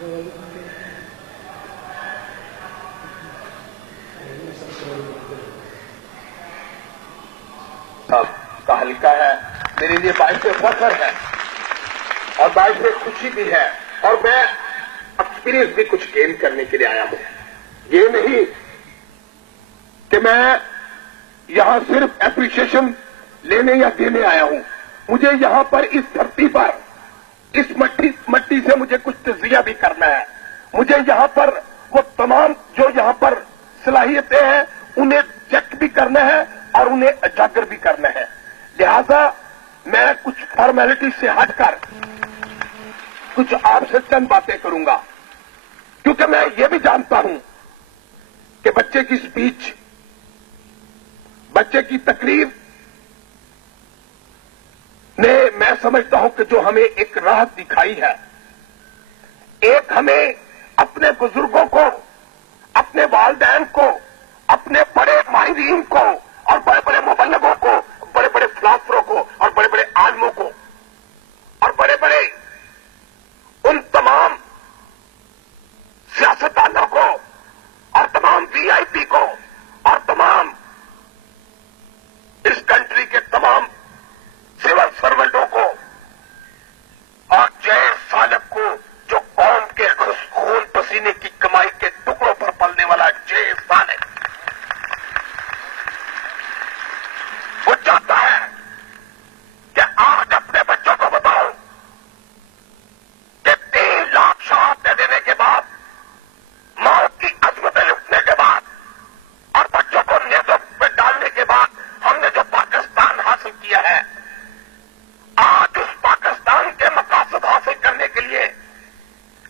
کا حلقہ ہے، میرے لیے باعث فخر ہے اور باعث خوشی بھی ہے، اور میں ایکسپیرینس بھی کچھ گین کرنے کے لیے آیا ہوں۔ یہ نہیں کہ میں یہاں صرف اپریشیشن لینے یا دینے آیا ہوں، مجھے یہاں پر اس دھرتی پر اس مٹی سے مجھے کچھ تجزیہ بھی کرنا ہے، مجھے یہاں پر وہ تمام جو یہاں پر صلاحیتیں ہیں انہیں چیک بھی کرنا ہے اور انہیں اجاگر بھی کرنا ہے۔ لہذا میں کچھ فارمیلٹی سے ہٹ کر کچھ آپ سے چند باتیں کروں گا، کیونکہ میں یہ بھی جانتا ہوں کہ بچے کی سپیچ، بچے کی تقریر نے میں سمجھتا ہوں کہ جو ہمیں ایک راہ دکھائی ہے، ایک ہمیں اپنے بزرگوں کو، اپنے والدین کو، اپنے بڑے ماہرین کو اور بڑے بڑے مبلغوں کو، بڑے بڑے فلاسفروں کو اور بڑے بڑے عالموں کو اور بڑے بڑے ان تمام سیاستدانوں کو اور تمام وی آئی پی کو اور تمام اس کنٹری کے تمام سول سرونٹوں کو اور جے سالک کو، جو قوم کے خون پسینے کی کمائی کے ٹکڑوں پر پلنے والا جے سالک، وہ چاہتا ہے کہ آج اپنے بچوں کو بتاؤ کہ 3 لاکھ شہادتیں دینے کے بعد، موت کی عظمتیں لٹنے کے بعد اور بچوں کو نیزوں پہ ڈالنے کے بعد ہم نے جو پاکستان حاصل کیا ہے، آج اس پاکستان کے مقاصد حاصل کرنے کے لیے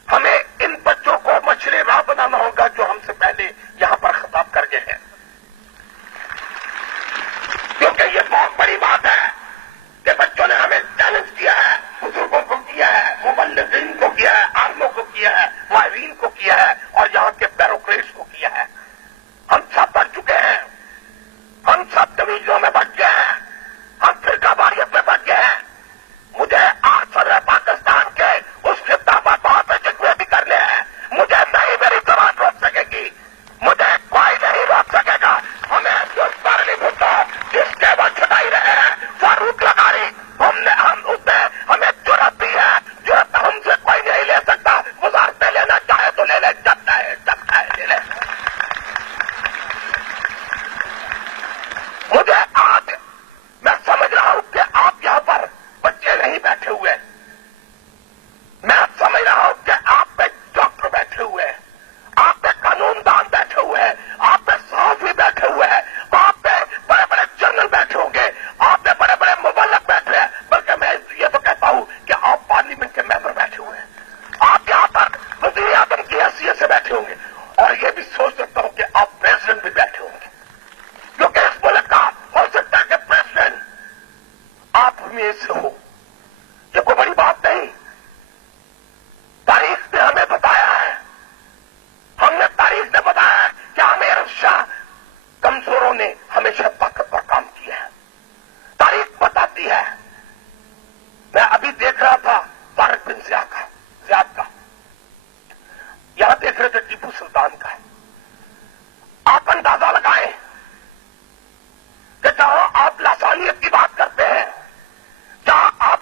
ہمیں ان بچوں کو مشرے راہ بنانا ہوگا جو ہم سے پہلے یہاں پر خطاب کر گئے ہیں، کیونکہ یہ بہت بڑی بات ہے کہ بچوں نے ہمیں چیلنج کیا ہے، بزرگوں کو کیا ہے، مبلغین کو کیا ہے، عالموں کو کیا ہے، ماہرین کو کیا ہے اور یہاں کے بیوروکریٹس کو کیا ہے۔ ہم سب بڑھ چکے ہیں، ہم سب ڈویژنوں میں بچ گئے ہیں، ہم فرقہ واریت میں بچ گئے ہیں۔ مجھے آج صدر پاکستان کے اس خطہ پر بہت سے شکوے بھی کرنے ہیں، مجھے نہیں میری زبان روک سکے گی، مجھے کوئی نہیں روک سکے گا۔ ہمیں جس پر نہیں بھولتا جس کے وہ چھٹائی رہے ہیں فاروق لغاری، ہم اس نے ہمیں جرأت دی ہے، جرأت ہم سے کوئی نہیں لے سکتا۔ وزارتیں لینا چاہے تو لے لے، جب چاہے لے لے۔ مجھے آج میں سمجھ رہا ہوں کہ آپ یہاں پر بچے نہیں بیٹھے ہوئے، میں سمجھ رہا ہوں کہ آپ پہ ڈاکٹر بیٹھے ہوئے ہیں، آپ پہ قانون دان بیٹھے ہوئے ہیں، آپ پہ صحافی بیٹھے ہوئے ہیں، آپ پہ بڑے بڑے جنرل بیٹھے ہوں گے، آپ پہ بڑے بڑے مبلغ بیٹھے ہیں، بلکہ میں یہ تو کہتا ہوں کہ آپ پارلیمنٹ کے ممبر بیٹھے ہوئے ہیں، آپ یہاں پر وزیر اعظم کی حیثیت سے بیٹھے ہوں گے، اور یہ بھی سوچ سکتا ہوں کہ آپ پریزیڈنٹ بھی بیٹھے ہوں گے، کیونکہ اس ملک کا ہو سکتا ہے کہ پریزیڈنٹ آپ میں سے ہو۔ یہ کوئی بڑی بات نہیں، تاریخ نے ہمیں بتایا ہے، تاریخ نے بتایا ہے کہ امیر شاہ کمزوروں نے ہمیشہ طاقتور کام کیا ہے، تاریخ بتاتی ہے۔ میں ابھی دیکھ رہا تھا طارق بن زیاد کا، یہاں دیکھ رہے تھے ٹیپو سلطان کا۔ آپ اندازہ لگائیں کہ جہاں آپ لسانیت کی بات کرتے ہیں، جہاں آپ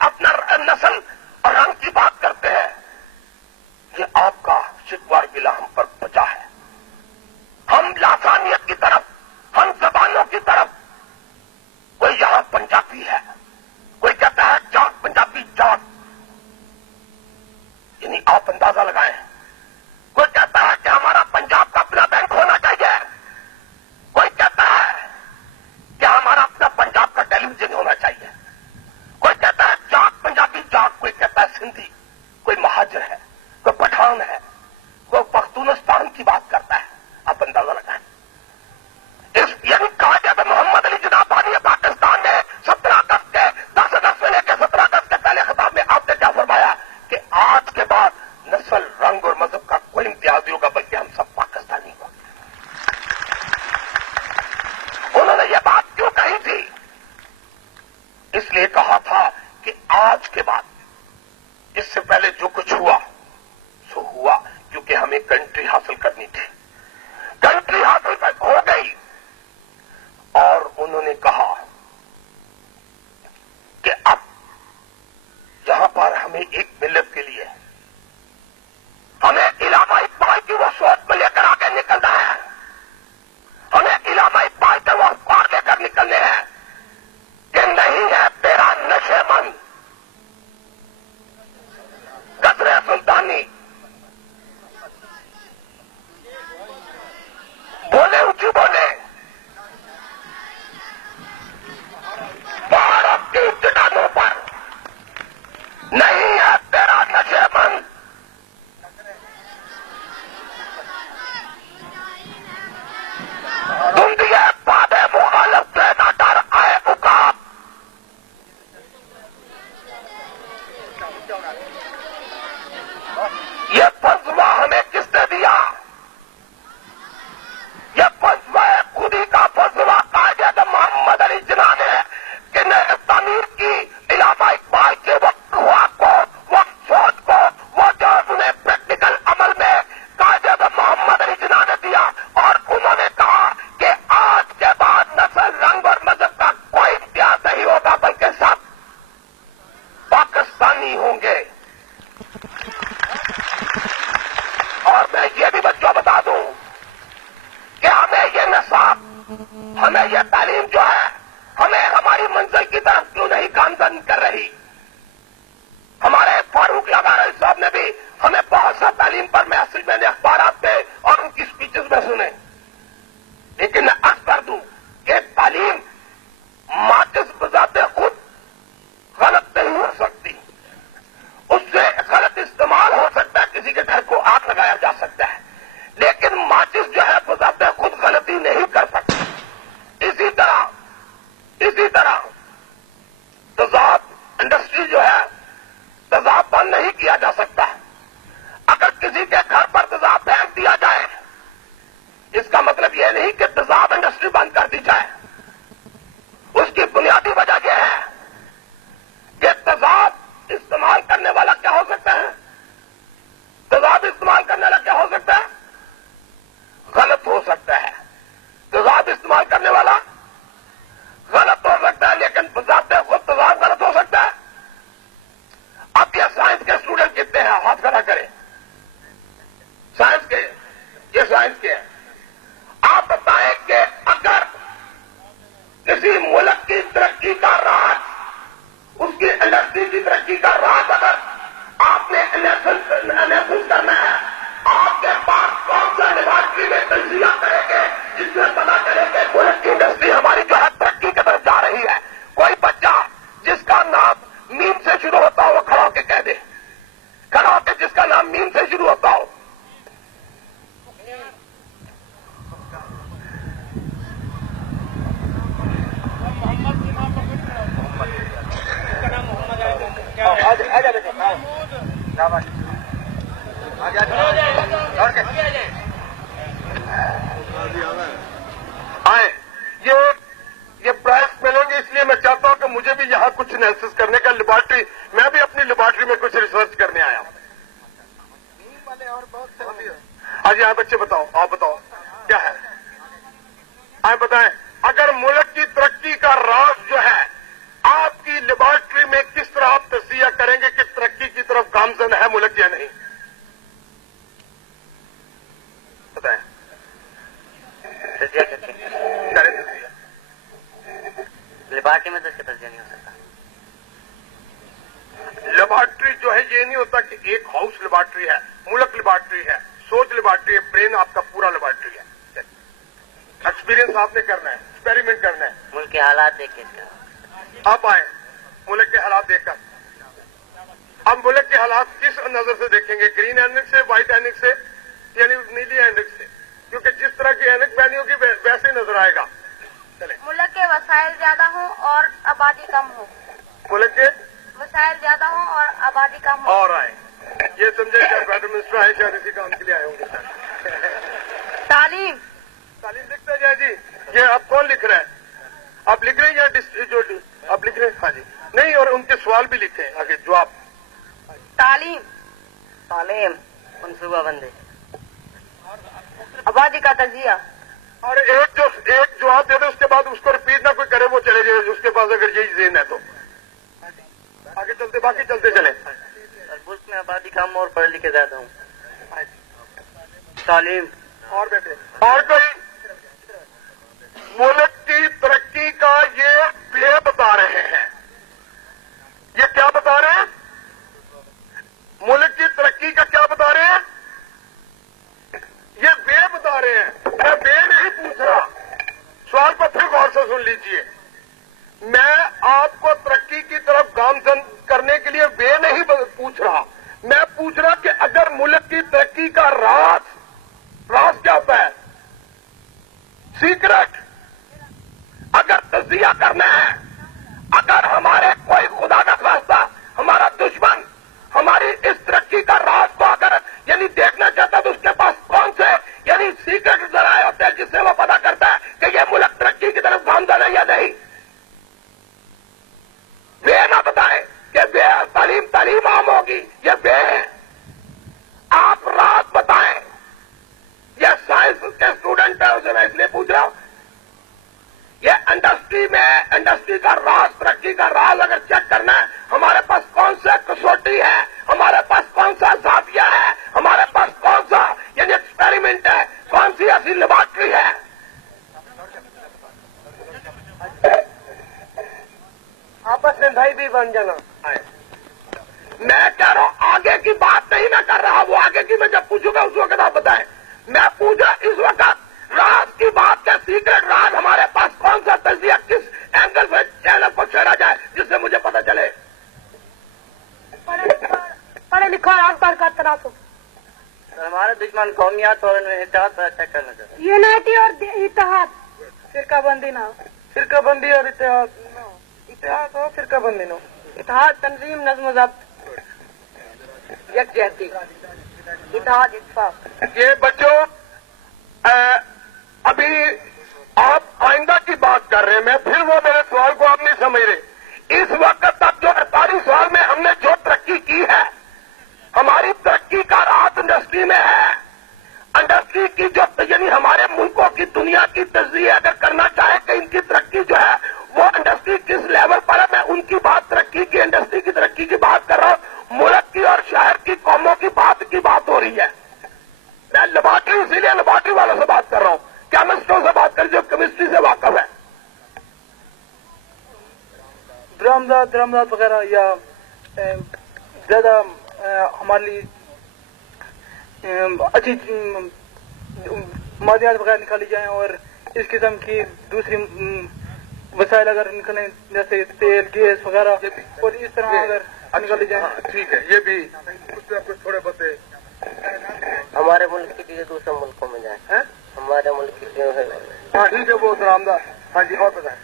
اپنا نسل اور رنگ کی بات کرتے ہیں، یہ آپ کا شکوار گلہ ہم پر بچا ہے۔ ہم لسانیت کی طرف، ہم زبانوں کی طرف، کوئی یہاں پنجابی ہے، کوئی کہتا ہے جاٹ پنجابی جاٹ، یعنی آپ اندازہ لگائیں۔ کوئی کہتا ہے کہ ہمارا پنجاب کا اپنا بینک ہونا چاہیے، کوئی کہتا ہے کہ ہمارا اپنا پنجاب کا ٹیلی ویژن ہونا چاہیے، کوئی کہتا ہے جاٹ پنجابی جاٹ، کوئی کہتا ہے سندھی، کوئی مہاجر ہے، کوئی پٹھان ہے، کوئی پختونستان کی بات کرتا ہے۔ آپ اندازہ لگائیں، یعنی کہا جائے تو محمد علی جناح بانی پاکستان نے 17 اگست کے 10 اگست سے لے کے 17 اگست کے پہلے خطاب میں آپ نے کیا فرمایا کہ آج کے بعد نسل، رنگ اور مذہب کا کوئی امتیاز نہیں ہوگا، بلکہ ہم سب پاکستانی ہوں گے۔ انہوں نے یہ بات کیوں کہی تھی؟ اس لیے کہا تھا کہ آج کے بعد، اس سے پہلے جو کچھ ہوا हमें कंट्री हासिल करनी थी। कंट्री हासिल हो गई और उन्होंने कहा कि अब यहां पर हमें एक मिलत के लिए हमें इलामा इकबाल की वो सोच को लेकर आगे निकलना है। हमें इलामा इकबाल के वो अखबार लेकर निकलने हैं कि नहीं है तेरा नशेमंद। गजरे सुल्तानी बोले, ऊंची बोले, पहाड़ों की चट्टानों पर नहीं है तेरा नशेमंद। धुंधिए बादे मुखालफ से न डर आए उकाब। ये फलसफा हमें किसने दिया? ये फलसफा है खुद ही का फलसफा कायदे मोहम्मद अली जिन्ना ने कि ने तमीर की इलामा इकबाल के वो ख्वाब को, वो सोच को, वो जो उन्हें प्रैक्टिकल अमल में कायदे मोहम्मद अली जिन्ना ने दिया। और उन्होंने कहा कि आज के बाद नस्ल, रंग और मजहब का कोई इम्तियाज नहीं होगा, बल्कि सब पाकिस्तानी होंगे। और मैं ये भी बच्चों बता दूं कि हमें ये नसाब, हमें ये तालीम जो है, हमें हमारी मंजिल की तरफ क्यों नहीं गामजन कर रही? हमारे फारूक लगारी साहब ने भी हमें बहुत सा तालीम पर मैंने अखबारात पे और उनकी स्पीचेस में सुने। लेकिन मैं अर्ज कर दूं कि तालीम माचिस बजाते खुद गलत नहीं हो सकती, उससे गलत इस्तेमाल हो सकता है, किसी के घर को आग लगाया जा सकता है, लेकिन माचिस जो है बजाते खुद गलती नहीं कर सकती। इसी तरह तजाब इंडस्ट्री जो है, तजाब बंद नहीं किया जा सकता। अगर किसी के घर पर तजाब फेंक दिया जाए, इसका मतलब यह नहीं कि तजाब इंडस्ट्री बंद कर दी जाए। उसकी बुनियादी वजह यह है कि तजाब इस्तेमाल करने वाला क्या हो सकता है? तजाब इस्तेमाल करने वाला क्या हो सकता है? गलत हो सकता है। तजाब इस्तेमाल करने वाला गलत हो सकता है, लेकिन बजाते खुद तजाब गलत हो सकता है। अब ये साइंस के स्टूडेंट कितने हैं? हाथ खड़ा करें। साइंस के, ये साइंस के हैं। आप बताएं कि अगर किसी मुल्क की तरक्की का राज, उसकी इंडस्ट्री की तरक्की का राज अगर आपने एनालिसिस करना है, आपके पास कौन सा लेबोरेटरी में तजिया करेंगे जिसमें पता चले कि मुल्क की इंडस्ट्री हमारी जो है तरक्की की तरफ जा रही है? कोई बच्चा जिसका नाम मीम से शुरू होता हो वो खड़ा होकर कह दे, खड़ा होकर जिसका नाम मीम से शुरू होता हो। आए ये प्राइज मिलेंगे, इसलिए मैं चाहता हूं कि मुझे भी यहां कुछ एनालिसिस करने का लेबोरेटरी, मैं भी अपनी लेबोरेटरी में कुछ रिसर्च करने आया हूं। आज यहाँ बच्चे बताओ, आप बताओ क्या है? आप बताएं, अगर मुल्क की तरक्की का राज जो है आपकी लेबोरेटरी में, किस तरह आप तजिया करेंगे कि तरक्की की तरफ गामजन है मुल्क या नहीं? बताएं। तजिया करके करें तजिया। लेबोरेटरी में तो इसका तजिया नहीं हो सकता। लेबोरेटरी जो है ये नहीं होता कि एक हाउस लेबोरेटरी है, मुल्क लेबोरेटरी है, सोच लेबोरेटरी है, ब्रेन आपका पूरा लेबोरेटरी है। एक्सपीरियंस आपने करना है, एक्सपेरिमेंट करना है। मुल्क के हालात देख के इसका आप आए मुल्क के हालात देखकर, अब मुल्क के हालात किस नजर से देखेंगे? ग्रीन एनिक से, व्हाइट एनिक से, यानी नीली एनिक से? क्योंकि जिस तरह की एनिक पहनी होगी वैसे ही नजर आएगा। चले, मुल्क के वसाइल ज्यादा हो और आबादी कम हो। मुल्क के वसाइल ज्यादा हो और आबादी कम हो। और आए, ये समझे क्या प्राइम मिनिस्टर आए, शायद इसी काम के लिए आए होंगे। तालीम तालीम लिखते जाए जी। ये आप कौन लिख रहा है? आप लिख रहे हैं या जो आप लिख रहे हैं? हाँ जी, नहीं, और उनके सवाल भी लिखे हैं आगे जवाब। तालीम तालीम मनसूबा बंदी आबादी का तजिया। और एक जवाब दे दे, उसके बाद उसको रिपीट ना कोई करे, वो चले जाए उसके पास अगर यही ज़हन है तो। आगे चलते, बाकी चलते चले। और मुल्क में आबादी कम और पढ़े लिखे ज्यादा हूँ। तालीम और बेटे और कोई मुल्क की तरक्की का ये वे बता रहे हैं। ये क्या बता रहे हैं? मुल्क की तरक्की का क्या बता रहे हैं? ये वे बता रहे हैं। मैं वे नहीं पूछ रहा, सवाल को फिर गौर से सुन लीजिए। मैं आपको तरक्की की तरफ गामजन करने के लिए वे नहीं पूछ रहा, मैं पूछ रहा कि अगर मुल्क की तरक्की का राज क्या होता है, सीक्रेट, अगर तजिया करना है, अगर हमारे कोई खुदा का खास्ता हमारा दुश्मन हमारी इस तरक्की का राज को अगर यानी देखना चाहता तो उसके पास कौन से यानी सीक्रेट जराए होते हैं जिससे वो पता करता है कि ये मुल्क तरक्की की तरफ गामजन है या नहीं। वे ना बताए कि वे तालीम आम होगी, ये वे है। आप राज बताएं। ये साइंस के स्टूडेंट है, उसे मैं इसलिए पूछ रहा हूं। ये इंडस्ट्री का राज, तरक्की का राज अगर चेक करना है, हमारे पास कौन सा कसौटी है, हमारे पास कौन सा जाविया है, हमारे पास कौन सा यानी एक्सपेरिमेंट है, कौन सी ऐसी लेबोरेटरी है। आपस में भाई भी बन जाना। मैं कह रहा हूं आगे की बात नहीं मैं कर रहा, वो आगे की मैं जब पूछूंगा उस वक्त आप बताएं। मैं पूछ रहा इस वक्त राज की बात का सीक्रेट राज हमारे पास कौन सा तजिया किस एंगल से चैनल को छेड़ा जाए जिससे मुझे पता चले। पढ़े लिखा राज पर का तनासुब, हमारे दुश्मन कौमियत और इत्तेहाद पर चेक करना चाहते हैं। यूनाइटी और इत्तेहाद, फिरकाबंदी ना, फिरकाबंदी और इत्तेहाद हो, फिरकाबंदी नो, इत्तेहाद तंजीम नज़्म ज़ब्त, यकजहती, इत्तेहाद इत्तेफाक। ये बच्चों अभी आप आइंदा की बात कर रहे हैं, मैं फिर वो मेरे सवाल को आप नहीं समझ रहे। इस वक्त तक जो 48 साल में हमने जो तरक्की की है, हमारी तरक्की का राज इंडस्ट्री में है। इंडस्ट्री की जो यानी हमारे मुल्कों की दुनिया की तस्वीर अगर करना चाहे कि इनकी तरक्की जो है वो इंडस्ट्री किस लेवल पर है, मैं उनकी बात तरक्की की इंडस्ट्री की तरक्की की बात कर रहा हूं। मुल्क की और शहर की कौमों की बात हो रही है। मैं लेबोरेटरी इसीलिए लेबोरेटरी वालों से बात कर रहा हूं, केमिस्ट्रों से बात कर जो केमिस्ट्री से वाकफ है। ड्रामदाद वगैरह या ज्यादा हमारे लिए अच्छी मादियात वगैरह निकाली जाए और इस किस्म की दूसरी वसाइल अगर निकलें जैसे तेल गैस वगैरह और इस तरह अगर निकाली जाए। ठीक है, ये भी कुछ थोड़े बते हमारे मुल्क की चीजें दूसरे मुल्कों में जाए, हमारे मुल्क की चीजें। हाँ ठीक है, वो रामदास। हाँ जी, और बताएं।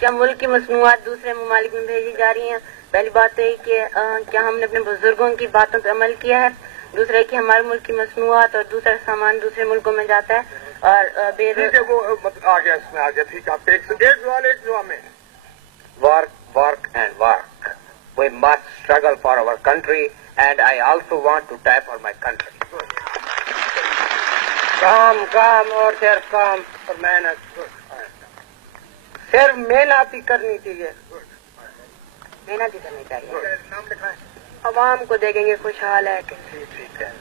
क्या मुल्क की मसनूआत दूसरे ममालिक में भेजी जा रही हैं? पहली बात तो ये कि क्या हमने अपने बुजुर्गों की बातों पर अमल किया है। दूसरा है कि हमारे मुल्क की मसनूआत और दूसरा सामान दूसरे मुल्कों में जाता है और ठीक है, वो आ गया, इसमें आ गया। ठीक है, आप एक जवाब में work and work. We must struggle for our country, and I also want to die for my country. काम और सिर्फ काम और मेहनत, सिर्फ मेहनत ही करनी चाहिए, मेहनत ही करनी चाहिए। नाम लिखा है। अवाम को देखेंगे खुशहाल है कि ठीक है,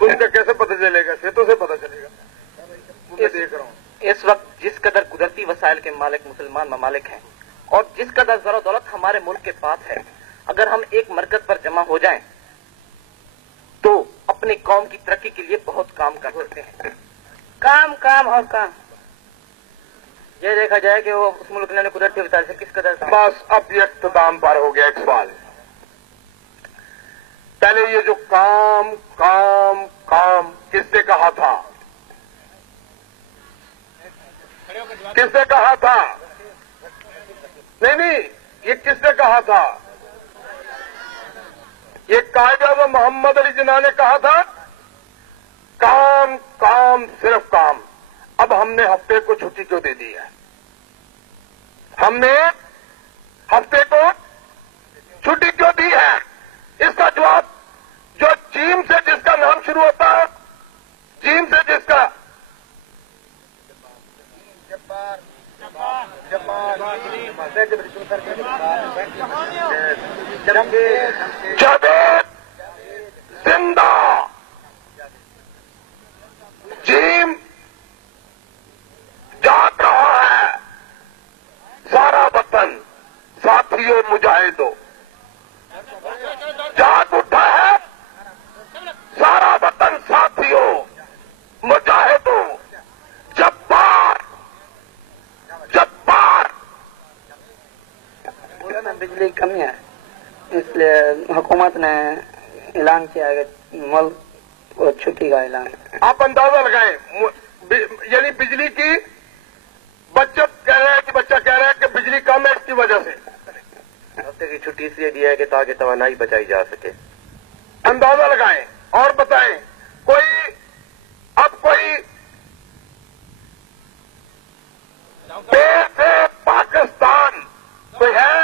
उनका कैसे पता चलेगा? सेतों से पता चलेगा। मैं देख रहा हूँ इस वक्त जिस कदर कुदरती वसाइल के मालिक मुसलमान ममालिक हैं और जिस कदर ज़र दौलत हमारे मुल्क के पास है, अगर हम एक मरकज पर जमा हो जाएं तो अपनी कौम की तरक्की के लिए बहुत काम कर सकते हैं। काम और काम। ये देखा जाए कि वो उस मुल्क ने कुदरती वसाइल से किस कदर। बस अब ये इख्तिताम पर हो गया। एक सवाल, पहले ये जो काम किसने कहा था? किसने कहा था? नहीं, ये किसने कहा था? ये कायद-ए-आज़म मोहम्मद अली जिन्ना ने कहा था काम सिर्फ काम। अब हमने हफ्ते को छुट्टी क्यों दे दी है? हमने हफ्ते को छुट्टी क्यों दी है? इसका जवाब जो जीम से जिसका नाम शुरू होता है, जीम से जिसका जावेद जिंदा, जीम जाग रहा है सारा वतन, साथियों मुजाहिदों जाग उठा है सारा वतन, साथियों मुजाहिदों, जब्बार जब्बार। बोला ना बिजली की कमी है, इसलिए हुकूमत ने ऐलान किया है कि मुल्क को छुट्टी का ऐलान। आप अंदाजा लगाएं, यानी बिजली की बचत कह रहा है कि बच्चा कह रहा है कि बिजली कम है इसकी वजह से हफ्ते की छुट्टी इसलिए दिया है कि ताकि तवानाई बचाई जा सके। अंदाजा लगाएं और बताएं, कोई अब कोई से पाकिस्तान कोई है?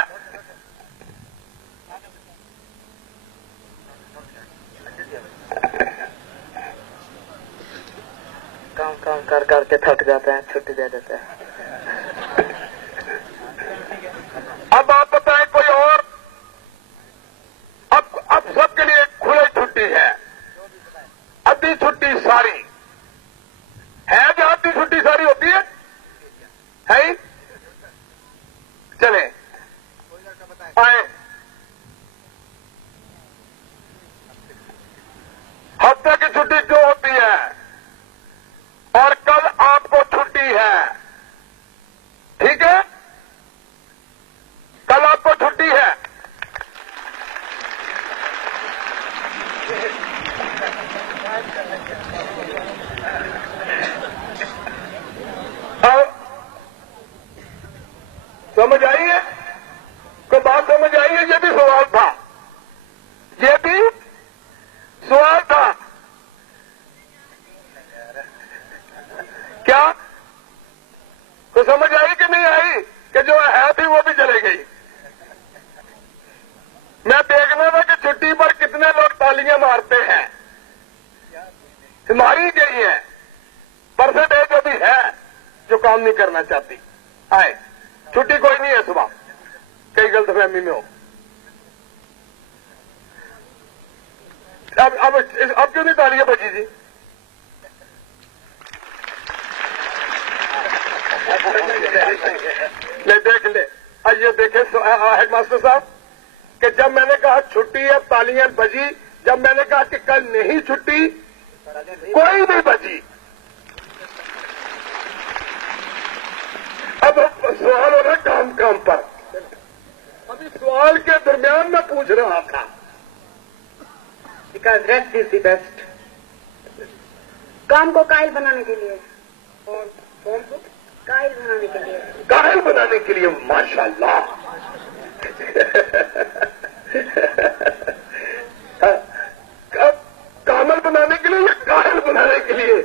काम कर करके थक जाते हैं, छुट्टी दे देते हैं। अब आप बताएं कोई और? अब सबके लिए खुली छुट्टी है, आधी छुट्टी सारी है, जो आधी छुट्टी सारी होती है ही? चले आए, हफ्ते की छुट्टी जो होती है और कल आपको छुट्टी है, ठीक है? कल आपको छुट्टी है। और समझ आई है? कोई बात समझ आई है? ये भी सवाल था, ये भी सवाल था। क्या तो समझ आई कि नहीं आई कि जो है थी वो भी चले गई? मैं देखना था कि छुट्टी पर कितने लोग तालियां मारते हैं। मारी गई है परसेंटेज जो भी है जो काम नहीं करना चाहती। आए, छुट्टी कोई नहीं है सुबह, कई गलतफहमी में हो। अब क्यों नहीं तालियां बजी जी? ले देख ले, ये देखे हेडमास्टर साहब कि जब मैंने कहा छुट्टी है तालियां बजी, जब मैंने कहा कि कल नहीं छुट्टी कोई नहीं बजी। अब सवाल हो रहा काम पर। अभी सवाल के दरमियान मैं पूछ रहा था, Because rest is the best. काम को कायल बनाने के लिए, कौन को कायल बनाने के लिए, कायल बनाने के लिए? माशाल्लाह। कामल बनाने के लिए या कायल बनाने के लिए?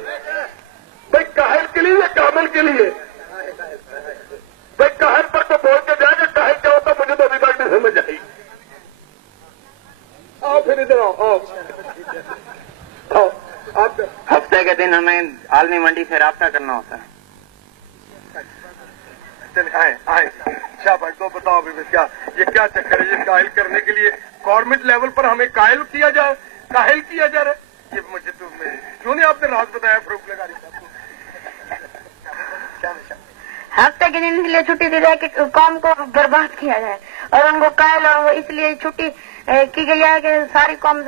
भाई कायल के लिए या कामल के लिए? भाई कायल पर तो बोल के जाएगा, कायल क्या होता मुझे तो अभी तक नहीं समझ आई। आओ फिर इधर आओ। आप हफ्ते के दिन हमें आलमी मंडी से राब्ता करना होता है। आए शाबाश, तो बताओ अभी क्या ये क्या चक्कर है? ये कायल करने के लिए गवर्नमेंट लेवल पर हमें कायल किया जा रहा है। ये मुझे तो क्यों नहीं आपने राज बताया फरूक लगारी साहब को? हफ्ते के दिन इसलिए छुट्टी दी जाए कि काम को बर्बाद किया जाए, और उनको कायल और वो इसलिए छुट्टी की गई है कि सारी कौम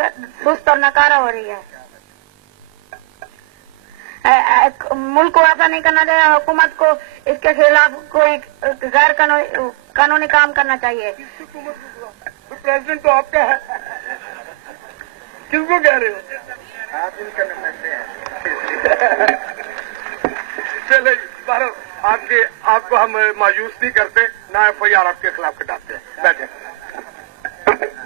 सुस्त और नकारा हो रही है। मुल्क को ऐसा नहीं करना चाहिए, हुकूमत को इसके खिलाफ कोई गैर कानूनी काम करना चाहिए। तो प्रेसिडेंट तो आपका है, किसको कह रहे हो? आप इनका चले बारह, आपको हम मायूस नहीं करते, ना FIR आपके खिलाफ कटाते हैं। बैठे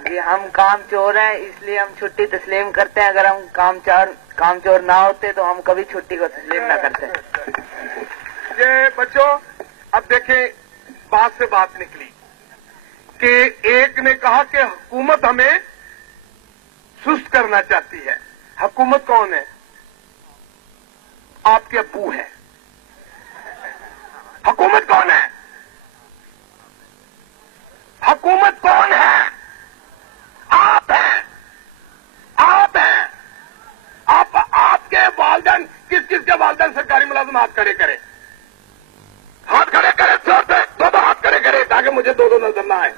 जी, हम काम चोर हैं इसलिए हम छुट्टी तस्लीम करते हैं। अगर हम काम चोर ना होते तो हम कभी छुट्टी को तस्लीम ना करते। ये बच्चों, अब देखें, बात से बात निकली कि एक ने कहा कि हुकूमत हमें सुस्त करना चाहती है। हुकूमत कौन है? आपके अब्बू है। हुकूमत कौन है? हुकूमत कौन है? आप हैं, आप हैं। आपके वालिदैन, किस किस के वालिदैन सरकारी मुलाजिम हाथ खड़े करें, हाथ खड़े करें जोर से, दो हाथ खड़े करें ताकि मुझे दो नजर ना आए।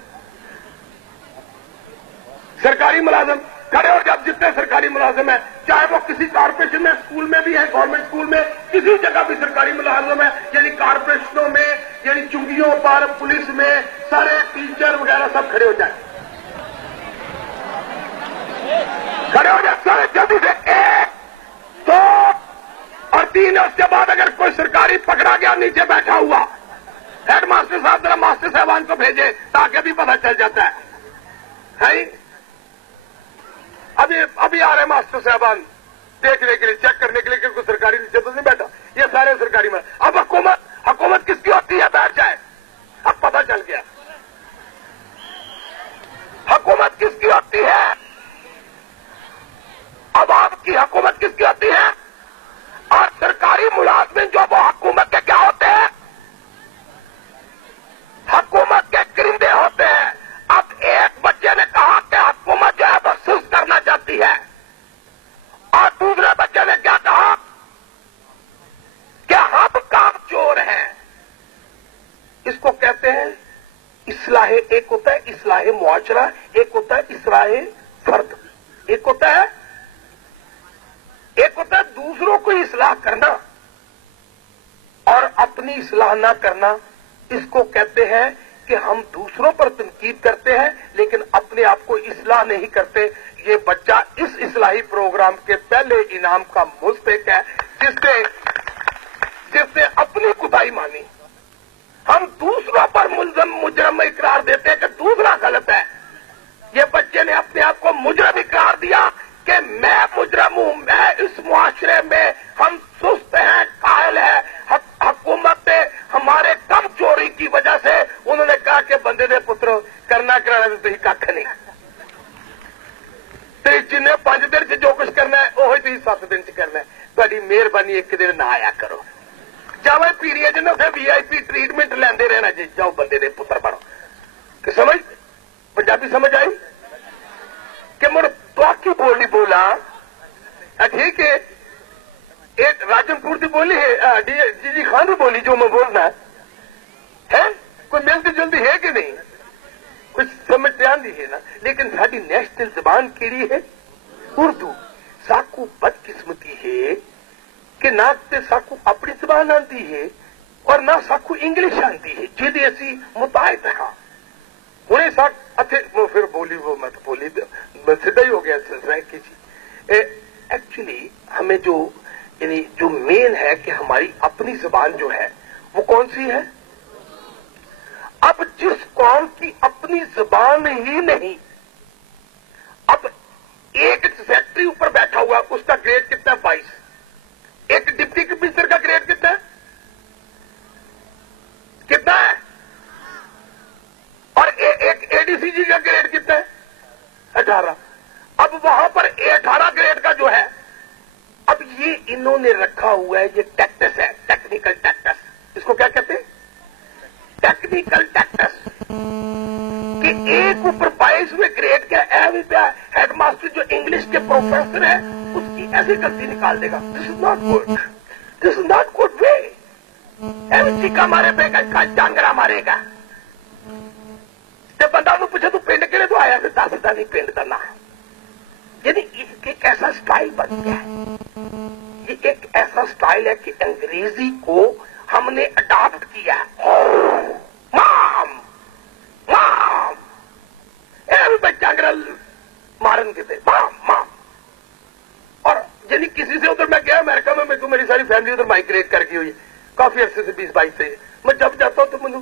सरकारी मुलाजिम खड़े हो, जब जितने सरकारी मुलाजिम है, चाहे वो किसी कारपोरेशन में, स्कूल में भी है, गवर्नमेंट स्कूल में, किसी जगह भी सरकारी मुलाजिम है, यानी कारपोरेशनों में, यानी चुंगियों पर, पुलिस में, सारे टीचर वगैरह सब खड़े हो जाए, खड़े हो जाए सारे जल्दी से। 1, 2 और 3 है। उसके बाद अगर कोई सरकारी पकड़ा गया नीचे बैठा हुआ, हेड मास्टर साहब जरा मास्टर साहबान को भेजे ताकि भी पता चल जाता है? अभी आ रहे मास्टर साहबान देखने के लिए, चेक करने के लिए कि कोई सरकारी नीचे तो नहीं बैठा। ये सारे सरकारी में। अब हुकूमत किसकी होती है? बैठ जाए, अब पता चल गया हुकूमत किसकी होती है। अब आपकी हुकूमत किसकी होती है? और सरकारी मुलाजमिन जो वो हुकूमत के क्या होते हैं? हुकूमत के करिंदे होते हैं। अब एक बच्चे ने कहा कि हुकूमत जो है वो सुस्त करना चाहती है, और दूसरे बच्चे ने क्या कहा कि हम काम चोर हैं। इसको कहते हैं इस्लाहे। एक होता है इस्लाहे मुआशरा, एक होता है इस्लाहे फर्द। एक होता है दूसरों को इस्लाह करना और अपनी इस्लाह ना करना। इसको कहते हैं कि हम दूसरों पर तनकीद करते हैं लेकिन अपने आप को इस्लाह नहीं करते। ये बच्चा इस इस्लाही प्रोग्राम के पहले इनाम का मुस्तहिक है, जिसने अपनी कुताही मानी। हम दूसरों पर मुजरम इकरार देते हैं कि दूसरा गलत है। ये बच्चे ने अपने आप को मुजरम इकरार दिया कि मैं मुजरम हूं, मैं इस मुआशरे में, हम सुस्त हैं, कायल है। हुकूमत ने हमारे कम चोरी की वजह से उन्होंने कहा कि बंदे दे पुत्र करना कराना तो कख नहीं, तो जिन्हें 5 दिन से जो कुछ करना है वही तुम 7 दिन से करना है। बड़ी मेहरबानी एक दिन ना आया करो, जावे पीरियड ने उसे VIP ट्रीटमेंट लेंदे रहना जी। जाओ बंदे दे पुत्र बनो। कि समझ पंजाबी समझ आई कि मुड़ तो बोली बोला ठीक है। एक राजनपुर की बोली है, जी खान की बोली जो मैं बोलना है कोई मिलती जुलती है कि नहीं, कुछ समझ आंदी है ना। लेकिन साड़ी नेशनल जबान केड़ी है? उर्दू। साकू बदकिस्मती है कि ना ते साकू अपनी जबान आती है और ना साकू इंग्लिश आती है, जिहदी असी मुताहिद हाँ। हुणे साक अथे फिर बोली वो मैं तो बोली सीधा ही हो गया की जी। एक्चुअली हमें जो यानी जो मेन है कि हमारी अपनी जबान जो है वो कौन सी है? अब जिस कौम की अपनी जबान ही नहीं, अब एक सेक्रेटरी ऊपर बैठा हुआ उसका ग्रेड कितना है? 22। एक डिप्टी कमिश्नर का ग्रेड कितना है? कितना है? और एक ADCG का ग्रेड कितना है? 18। अब वहां पर 18 ग्रेड का जो है, अब ये इन्होंने रखा हुआ है, ये टैक्टस है, टेक्निकल टैक्टस। इसको क्या कहते हैं? टेक्निकल टैक्टस। कि एक ऊपर 22वें ग्रेड का हेडमास्टर जो इंग्लिश के प्रोफेसर है उसकी ऐसी गलती निकाल देगा। This is not good, this is not good way. Chica मारे पेगा, डांगरा मारेगा। जब बंदा पूछे तू पिंड के लिए तो आया, फिर दसदा नहीं पिंड का ना। यानी एक ऐसा स्टाइल बन गया है, ये एक ऐसा स्टाइल है कि अंग्रेजी को हमने अडॉप्ट किया है। माम माम जंगल मारन के थे माम माम। और यानी किसी से उधर मैं गया अमेरिका में, मेरे को मेरी सारी फैमिली उधर माइग्रेट करके हुई है काफी अरसे से, 20-22 से। मैं जब जाता हूं तो मैंने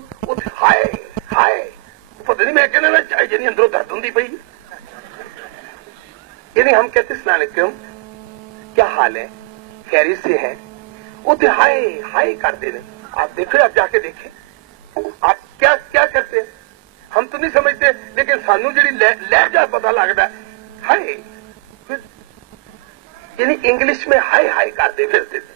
हाय हाय पता नहीं मैं कहना यानी अंदरों दर्द होंगी पई। यानी हम कहते अस्सलाम वालेकुम, क्या हाल है, खैरियत से है? वो तो हाय हाय कर दे रहे। आप देखो, आप जाके देखें आप क्या क्या करते हैं। हम तो नहीं समझते लेकिन सानू जी लहजा पता लगता है हाय। यानी इंग्लिश में हाय हाय कर दे फिरते थे।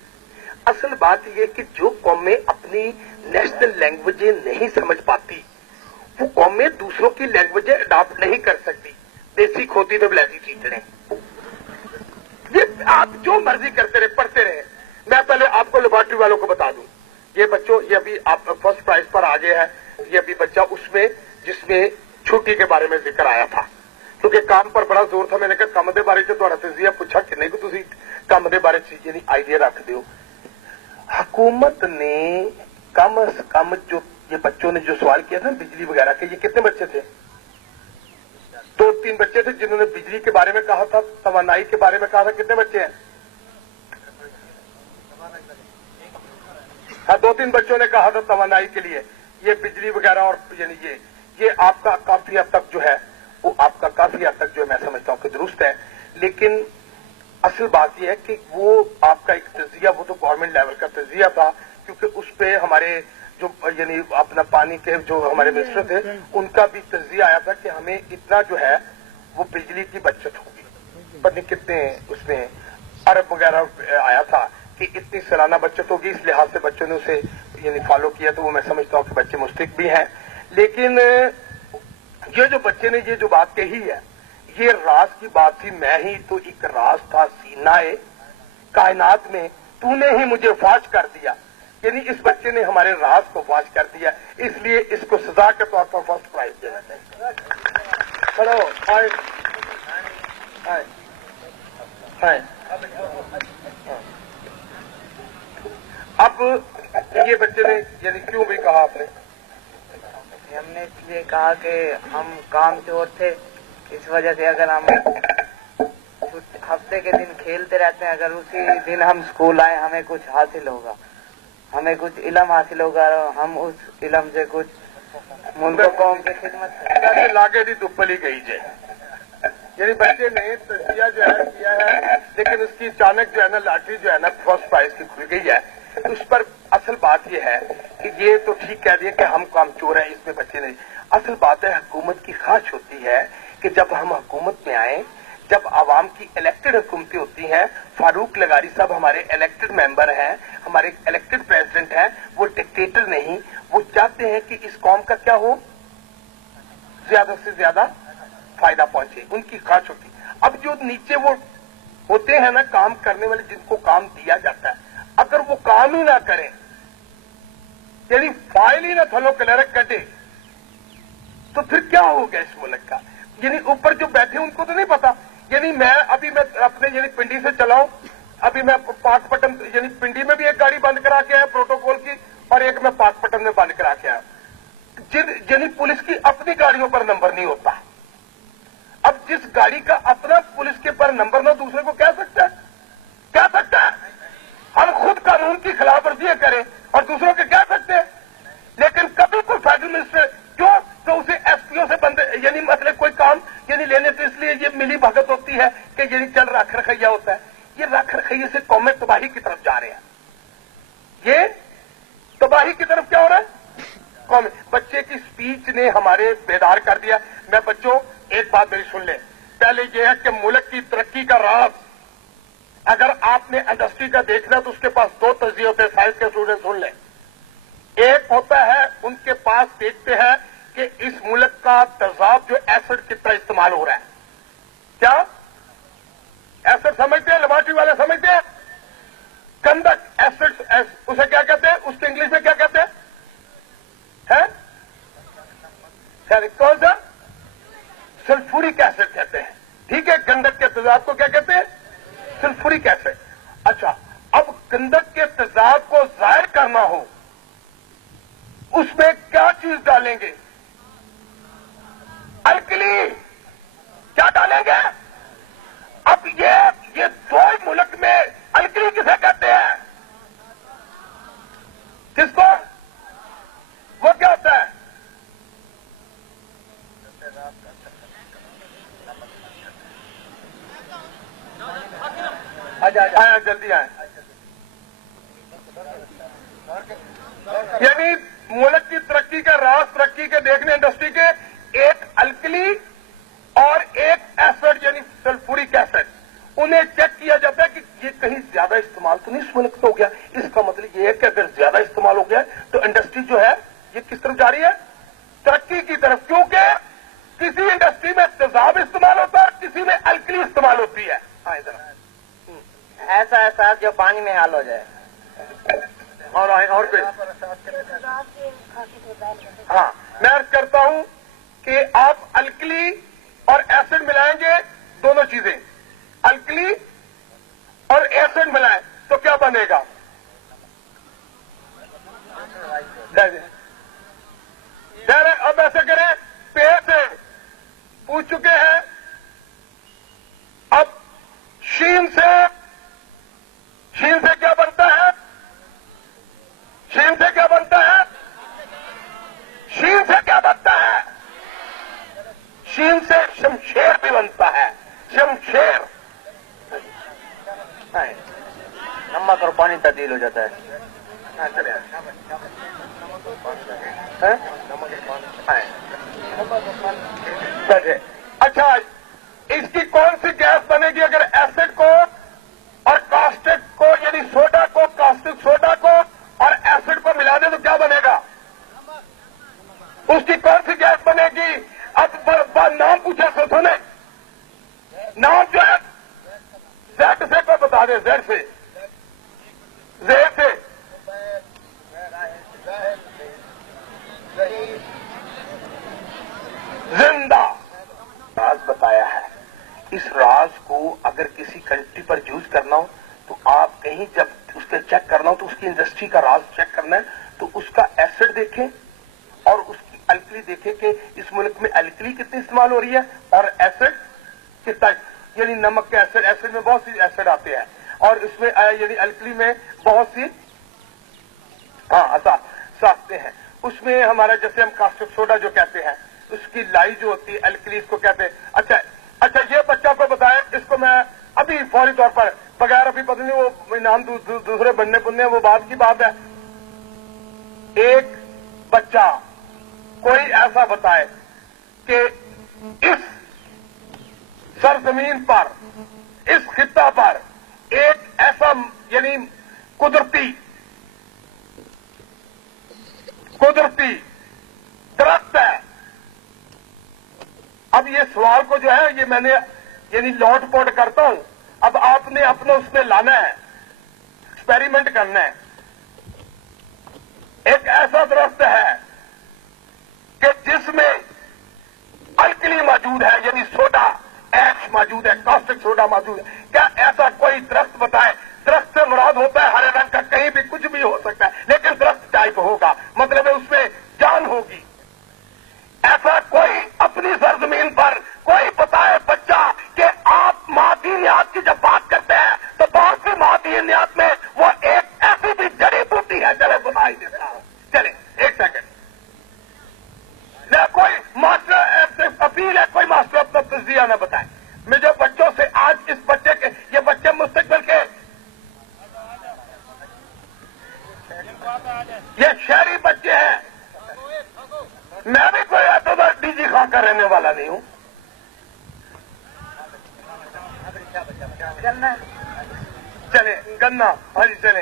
असल बात यह कि जो कौमें अपनी नेशनल लैंग्वेजें नहीं समझ पाती वो कौमें दूसरों की लैंग्वेज अडॉप्ट नहीं कर सकती, देसी खोती तो बिलाती चीटने। ये आप जो मर्जी करते रहे, पढ़ते रहे। मैं पहले आपको लेबोरेटरी वालों को बता दूं, ये बच्चों, ये अभी आप फर्स्ट प्राइज पर आ गए हैं, ये अभी बच्चा उसमें जिसमें छुट्टी के बारे में जिक्र आया था, क्योंकि काम पर बड़ा जोर था। मैंने कहा काम के बारे थोड़ा तजिया पूछा कि नहीं, तुम काम के बारे यानी आइडिया रख दो। हुकूमत ने कम से कम जो ये बच्चों ने जो सवाल किया था बिजली वगैरह के, ये कितने बच्चे थे? 2-3 बच्चे थे जिन्होंने बिजली के बारे में कहा था, तवानाई के बारे में कहा था। कितने बच्चे हैं? हाँ, 2-3 बच्चों ने कहा था तवानाई के लिए, ये बिजली वगैरह और यानी ये आपका काफी हद तक जो है वो आपका काफी हद तक जो है मैं समझता हूं कि दुरुस्त है। लेकिन असल बात यह है कि वो आपका एक तजिया, वो तो गवर्नमेंट लेवल का तजिया था, क्योंकि उस पे हमारे जो यानी अपना पानी के जो हमारे मिनिस्टर थे उनका भी तजिया आया था कि हमें इतना जो है वो बिजली की बचत होगी। पता नहीं कितने उसमें अरब वगैरह आया था कि इतनी सालाना बचत होगी। इस लिहाज से बच्चों ने उसे यानी फॉलो किया, तो वो मैं समझता हूं कि बच्चे मुस्तक भी हैं। लेकिन ये जो बच्चे ने ये जो बात कही है, ये राज की बात थी। मैं ही तो एक राज था सीनाए कायनात में, तूने ही मुझे फाश कर दिया। यानी इस बच्चे ने हमारे राज को फाश कर दिया, इसलिए इसको सजा के तौर पर फर्स्ट प्राइज देना चाहिए। चलो आए आए आए। अब ये बच्चे ने यानी क्यों भी कहा आपने? हमने इसलिए कहा कि हम काम चोर थे, इस वजह से अगर हम हफ्ते के दिन खेलते रहते हैं, अगर उसी दिन हम स्कूल आए हमें कुछ हासिल होगा, हमें कुछ इल्म हासिल होगा, और हम उस इल्म से कुछ मुल्क कौम की खिदमत लागे दी दुपली गई जाए। यानी बच्चे ने तजिया जो है किया है, लेकिन उसकी अचानक जो है ना लाटरी जो है ना फर्स्ट प्राइज की खुल गई है। उस पर असल बात यह है कि ये तो ठीक कह दिया कि हम काम चोर है, इसमें बच्चे नहीं। असल बात है हुकूमत की ख्वाहिश होती है कि जब हम हुकूमत में आए, जब आवाम की इलेक्टेड हुकूमतें होती हैं, फारूक लगारी साहब हमारे इलेक्टेड मेंबर हैं, हमारे इलेक्टेड प्रेसिडेंट हैं, वो डिक्टेटर नहीं, वो चाहते हैं कि इस कौम का क्या हो, ज्यादा से ज्यादा फायदा पहुंचे, उनकी ख्वाहिश होती है। अब जो नीचे वो होते हैं ना काम करने वाले, जिनको काम दिया जाता है, अगर वो काम ही ना करें, यानी फाइल ही ना थलो क्लर्क कटे, तो फिर क्या हो गया इस मुल्क का? यानी ऊपर जो बैठे उनको तो नहीं पता। यानी मैं अपने यानी पिंडी से चलाऊं, अभी मैं पाकपट्टन यानी पिंडी में भी एक गाड़ी बंद करा के आया प्रोटोकॉल की, और एक मैं पाकपट्टन में बंद करा के आया। यानी पुलिस की अपनी गाड़ियों पर नंबर नहीं होता। अब जिस गाड़ी का अपना पुलिस के पर नंबर ना, दूसरे को कह सकता है? क्या सकता है? हम खुद कानून की खिलाफ वर्जियां करें और दूसरों के कह सकते हैं। लेकिन कभी कोई फेडरल मिनिस्टर क्यों तो उसे एसपीओ से बंद यानी मतलब कोई काम यानी लेने से, इसलिए ये मिली भगत होती है कि यानी चल रख रखैया होता है। ये रख रखैये से कौमें तबाही की तरफ जा रहे हैं। ये तबाही की तरफ क्या हो रहा है? कौमें। बच्चे की स्पीच ने हमारे बेदार कर दिया। मैं बच्चों एक बात मेरी सुन ले, पहले यह है कि मुल्क की तरक्की का राज अगर आपने इंडस्ट्री का देखना तो उसके पास 2 तजिए होते हैं। साइंस के स्टूडेंट सुन लें। एक होता है उनके पास देखते हैं कि इस मुल्क का तेजाब जो एसिड कितना इस्तेमाल हो रहा है। क्या एसिड समझते हैं? लेबोरेटरी वाले समझते हैं? कंडक्ट एसिड, उसे क्या कहते हैं? उसके इंग्लिश में क्या कहते हैं? कौन सा? सल्फ्यूरिक एसिड कहते हैं। ठीक है, गंधक के तेजाब को क्या कहते हैं? Sulphuric acid. अच्छा, अब गंधक के तेजाब को जाहिर करना हो, उसमें क्या चीज डालेंगे? अल्कली। क्या डालेंगे? अब ये 2 मुल्क में अल्कली किसे कहते हैं? किसको? वो क्या होता है? आया जल्दी आए। यानी मुल्क की तरक्की का राज, तरक्की के देखने इंडस्ट्री के, एक अल्कली और एक एसिड यानी सल्फ्यूरिक एसिड, उन्हें चेक किया जाता है कि ये कहीं ज्यादा इस्तेमाल तो नहीं इस मुल्क में हो गया। इसका मतलब ये है कि अगर ज्यादा इस्तेमाल हो गया तो इंडस्ट्री जो है ये किस तरफ जा रही है? तरक्की की तरफ, क्योंकि किसी इंडस्ट्री में तेजाब इस्तेमाल होता है, किसी में अल्कली इस्तेमाल होती है। हाँ, इधर ऐसा एहसास जो पानी में हाल हो जाए। और आए और कोई? हाँ, मैं अर्ज करता हूं कि आप अल्कली और एसिड मिलाएंगे, दोनों चीजें, अल्कली और एसिड मिलाएं तो क्या बनेगा? अब ऐसे करें, पेड़ से पूछ चुके हैं, अब शीन से क्या बनता है? शीन से क्या बनता है? शीन से क्या बनता है? शीन से शमशेर भी बनता है, शमशेर। नमक और पानी तब्दील हो जाता है। अच्छा, इसकी कौन सी गैस बनेगी अगर एसिड को और कास्टिक को, यानी सोडा को, कास्टिक सोडा को और एसिड को मिला दे तो क्या बनेगा? उसकी कौन सी गैस बनेगी? अब नाम पूछा सोचो ने, नाम जो है जेड से को बता दे, जेड से, जेड से। जिंदा राज बताया है। इस राज को अगर किसी कंट्री पर यूज करना हो तो आप कहीं जब उसके चेक करना हो तो उसकी इंडस्ट्री का राज चेक करना है तो उसका एसिड देखें और उसकी अल्कली देखें कि इस मुल्क में अल्कली कितनी इस्तेमाल हो रही है और एसिड कितना, यानी नमक के एसिड में बहुत सी एसिड आते हैं और इसमें यानी अल्कली में बहुत सी साखते हैं। उसमें हमारा जैसे हम कास्टिक सोडा जो कहते हैं, उसकी लाई जो होती है अल्कली, इसको कहते हैं। अच्छा ये बच्चा को बताएं, इसको मैं अभी फौरी तौर पर बगैर अभी पता नहीं वो इनाम दूसरे बनने बुनने, वो बात की बात है। एक बच्चा कोई ऐसा बताए कि इस सरजमीन पर, इस खित्ता पर एक ऐसा यानी कुदरती दरख्त है। अब ये सवाल को जो है ये मैंने यानी लौट पोट करता हूं, अब आपने अपना उसमें लाना है, एक्सपेरिमेंट करना है। एक ऐसा दरख्त है कि जिसमें अल्कली मौजूद है, यानी सोडा ऐश मौजूद है, कास्टिक सोडा मौजूद है। क्या ऐसा कोई दरख्त बताए? दरख्त से मुराद होता है हरे रंग का, कहीं भी कुछ भी हो सकता है, लेकिन दरख्त टाइप होगा, मतलब है उसमें जान होगी। ऐसा कोई अपनी सरजमीन पर कोई बताए बच्चा कि आप मादनियात की जब बात करते हैं तो बहुत सी मादनियात में वो एक ऐसी भी जड़ी बूटी है, चले बताई देता हूं। चले एक सेकंड, कोई मास्टर अपील है, कोई मास्टर अपना तज्जिया न बताए। मैं जो बच्चों से आज इस बच्चे के, ये बच्चे मुस्तकबिल के, ये शहरी बच्चे हैं, मैं भी कोई तो डीजी खां का रहने वाला नहीं हूं। चले गन्ना, हाँ जी चले,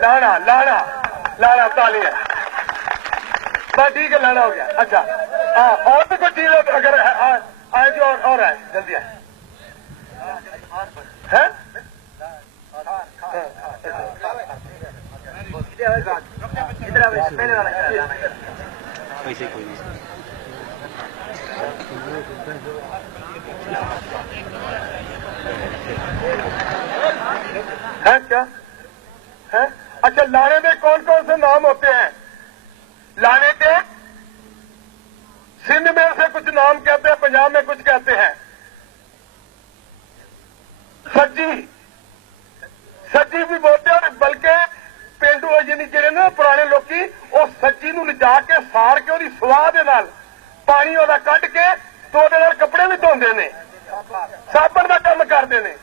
लाना लाना लाना ताली है, बस ठीक है, लाना हो गया। अच्छा हाँ, और भी कोई चीज अगर आए जो और आए जल्दी आए हैं? ऐसे कोई नहीं। है क्या है? अच्छा, लाने में कौन कौन से नाम होते हैं? लाने के सिंध में से कुछ नाम कहते हैं, पंजाब में कुछ कहते हैं। सज्जी भी बोलते हैं, बल्कि पेंडू यानी ਜਿਹੜੇ ਨਾ ਪੁਰਾਣੇ ਲੋਕੀ ਉਹ ਸੱਜੀ ਨੂੰ ਲਿਜਾ ਕੇ ਸਾੜ ਕੇ ਉਹਦੀ ਸਵਾਹ ਦੇ ਨਾਲ ਪਾਣੀ ਉਹਦਾ ਕੱਢ ਕੇ ਤੇ ਉਹਦੇ ਨਾਲ ਕੱਪੜੇ ਵੀ ਧੋਂਦੇ ਨੇ, ਸਾਬਣ ਦਾ ਕੰਮ ਕਰਦੇ ਨੇ।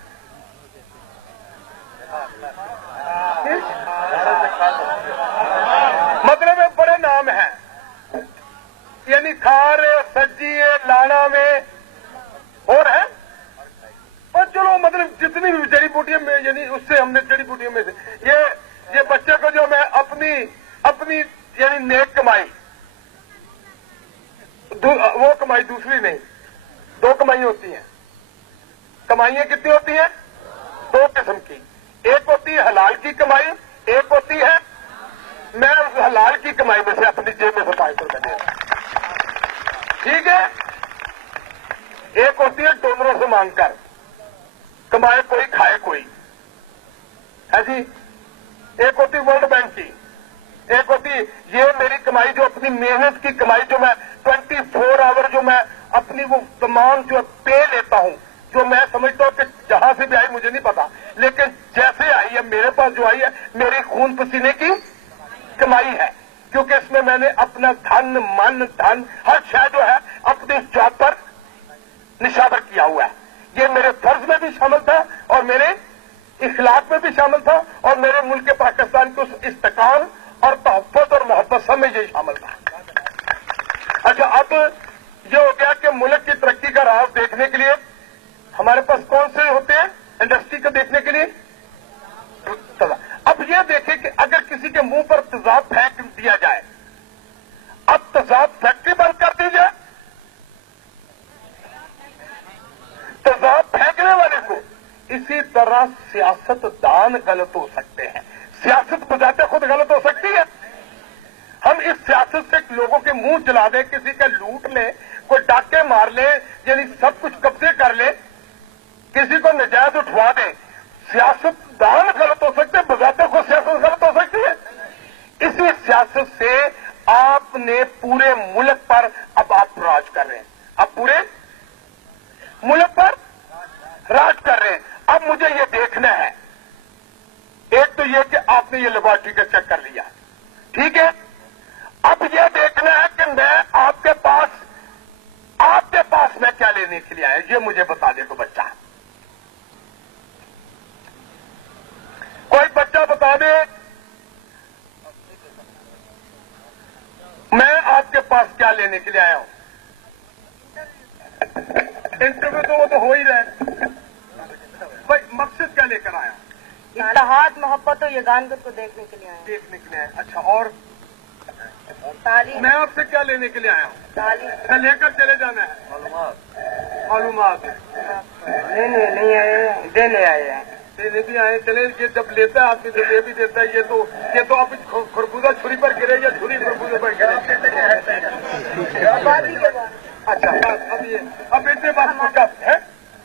मतलब है बड़े नाम हैं, यानी खार, सज्जी, लाना में और है। और चलो मतलब जितनी भी जड़ी बूटियां में, यानी उससे हमने जड़ी बूटियों में से ये बच्चे को जो मैं अपनी यानी नेक कमाई वो कमाई दूसरी नहीं, दो कमाई होती हैं। कमाइयां कितनी होती हैं? दो किस्म की। एक होती है हलाल की कमाई, एक होती है, मैं उस हलाल की कमाई में से अपनी जेब में से 500 रुपये दे रहा हूं, ठीक है। एक होती है डोनरों से मांगकर, कमाए कोई खाए कोई, ऐसी। एक होती वर्ल्ड बैंक की, एक होती ये मेरी कमाई जो अपनी मेहनत की कमाई, जो मैं 24 आवर जो मैं अपनी वो तमाम जो पे लेता हूं, जो मैं समझता हूं कि जहां से भी आई मुझे नहीं पता, लेकिन जैसे आई है मेरे पास जो आई है मेरी खून पसीने की कमाई है, क्योंकि इसमें मैंने अपना धन मन धन हर शय जो है अपने जॉब पर निशावर किया हुआ है। ये मेरे फर्ज में भी शामिल था और मेरे इखलाक में भी शामिल था और मेरे मुल्क पाकिस्तान के उस इस्तेकाम और तहफ़्फ़ुज़ और मोहब्बत सब में ये शामिल था। अच्छा, अब ये हो गया कि मुल्क की तरक्की का राज देखने के लिए हमारे पास कौन से होते हैं इंडस्ट्री को देखने के लिए? अब ये देखें कि अगर किसी के मुंह पर तेजाब फेंक दिया जाए, अब तेजाब फैक्ट्री बंद कर दी जाए, तेजाब फेंकने वाले को। इसी तरह सियासतदान गलत हो सकते हैं, सियासत बजाते खुद गलत हो सकती है। हम इस सियासत से लोगों के मुंह जला दें, किसी का लूट ले, कोई डाके मार ले, यानी सब कुछ कब्जे कर ले, किसी को नजायज उठवा दें, सियासतदान गलत हो सकते हैं, बजाते खुद सियासत गलत हो सकती है। इसी सियासत से आपने पूरे मुल्क पर अब आप राज कर रहे हैं, अब पूरे मुल्क पर राज कर रहे हैं। अब मुझे ये देखना है, एक तो ये कि आपने ये लेबोरेटरी का चेक कर लिया, ठीक है। अब ये देखना है कि मैं आपके पास मैं क्या लेने के लिए आया, ये मुझे बता दे। तो बच्चा, कोई बच्चा बता दे, मैं आपके पास क्या लेने के लिए आया हूं। इंटरव्यू तो वो तो हो ही रहा है, भाई मकसद क्या लेकर आया? इत्तेहाद मोहब्बत और यगानत को देखने के लिए आए हैं। देखने के लिए आया। अच्छा, और तालीम, मैं आपसे क्या लेने के लिए आया हूँ? तालीम। मैं लेकर चले जाना है मालूमात नहीं आए, देने आए हैं। देने भी आए, चले। ये जब लेता है आदमी तो ये भी देता है। ये तो अब खरबूजा छुरी पर गिरे या छुरी खरबूजे पर गिरे। अच्छा, अब इतने बात है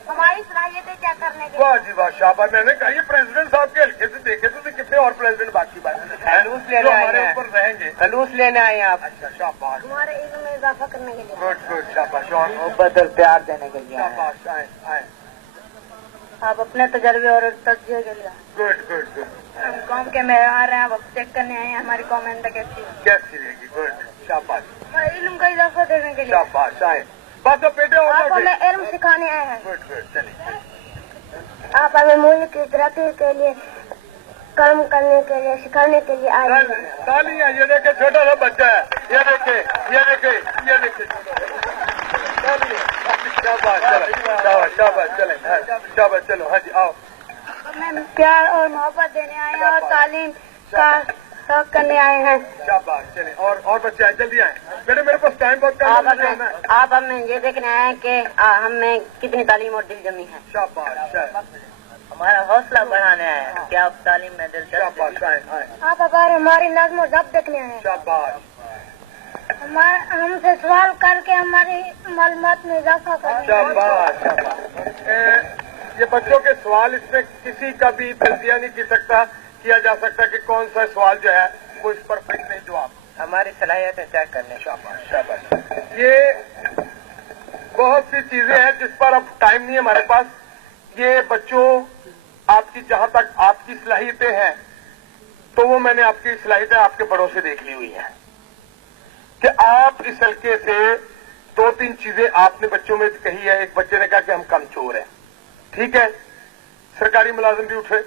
हमारी सलाहियतें क्या करने के? वाह जी वाह, शाबाश। मैंने कहा ये प्रेसिडेंट साहब के हल्के से देखे तो कितने और प्रेसिडेंट बाकी बात खलूस लेने आए हमारे हैं, ऊपर रहेंगे। खलूस लेने आए हैं आप। अच्छा, शाबाश, हमारे इल्म में इजाफा करने के लिए। गुड, शाबाश, और मोहब्बत और प्यार देने के लिए आए हैं। शाबाश, आए, आप अपने तजर्बे और तजज़िये के लिए। गुड। हम कौम के मेहमान हैं, अब चेक करने आए हैं हमारी कौम अंदर कैसी है। कैसी रहेगी? गुड, शाबाश, हमारे इल्म का इजाफा देने के लिए। शाबाश, आए। बस अब बेटे और आप हमें इल्म सिखाने आए हैं। गुड, चलिए। आप हमें मुल्क की तरक्की के लिए काम करने के लिए सिखाने के लिए आए हैं। तालियां, ये देखे छोटा सा बच्चा है, ये देखे। शाबाश, चलो, हाँ जी, आओ। हमें प्यार और मोहब्बत देने आए हैं और तालीम का शौक करने आए हैं। शाबाश, चले। और बच्चे आए, जल्दी आए बेटे, मेरे पास टाइम बहुत कम है। आप हमें ये देखने आए हैं कि हमें कितनी तालीम और दिल जमी है। शाबाश, हमारा हौसला बढ़ाने आए हैं कि आप तालीम में दिलचस्प। शाबाश, आए। आप अगर हमारी नज़्म और ज़ब्त देखने आए हैं, शाबाश, हमसे सवाल करके हमारी मालूमात में इजाफा करें। शाबाश। ये बच्चों के सवाल, इसमें किसी का भी तजिया नहीं किया जा सकता कि कौन सा सवाल जो है वो इस पर फिट नहीं जवाब। हमारी सलाहियतें चेक करने। शाबाश। ये बहुत सी चीजें हैं जिस पर अब टाइम नहीं है हमारे पास। ये बच्चों, आपकी जहां तक आपकी सलाहियतें हैं, तो वो मैंने आपकी सलाहियतें आपके बड़ों से देख ली हुई हैं कि आप इस हल्के से 2-3 चीजें आपने बच्चों में कही है। एक बच्चे ने कहा कि हम कमचोर हैं, ठीक है, सरकारी मुलाजिम भी उठे।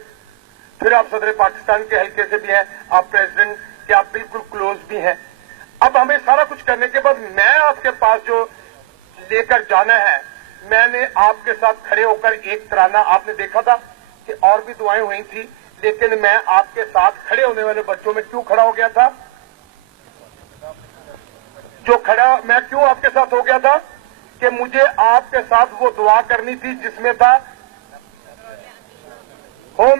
फिर आप सदर पाकिस्तान के हल्के से भी हैं, आप प्रेसिडेंट के आप बिल्कुल क्लोज भी हैं। अब हमें सारा कुछ करने के बाद मैं आपके पास जो लेकर जाना है, मैंने आपके साथ खड़े होकर एक तराना आपने देखा था कि और भी दुआएं हुई थी, लेकिन मैं आपके साथ खड़े होने वाले बच्चों में क्यों खड़ा हो गया था? मैं क्यों आपके साथ हो کیا تھا کہ مجھے آپ کے ساتھ وہ دعا کرنی تھی جس میں تھا ہو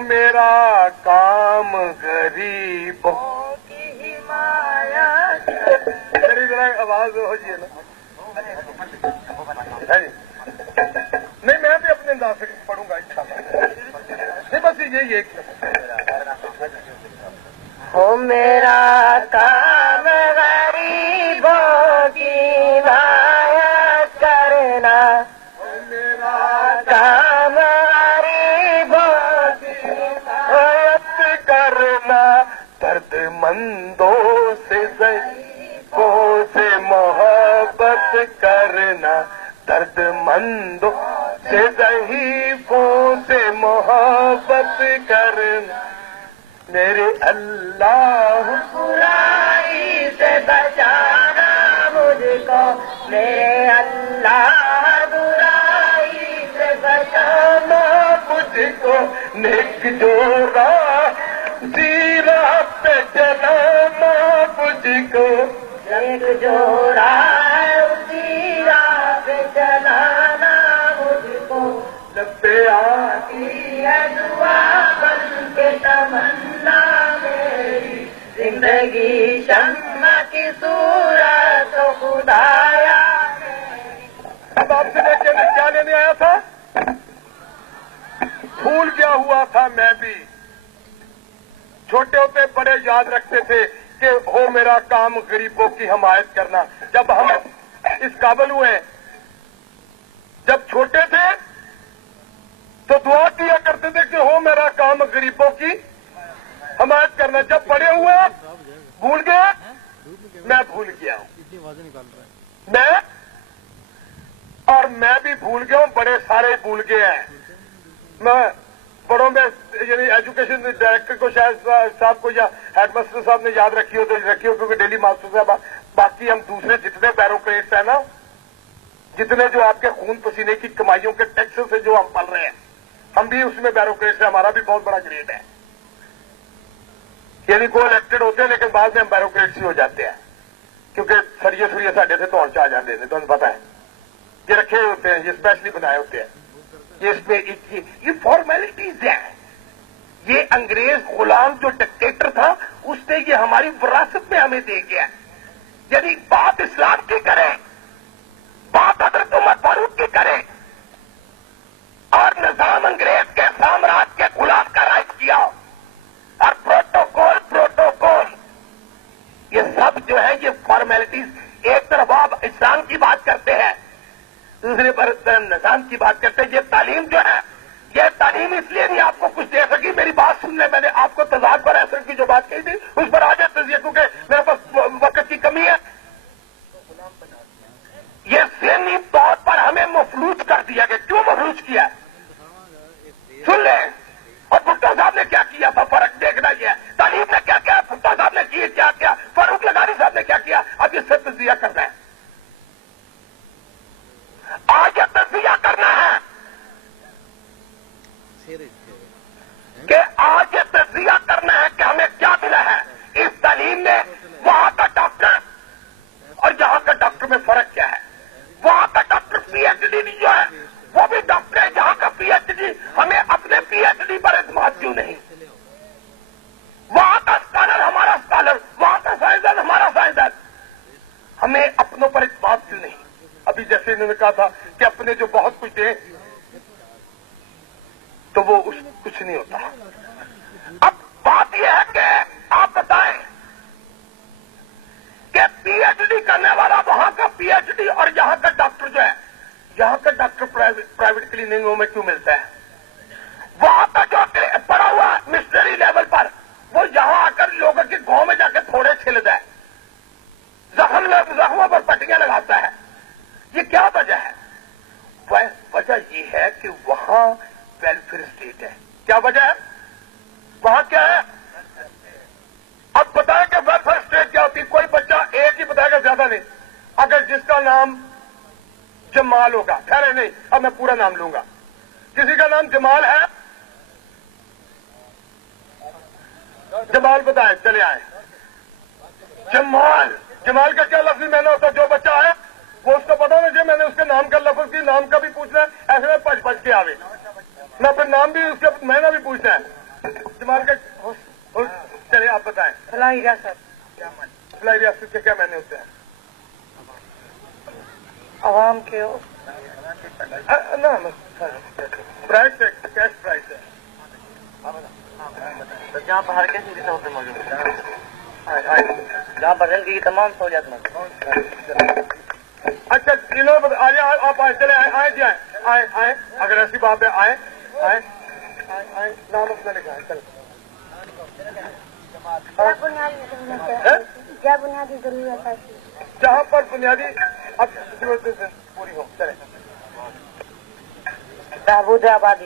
میرا کام غریبوں کی حمایت. میری ذرا آواز ہو جائے نا. نہیں میں بھی اپنے انداز سے پڑھوں گا انشاءاللہ. نہیں بس یہی ایک ہو میرا کام غریبوں کی حمایت کرنا, میرا کام غریبوں کی حمایت کرنا, درد مندوں سے ضعیفوں سے محبت کرنا, درد مندوں سے ضعیفوں سے محبت کرنا, میرے اللہ برائی سے بچانا مجھ کو, میرے اللہ برائی سے بچانا مجھ کو, نیک جو راہ زیرہ پہ چلانا مجھ کو, ایک جو راہ اسی راہ پہ چلانا مجھ کو, لبے آتی ہے دعا بن کے تمنا میری, زندگی شمع کی صورت خدایا. اب آپ سے کیا لینے آیا تھا؟ بھول گیا ہوا تھا میں بھی. چھوٹے ہوتے بڑے یاد رکھتے تھے کہ ہو میرا کام غریبوں کی حمایت کرنا. جب ہم اس قابل ہوئے, جب چھوٹے تھے تو دعا کیا کرتے تھے کہ ہو میرا کام غریبوں کی حمایت کرنا. جب بڑے ہوئے بھول گئے, میں بھول گیا ہوں. میں بھی بھول گیا ہوں, بڑے سارے بھول گئے ہیں. میں بڑوں میں یعنی ایجوکیشن ڈائریکٹر کو شاید صاحب کو یا ہیڈ ماسٹر صاحب نے یاد رکھی ہو تو رکھی ہو, کیونکہ ڈیلی ماسٹر صاحب. باقی ہم دوسرے جتنے بیوروکریٹس ہیں نا, جتنے جو آپ کے خون پسینے کی کمائیوں کے ٹیکس سے جو ہم پل رہے ہیں, ہم بھی اس میں بیوروکریٹس ہیں. ہمارا بھی بہت بڑا گریڈ ہے. یعنی کو الیکٹڈ ہوتے ہیں لیکن بعد میں ہم بیوروکریٹس ہی ہو جاتے ہیں, کیونکہ سریے ساڈے سے تو چاہ جاتے ہیں. تمہیں پتا ہے یہ رکھے ہوتے ہیں, یہ اسپیشلی بنائے ہوتے ہیں. یہ اس میں یہ فارمیلٹیز ہیں. یہ انگریز غلام جو ڈکٹیٹر تھا اس نے یہ ہماری وراثت میں ہمیں دے گیا. یعنی بات اسلام کی کرے, بات حضرت عمر فاروق کی کرے, اور نظام انگریز کے سامراج کے غلام کا رائج کیا, اور پروٹوکول یہ سب جو ہے یہ فارمیلٹیز. ایک طرف آپ اسلام کی بات کرتے ہیں, دوسرے پر نظام کی بات کرتے ہیں. یہ تعلیم جو ہے, یہ تعلیم اس لیے نہیں آپ کو کچھ دے سکی. میری بات سن لیں, میں نے آپ کو تضاد پر ایسر کی جو بات کہی تھی اس پر آ جاتے تھے, کیونکہ میرے پاس وقت کی کمی ہے. یہ ذہنی طور پر ہمیں مفلوج کر دیا گیا. کیوں مفلوج کیا؟ سن لیں. اور بھٹو صاحب نے کیا کیا تھا, فرق دیکھنا یہ ہے. تعلیم نے کیا کیا, بھٹو صاحب نے کیا کیا, فاروق لغاری صاحب نے کیا کیا. اب اس سے تجزیہ کرنا ہے, آج یہ تجزیہ کرنا ہے کہ آج یہ تجزیہ کرنا ہے کہ ہمیں کیا ملا ہے اس تعلیم میں. وہاں کا ڈاکٹر اور یہاں کا ڈاکٹر میں فرق کیا ہے؟ وہاں کا ڈاکٹر پی ایچ ڈی جو ہے وہ بھی ڈاکٹر ہے, یہاں کا پی ایچ ڈی. ہمیں اپنے پی ایچ ڈی پر اعتماد کیوں نہیں؟ وہاں کا اسکالر ہمارا اسکالر, وہاں کا سائنسدان ہمارا سائنسدان, ہمیں اپنوں پر اعتماد کیوں نہیں؟ ابھی جیسے انہوں نے کہا تھا کہ اپنے جو بہت کچھ دیں تو وہ کچھ نہیں ہوتا. اب بات یہ ہے کہ آپ بتائیں کہ پی ایچ ڈی کرنے والا وہاں کا پی ایچ ڈی اور یہاں کا ڈاکٹر جو ہے, یہاں کا ڈاکٹر پرائیویٹ کلینکوں میں کیوں ملتا ہے؟ وہاں کا جو پڑا ہوا مسٹری لیول پر وہ یہاں آ کر لوگوں کے گاؤں میں جا کے تھوڑے چھلتا ہے, زخموں پر پٹیاں لگاتا ہے. یہ کیا وجہ ہے؟ وجہ یہ ہے کہ وہاں ویلفیئر اسٹیٹ ہے. کیا وجہ ہے وہاں؟ کیا ہے؟ اب بتائیں کہ ویلفیئر اسٹیٹ کیا ہوتی ہے. کوئی بچہ ایک ہی بتائے گا, زیادہ نہیں. اگر جس کا نام جمال ہوگا, ٹھہرے نہیں, اب میں پورا نام لوں گا. کسی کا نام جمال ہے, جمال بتائیں, چلے آئے. जमाल जमाल का क्या लफ्जी मैंने होता? जो बच्चा है वो उसको पता ना, जो मैंने उसके नाम का लफ्ज की नाम का भी पूछना है, ऐसे में पच पच के आवे मैं फिर नाम भी उसका मैंने भी पूछना है। जमाल का चले आप बताएं। फलाई रियासत, फलाई रियासत के क्या मैंने होते हैं? आवाम के ना प्राइस है, कैश प्राइस है। जहाँ पर हर किसी की सहूलत मौजूद है, जहाँ पर जिंदगी की तमाम सहूलियत मौजूद। अच्छा इन्होंने आइए, आप आए, चले आए जी, आए आए, अगर ऐसी बात है आए आए आए, नाम अपना लिखा है। चलो क्या बुनियादी जरूरत है? जहाँ पर बुनियादी अब जरूरतें पूरी हो। चले बहबूद आबादी,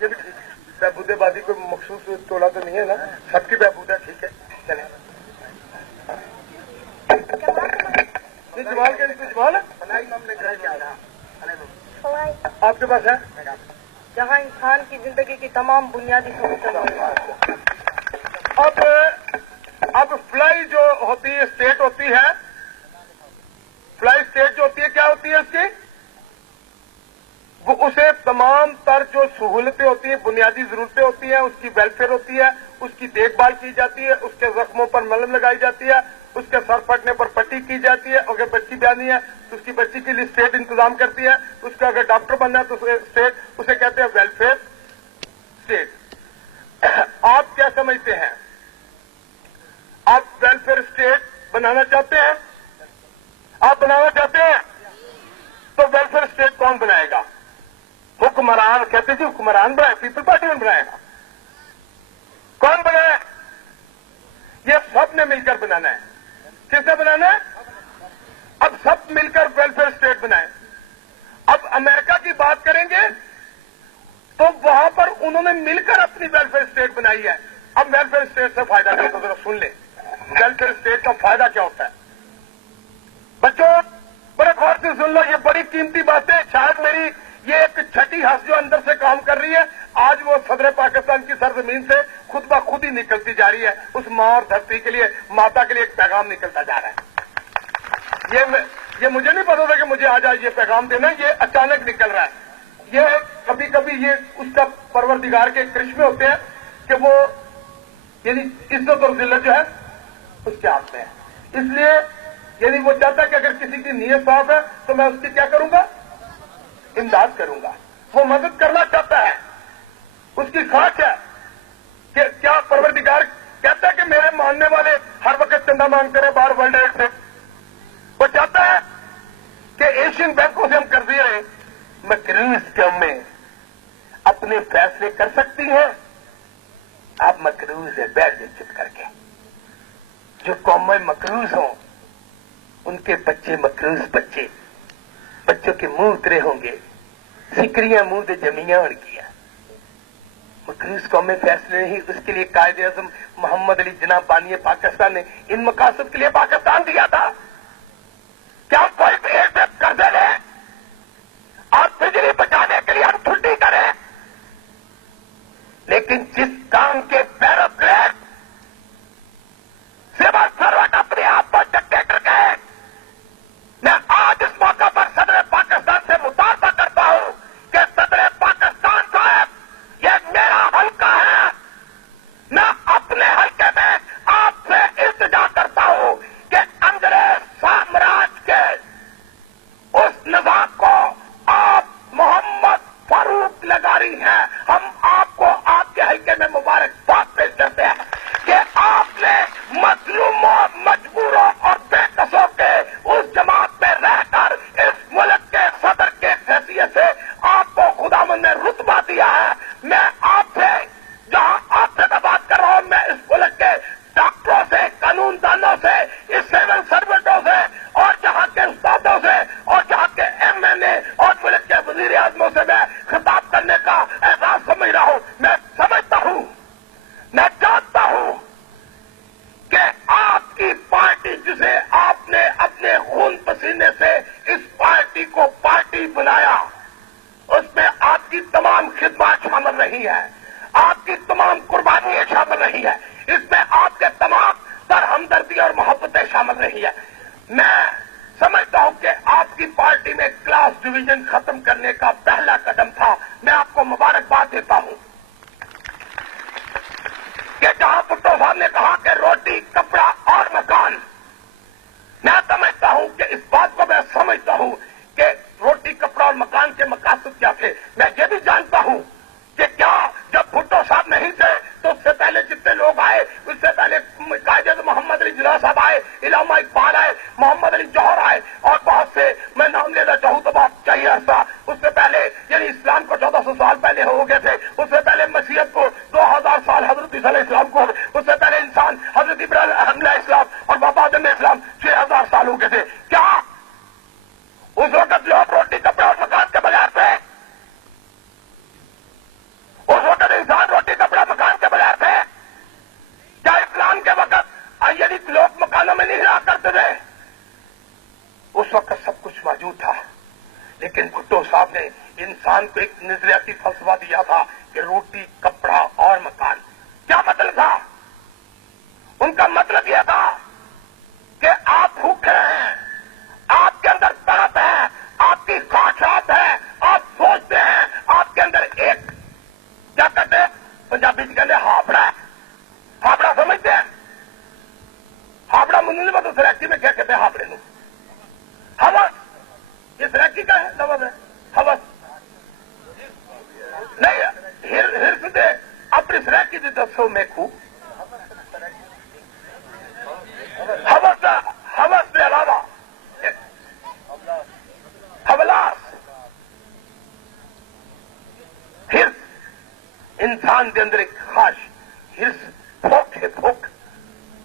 ये भी ठीक है। बहबूदेबादी कोई मखसूस तोला तो नहीं है ना, सबकी बहबूद है, ठीक है। चले जमाल के लिए जमाल आपके पास है? जहाँ इंसान की जिंदगी की तमाम बुनियादी सहूलतें। अब फ्लाई जो होती है स्टेट होती है, फ्लाई स्टेट जो होती है क्या होती है उसकी? वो उसे तमाम तर जो सहूलतें होती हैं, बुनियादी जरूरतें होती हैं, उसकी वेलफेयर होती है, उसकी देखभाल की जाती है, उसके जख्मों पर मलहम लगाई जाती है, उसके सर फटने पर पट्टी की जाती है। अगर बच्ची ब्यानी है तो उसकी बच्ची के लिए स्टेट इंतजाम करती है। उसका अगर डॉक्टर बनना है तो स्टेट उसे कहते हैं वेलफेयर स्टेट। आप क्या समझते हैं? आप वेलफेयर स्टेट बनाना चाहते हैं? आप बनाना चाहते हैं तो वेलफेयर स्टेट कौन बनाएगा? हुक्मरान कहते थे, हुक्मरान बनाए, पीपल पार्टी में बनाएगा। कौन बनाए? ये सब ने मिलकर बनाना है। किसने बनाना है? अब सब मिलकर वेलफेयर स्टेट बनाए। अब अमेरिका की बात करेंगे तो वहां पर उन्होंने मिलकर अपनी वेलफेयर स्टेट बनाई है। अब वेलफेयर स्टेट से फायदा क्या? तो जरा सुन ले, वेलफेयर स्टेट का फायदा क्या होता है। बच्चों बड़े गौर से सुन लो, ये बड़ी कीमती बातें। शायद मेरी ये एक छठी हंस जो अंदर से काम कर रही है, आज वो सदर पाकिस्तान की सरजमीन से खुद ब खुद ही निकलती जा रही है। उस मां और धरती के लिए, माता के लिए एक पैगाम निकलता जा रहा है। ये मुझे नहीं पता था कि मुझे आज ये पैगाम देना, ये अचानक निकल रहा है। ये कभी कभी ये उसका परवरदिगार के करिश्मे होते हैं कि वो यानी इज्जत और जिल्लत जो है उसके हाथ में है। इसलिए यानी वो चाहता है कि अगर किसी की नीयत साफ है तो मैं उसकी क्या करूंगा? इमदाद करूंगा। वो मदद करना चाहता है, उसकी ख्वाहिश है कि क्या परवरदिगार कहता है कि मेरे मानने वाले हर वक्त चंदा मांगते रहे बाहर वर्ल्ड एड से। वो चाहता है कि एशियन बैंकों से हम कर्ज रहे, मकरूज कौमें अपने फैसले कर सकती हैं। आप मकरूज है, बैठ जाए चुप करके। जो कौमें मकरूज हों उनके बच्चे मकरूज बच्चे, बच्चों के मुंह उतरे होंगे, सिकरियां मुंह दे जमियां होने किया। मकरूज कौमें फैसले नहीं, उसके लिए कायदे आजम मोहम्मद अली जनाब बानी पाकिस्तान ने इन मकासद के लिए पाकिस्तान दिया था। क्या कोई भी ऐसे कर्जे ले, आप बिजली बचाने के लिए हम छुट्टी करें, लेकिन जिस काम के ब्यूरोक्रेट सिविल सर्वेंट अपने आप पर डिक्टेटर गए, मैं आज इस मौका पर सदर पाकिस्तान से मुतालबा करता हूं कि सदर पाकिस्तान साहब, ये मेरा हल्का है, मैं अपने हल्के में आपसे इल्तिजा करता हूं कि अंग्रेज साम्राज्य के उस निजाम को आप मोहम्मद फारूक लगारी हैं, हम आपको आपके हल्के में मुबारकबाद पेश करते हैं कि आपने मजलूमों, मजबूरों और बेकसों के उस जमात में रहकर इस मुल्क के सदर के हैसियत से आपको खुदावंद ने रुतबा दिया है। मैं आपसे, जहां आपसे मैं बात कर रहा हूं, मैं इस मुल्क के डॉक्टरों से, कानूनदानों से, इस सिविल सर्वेंटों से और जहां के उस्तादों से और जहां के MNA और मुल्क के वजीर आजमों से मैं खिताब करने का एहसास समझ रहा हूं। मैं समझता हूं, मैं जानता हूं कि आपकी पार्टी, जिसे आपने अपने खून पसीने से इस पार्टी को पार्टी बनाया, उसमें आपकी तमाम खिदमत शामिल रही है, आपकी तमाम कुर्बानियां शामिल रही है, इसमें आपके तमाम सरहमद हमदर्दी और मोहब्बतें शामिल रही है। मैं समझता हूं कि आपकी पार्टी में क्लास डिवीजन खत्म करने का पहला कदम था। मैं आपको मुबारकबाद देता हूं कि जहां भुट्टो साहब ने कहा कि रोटी, कपड़ा और मकान, मैं समझता हूं कि इस बात को मैं समझता हूं कि रोटी, कपड़ा और मकान के मकासद क्या थे। मैं ये भी जानता हूं कि क्या जब भुट्टो साहब नहीं थे तो उससे पहले जितने लोग आए, उससे पहले कायदे मोहम्मद अली जिन्ना साहब आए, इलामा इकबाल आए, मोहम्मद अली जौहर आए और बहुत से, मैं नाम लेना चाहूं तो बहुत चाहिए अर्सा, उससे पहले यानी इस्लाम को 1400 साल पहले हो गए थे, उससे पहले मसीहत को 2000 साल हजरत ईसा अलैहिस्सलाम को, उससे पहले इंसान हजरत इब्राहीम अलैहिस्सलाम और बाबा आदम अलैहिस्सलाम 6000 साल हो गए थे। क्या उस वक्त लोग रोटी, कपड़ा और मकान के बगैर थे? उस वक्त इंसान रोटी, कपड़ा, मकान के बगैर थे? क्या इस्लाम के वक्त यदि लोग मकानों में नहीं रहा करते थे? उस वक्त सब कुछ मौजूद था, लेकिन भुट्टो साहब ने इंसान को एक नजरियाती फलसफा दिया था कि रोटी, कपड़ा और मकान। क्या मतलब था उनका? मतलब यह था कि आप भूखे हैं, आपके अंदर तड़प है, आपकी ख्वाहिशात है, आप सोचते हैं, आपके अंदर एक, क्या कहते हैं पंजाबी में कहते हावड़ा है। हावड़ा समझते हैं? हावड़ा मुन्नी में तो सराकी में क्या कहते हैं हावड़े को? हवस। ये सराकी का है लफ्ज है हवस नहीं, हिर्स दे अपनी सराकी दे दसो मेखू हवस, हवस के अलावा हवलास, हिर्स, इंसान के अंदर एक ख्वाहिश, हिर्स, भूख है,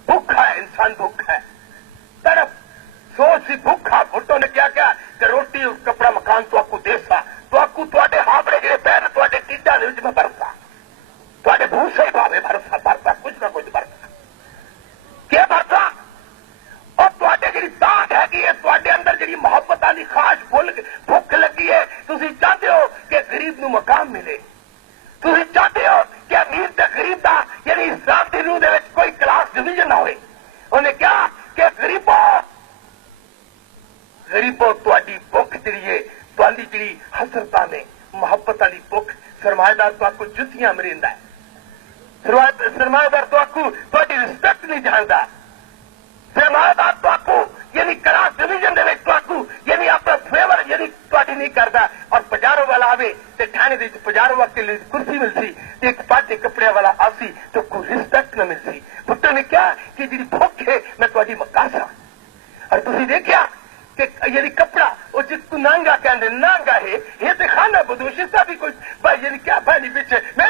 भूखा है इंसान, भूखा है, तड़प, सोच सी भूखा। भुट्टो ने क्या किया कि रोटी और कपड़ा मकान तो आपको देसा, तो आपको थोड़े हावड़े जे पैर थोड़े टीडा में बरसा, थोड़े भूसे ही भावे भरसा कुछ ना कुछ बरसा, क्या बरसा? और थोड़े जी ताक हैगी है, थोड़े अंदर जी मोहब्बत वाली ख्वाहिश भुख लगी है, तुम चाहते हो कि गरीब नूं मकाम मिले, तुम चाहते हो कि अमीर ते गरीब का यानी इस्लाम की रूह दे विच कोई क्लास डिवीजन ना होए। उन्हें क्या कि गरीबों तुहाडी भुख जिहड़ी है, तुहाडी जिहड़ी हसरतां ने, मोहब्बत वाली भुख, सरमाएदार तो आपको जुत्तियां मरींदा है, सरमाएदार तो आपको तुहाडी रिस्पेक्ट नहीं जानता, सरमाएदार तो आपको यानी क्लास डिवीजन दे विच तो आपको यानी अपना फेवर यानी तुहाडी नहीं करता। और पजारों वाला आवे ते थाने दे पजारों वास्ते कुर्सी मिलसी, एक पाटे कपड़े वाला आसी तो कोई रिस्पेक्ट न मिलसी। भुट्टो ने क्या कि जी भुख है मैं तुहाडी मकासा। और तुसी देखिया कि यानी कपड़ा वो जिसको नांगा कहते नांगा है, ये तो खाना बदोश, इसका भी कोई यानी क्या भाई पीछे मैं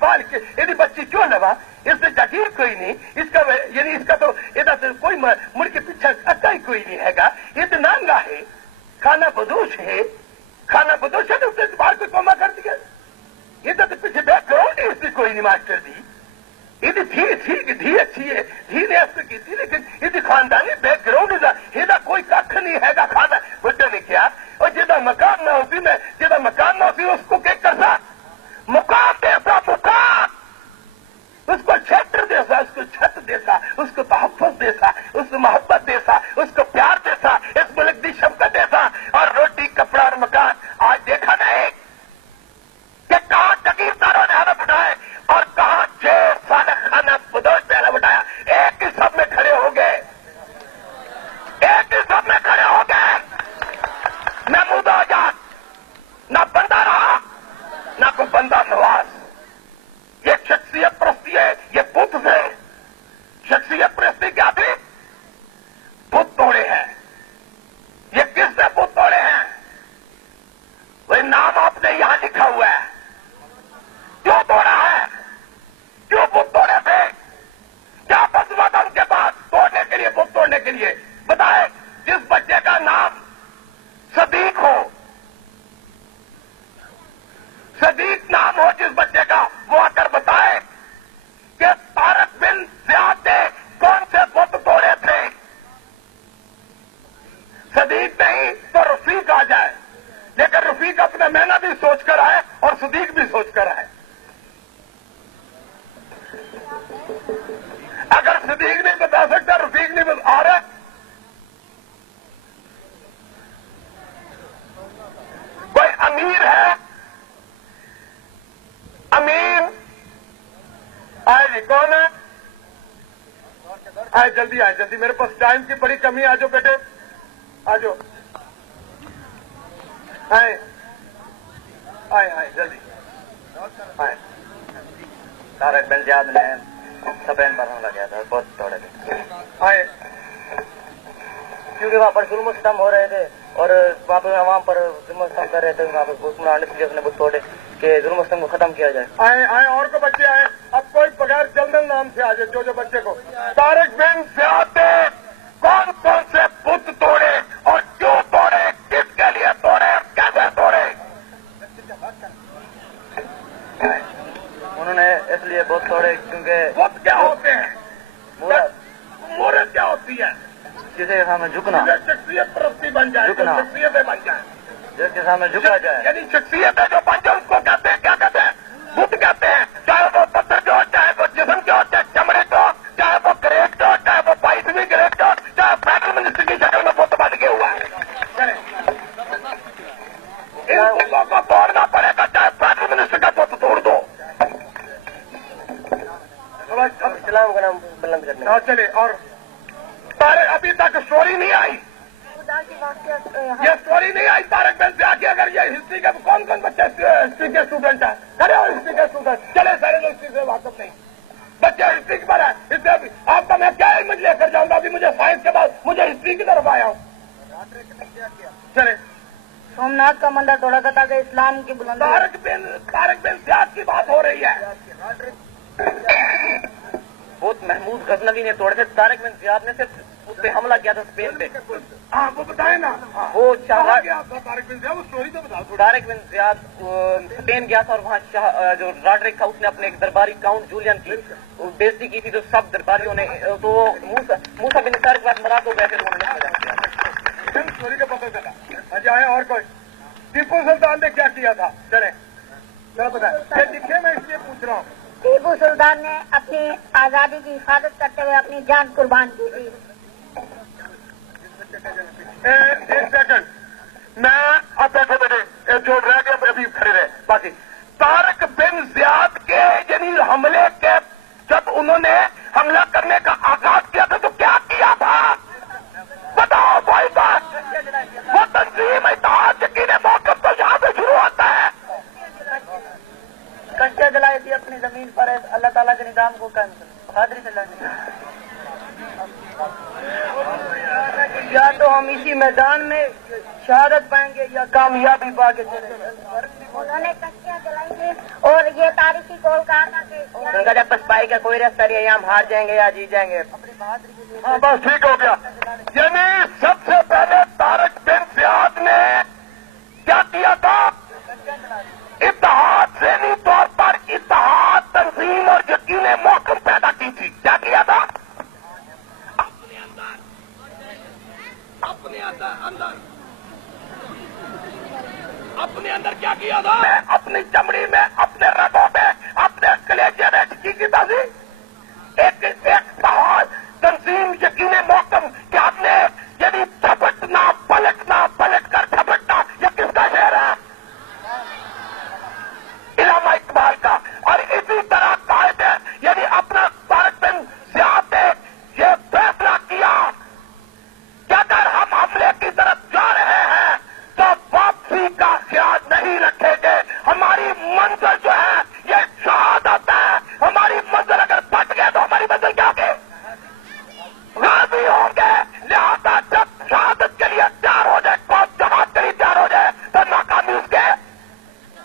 बाल के यदि बच्ची क्यों लगा, इससे जागीर कोई नहीं, इसका यानी इसका तो इधर तो कोई मुड़ के पीछे अक्का ही कोई नहीं हैगा, ये तो नांगा है, खाना बदोश है, खाना बदोश है तो उससे बाहर कोई कौमा कर दिया, ये तो पीछे बैकग्राउंड है, इससे कोई नहीं मास्टर दी, ये धी अच्छी है, धी ने ऐसे की थी, लेकिन ये खानदानी बैकग्राउंड ਇਹਦਾ कोई कख नहीं हैगा खाना। बुड्ढे ने किया और जिदा मकान ना होती मैं जिदा मकान ना होती उसको क्या करता, मुकाम देता, मुकाम उसको क्षेत्र देता, उसको छत देता, उसको तहफ़्फ़ुज़ देता, उसको मोहब्बत देता, उसको प्यार देता, इस मुल्क की शफ़क़त देता। और रोटी, कपड़ा और मकान आज देखा नहीं कि कहाँ जागीरदारों ने हमें उठाए और कहाँ 6 साल खाना बदोश ने हमें उठाया। एक ही सब में खड़े हो गए, एक ही सब में खड़े हो गए। महमूद आजाद ना बंदा रहा ना कोई बंदा नवाज। ये शख्सियत परस्ती है, ये बुत से शख्सियत परस्ती क्या थी? बुत तोड़े हैं। ये किसने बुत तोड़े हैं? वही नाम आपने यहां लिखा हुआ है। क्यों तोड़ा है? क्यों बुत तोड़े थे? क्या फतवा था उनके पास तोड़ने के लिए, बुत तोड़ने के लिए? बताए जिस बच्चे का नाम सदीक हो, सदीक नाम हो जिस बच्चे का, वो आकर बताए कि तारक बिन ज़ियाद ने कौन से बुत तोड़े थे। सदीक नहीं तो रफीक आ जाए, लेकिन रफीक अपना मैना भी सोच कर आए और सदीक भी सोच कर आए। अगर सिद्दीक नहीं बता सकता, रफीक नहीं बता रहा, कोई अमीर है? अमीर आए जी, कौन है? आए जल्दी, आए जल्दी, मेरे पास टाइम की बड़ी कमी है। आ जाओ बेटे, आ जाओ, आए आए आए जल्दी आए। तारक बिन ज़ियाद ने स्पेन पर हमला किया था, बहुत तोड़े थे। आए, क्योंकि वहाँ पर जुल्म सितम हो रहे थे और वहाँ पर आवाम पर जुल्म सितम कर रहे थे, वहाँ पर हुक्मरान ने बहुत तोड़े कि जुल्म सितम को खत्म किया जाए। आए आए, और को बच्चे आए। अब कोई बगैर जल्दन नाम से आ जाए, जो बच्चे को। तारक बिन ज़ियाद ने कौन कौन से बुत तोड़े और क्यों तोड़े, किसके लिए तोड़े, कैसे तोड़े? उन्होंने इसलिए बहुत तोड़े क्योंकि बुत क्या होते हैं? मूरत, मूरत क्या होती है? जिसके सामने झुकना, शख्सियत परस्ती बन जाए, झुकना। शख्सियतें बन जाए, जिसके सामने झुका जाए। यानी शख्सियतें जो बन जाए उसको कहते हैं, क्या कहते हैं? बुत कहते हैं। चाहे वो पत्थर के हो, चाहे वो जिस्म के हो, चाहे चमड़े के हो, चाहे वो ग्रेड के हो, चाहे वो 22वीं ग्रेड के हो, चाहे प्राइम मिनिस्टर की शक्ल में बुत बन गया हुआ है। चले, इन बुतों को तोड़ना पड़ेगा, चाहे प्राइम मिनिस्टर का बुत तोड़ दो। इस्लाम का नाम बुलंद करने। हाँ चले, और तारक अभी तक स्टोरी नहीं आई, ये स्टोरी नहीं आई तारक बिन ज़ियाद की। अगर ये हिस्ट्री के कौन कौन बच्चे हिस्ट्री के स्टूडेंट हैं, खड़े हो हिस्ट्री के स्टूडेंट, चले सारे लोग हिस्ट्री से वाकफ नहीं, बच्चे हिस्ट्री की पर है। इससे आपका मैं क्या इमेज लेकर जाऊंगा? अभी मुझे साइंस के बाद मुझे हिस्ट्री की तरफ आया हूँ। चले, सोमनाथ का मंदिर तोड़ा था ताकि इस्लाम की बुलंदी। तारक बिन ज़ियाद की बात हो रही है। बहुत महमूद गजनवी ने तोड़े थे। तारक बिन ज़ियाद ने सिर्फ उस पे हमला किया था, स्पेन पे। हाँ वो बताए ना, वो चाहा गया था तारक बिन ज़ियाद, वो स्टोरी तो बताओ थोड़ी। तारक बिन ज़ियाद स्पेन गया था और वहाँ जो रॉड्रिक था उसने अपने एक दरबारी काउंट जूलियन की बेइज्जती की थी, तो सब दरबारियों ने, तो वो मूसा बिन नसर के पास मराद हो गए थे, तो उन्होंने स्टोरी का पता चला। अच्छा है, और कोई? टीपू सुल्तान ने क्या किया था? चले चलो बताए, लिखे मैं इसलिए पूछ रहा हूँ। टीपू सुल्तान ने अपनी आजादी की हिफाजत करते हुए अपनी जान कुर्बान की थी। एक सेकंड, मैं अब देखो बेटे, जो रह गए अभी खड़े रहे बाकी। तारक बिन ज़ियाद के यानी हमले के, जब उन्होंने हमला करने का आगाज किया था तो क्या किया था? बताओ भाई बात। वो तंजीम इत्तेहाद यकीन मौक़िफ़ तो यहाँ से शुरू होता है। कश्तियाँ जलाई थी अपनी जमीन पर अल्लाह ताला के निजाम को कायम कर। बहादुरी से लड़े। या तो हम इसी मैदान में शहादत पाएंगे या कामयाबी पा के चले। उन्होंने कश्तियाँ जलाई थी और ये तारीखी कौल कहा था कि उनका जब पसपाई का कोई रास्ता नहीं है, या हम हार जाएंगे या जीत जाएंगे। हाँ बस ठीक हो गया। यानी सबसे पहले तारक बिन ज़ियाद ने क्या किया था? इत्तेहाद ज़हनी तौर पर इत्तेहाद, तंजीम और यकीन मौक़िफ़ पैदा की थी। क्या किया था? अपने अंदर क्या किया था? मैं अपनी चमड़ी में, अपने रगों में, अपने कलेजे में की थी एक इत्तेहाद, तंजीम, यकीन मौक़िफ़ कि आपने यदि झपटना, पलट कर झपटना, ये किसका शेर है? इलामा इकबाल का। और इसी तरह कायदे यदि अपना तारक बिन ज़ियाद ने ये फैसला किया कि अगर हम हमले की तरफ जा रहे हैं तो वापसी का ख्याल नहीं रखेंगे। हमारी मंजिल जो है ये शहादत है। हमारी मंजिल अगर बच गए तो हमारी मंजिल क्या होगी? गाज़ी होंगे। लिहाजा जब शहादत के लिए तैयार हो जाए, कौम जमात के लिए तैयार हो जाए, तो नाकामी उसके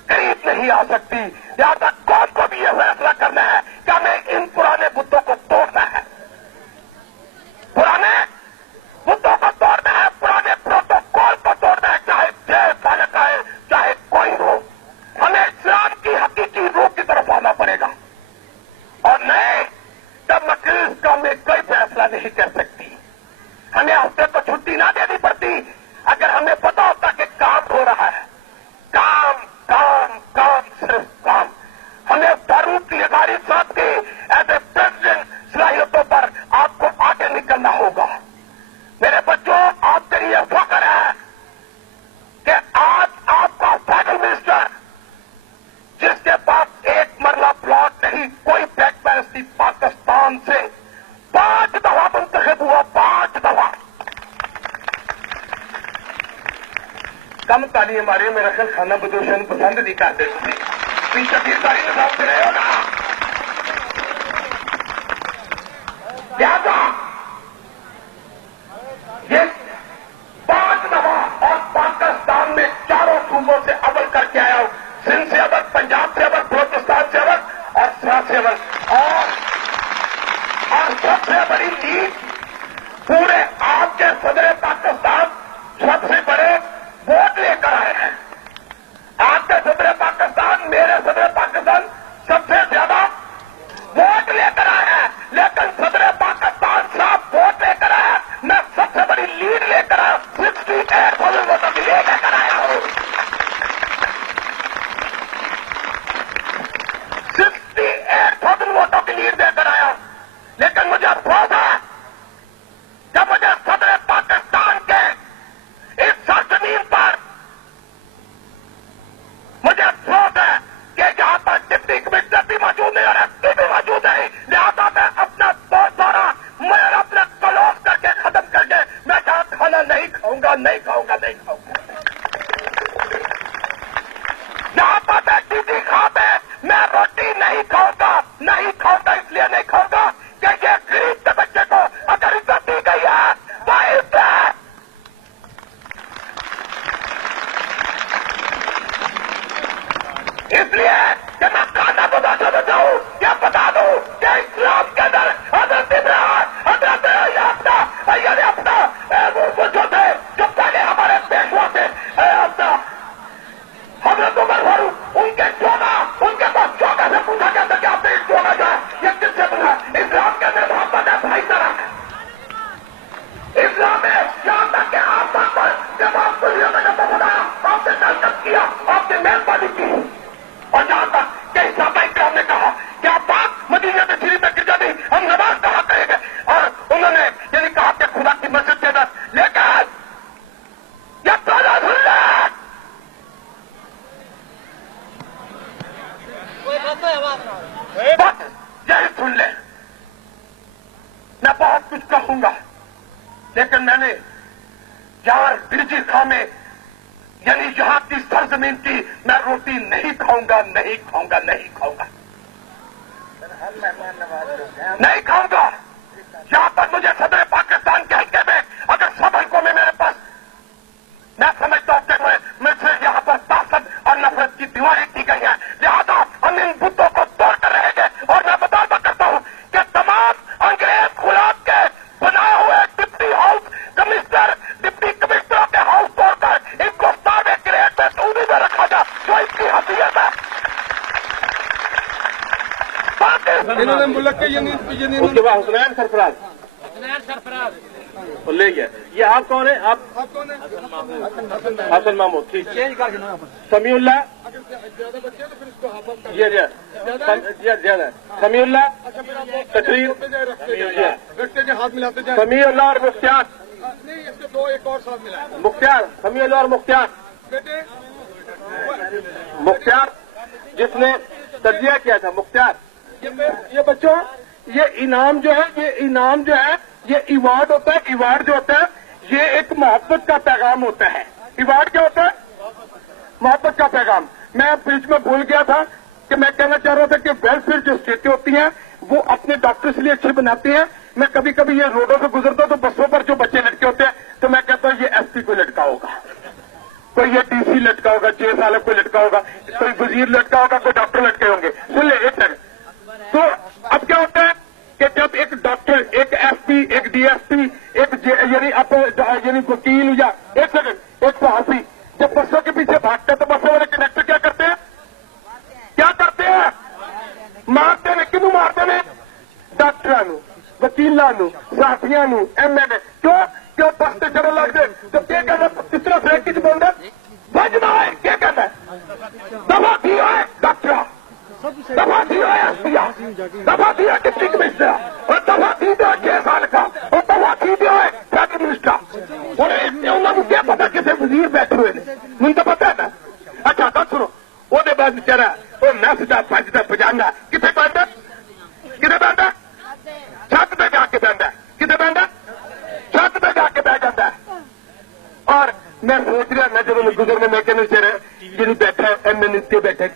करीब नहीं आ सकती। लिहाजा कौम को भी यह फैसला करना है कि हमें इन पुराने बुतों को तोड़ना है, पुराने बुतों को तोड़ना है, पुराने प्रोटोकॉल को तोड़ना है, चाहे जेल फालक आए, चाहे कोई हो। हमें इस्लाम की हकीकी रूप की तरफ आना पड़ेगा। और नहीं, जब मजलिस का में कोई फैसला नहीं कर सकती, हमें हफ्ते को छुट्टी ना देनी पड़ती। अगर हमें पता होता कि काम हो रहा है, काम काम काम, सिर्फ काम। हमें फारूक की गाड़ी साथ की ऐसे प्रेसिडेंट सलाहियतों पर निकलना होगा। मेरे बच्चों, आपके लिए फख्र है कि आज आपका फेडरल मिनिस्टर, जिसके पास एक मरला प्लॉट नहीं, कोई बैक बैलेंस नहीं, पाकिस्तान से 5 दफा मुंतखब हुआ, 5 दफा। कम तालीम हमारे मेरा ख्याल खाना बदोशन पसंद नहीं करते। तुम शकीरदारी निजाम से रहे हो ना, लिहाजा ये 5 दफा और पाकिस्तान में चारों सूबों से अव्वल करके आया हूं। सिंध से अव्वल, पंजाब से अव्वल, बलोचिस्तान से अव्वल और सियासत से अव्वल। और सबसे बड़ी चीज, पूरे आपके सदर पाकिस्तान सबसे बड़े वोट लेकर आए हैं। आपके सदर पाकिस्तान, मेरे सदर पाकिस्तान सबसे ज्यादा वोट लेकर आए हैं, लेकिन सदर पाकिस्तान साहब वोट लेकर आया, मैं सबसे बड़ी लीड लेकर आया, 68,000 वोटों की लीड लेकर आया हूं। 68,000 वोटों की लीड लेकर आया, लेकिन मुझे अफसोस है जब मुझे सदर पाकिस्तान के इस सरजमीन पर मुझे अफसोस है कि यहां पर डिप्टी कमिश्नर भी मौजूद है और एसपी भी मौजूद है। लिहाजा मैं अपना बहुत सारा मैं अपना क्लोज करके खत्म करके मैं जहां खाना नहीं खाऊंगा, नहीं खाऊंगा, नहीं खाऊंगा। यहां पर मैं टीटी खाते मैं रोटी नहीं खाऊंगा, नहीं खाऊंगा, इसलिए नहीं खाऊंगा कि ये गरीब के बच्चे को अगर इज्जत दी गई है तो इज्जत इसलिए कि मैं खाना बता जाऊं या बता दूं कि इस्लाम के अंदर हजरत इब्राहिम, हजरत अपना वो जो थे, जो पहले हमारे पेशवा थे, अपना हजरत उमर फारूक, उनके चोगा, उनके पास चोगा से पूछा गया था कि आपने इस चोगा जो है ये किससे बना? इस्लाम के अंदर मोहब्बत है, भाईचारा है। इस्लाम में यहाँ तक के आप पर जब आप दुनिया में जब बनाया, आपने दलकत किया, आपने मेहरबानी की। और जहां तक कई साहबा इकराम ने कहा कि आप बात मदीना में शरीफ में गिरजा दी, हम नमाज कहा करेंगे, और उन्होंने यानी कहा कि खुदा की मस्जिद के अंदर, लेकिन यह ताला धुल्ला बस यही सुन ले। मैं बहुत कुछ कहूंगा, लेकिन मैंने यार बिरजी खां में यानी यहां की सरजमीन की मैं रोटी नहीं खाऊंगा, नहीं खाऊंगा, नहीं खाऊंगा, नहीं खाऊंगा। यहां पर मुझे सदर पाकिस्तान के हल्के में अगर सब हल्कों में मेरे पास, मैं समझता हूं कि मुझसे यहां पर ताकत और नफरत की दीवारें की गई है, लिहाजा हम इन बुतों को तोड़कर रहेंगे। और मैं बताना करता हूं कि तमाम अंग्रेज गुलाब के बनाए हुए डिप्टी हाउस कमिश्नर, डिप्टी कमिश्नरों के हाउस तोड़कर इनको 7वें ग्रेड में सूदी में रखा जा, जो इसकी हसीयत है। इन्होंने मुल्क के ये उसके बाद हुसनैन सरफराज ले गया। ये आप कौन है? आप कौन है? हसन महमूद, ठीक है। समीउल्ला, ये ज्यादा समीउल्ला, तकरीर, हाथ मिलाते जाए। समीउल्ला और मुख्तियार, नहीं, इसके 2 एक और साथ मिलाए। मुख्तियार, समीउल्ला और मुख्तियार, बेटे मुख्तियार जिसने तजिया किया था, मुख्तियार। ये बच्चों, ये इनाम जो है, ये इनाम जो है, ये इवार्ड होता है। इवार्ड जो होता है ये एक मोहब्बत का पैगाम होता है। इवार्ड क्या होता है? मोहब्बत का पैगाम। मैं बीच में भूल गया था कि मैं कहना चाह रहा था कि वेलफेयर जो स्टेटें होती हैं वो अपने डॉक्टर्स के लिए अच्छे बनाती हैं। मैं कभी कभी ये रोडों से गुजरता तो बसों पर जो बच्चे लटके होते हैं तो मैं कहता हूँ ये एसपी को लटका होगा, कोई ये डीसी लटका होगा, जेल साहब कोई लटका होगा, कोई वजीर लटका होगा, कोई डॉक्टर लटके होंगे। सुन ले एक सेकंड। तो अब क्या होता है कि जब एक डॉक्टर, एक एसपी, एक डीएसपी, एक यानी आप यानी वकील या एक सेकंड एक सहाफी जब बसों के पीछे भागते हैं तो बसों वाले कंडक्टर क्या करते हैं? क्या करते हैं? मारते हैं। किन्नू मारते हैं? डॉक्टरां नूं, वकीलां नूं, सहाफियां नूं, एमएलए। क्यों बस से चढ़ लगते? तो क्या कहना किस तरह से किस बोलते बजना है? क्या कहना है? दफा दिया है डॉक्टर, दफा दिया है एसपी, दफा दिया डिप्टी कमिश्नर, और दफा दी 6 साल का, और दफा गुजरने मैं कहना चाह रहा जिन्हें बैठा एमएन के बैठे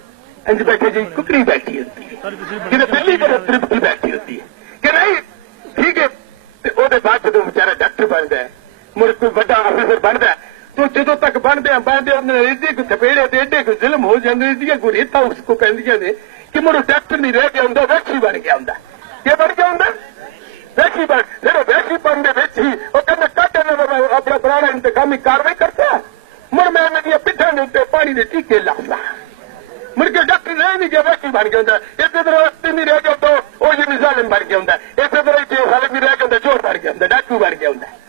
इंज बैठे जी कुकड़ी बैठी होती है जिन्हें दिल्ली पर त्रिपल बैठी होती है कि नहीं ठीक है तो वो बाद जो बेचारा डॉक्टर बनता है मुड़ कोई बड़ा ऑफिसर बनता है तो जो तक बनते एडे को थपेड़े एडे को जुल्म हो जाते कोई रेता उसको कहदियां ने कि मुड़ डॉक्टर नहीं रह गया होंगे वैक्सी बन गया होंगे क्या बन गया होंगे वैक्सी बन जो वैक्सी बन ही वो कहते कट अपना पुराना इंतकामी कार्रवाई करता मुड़ मैं इन्होंने पिठा के उत्ते पानी के टीके लाऊंगा मुड़ के डॉक्टर रह नहीं गया वैक्सी बन गया होंगे इस तरह नहीं रह गया तो वो ये जालिम बन गया होंगे इस तरह 6 साल भी रह गया होंगे चोर बन गया होंगे डाकू बन गया होंगे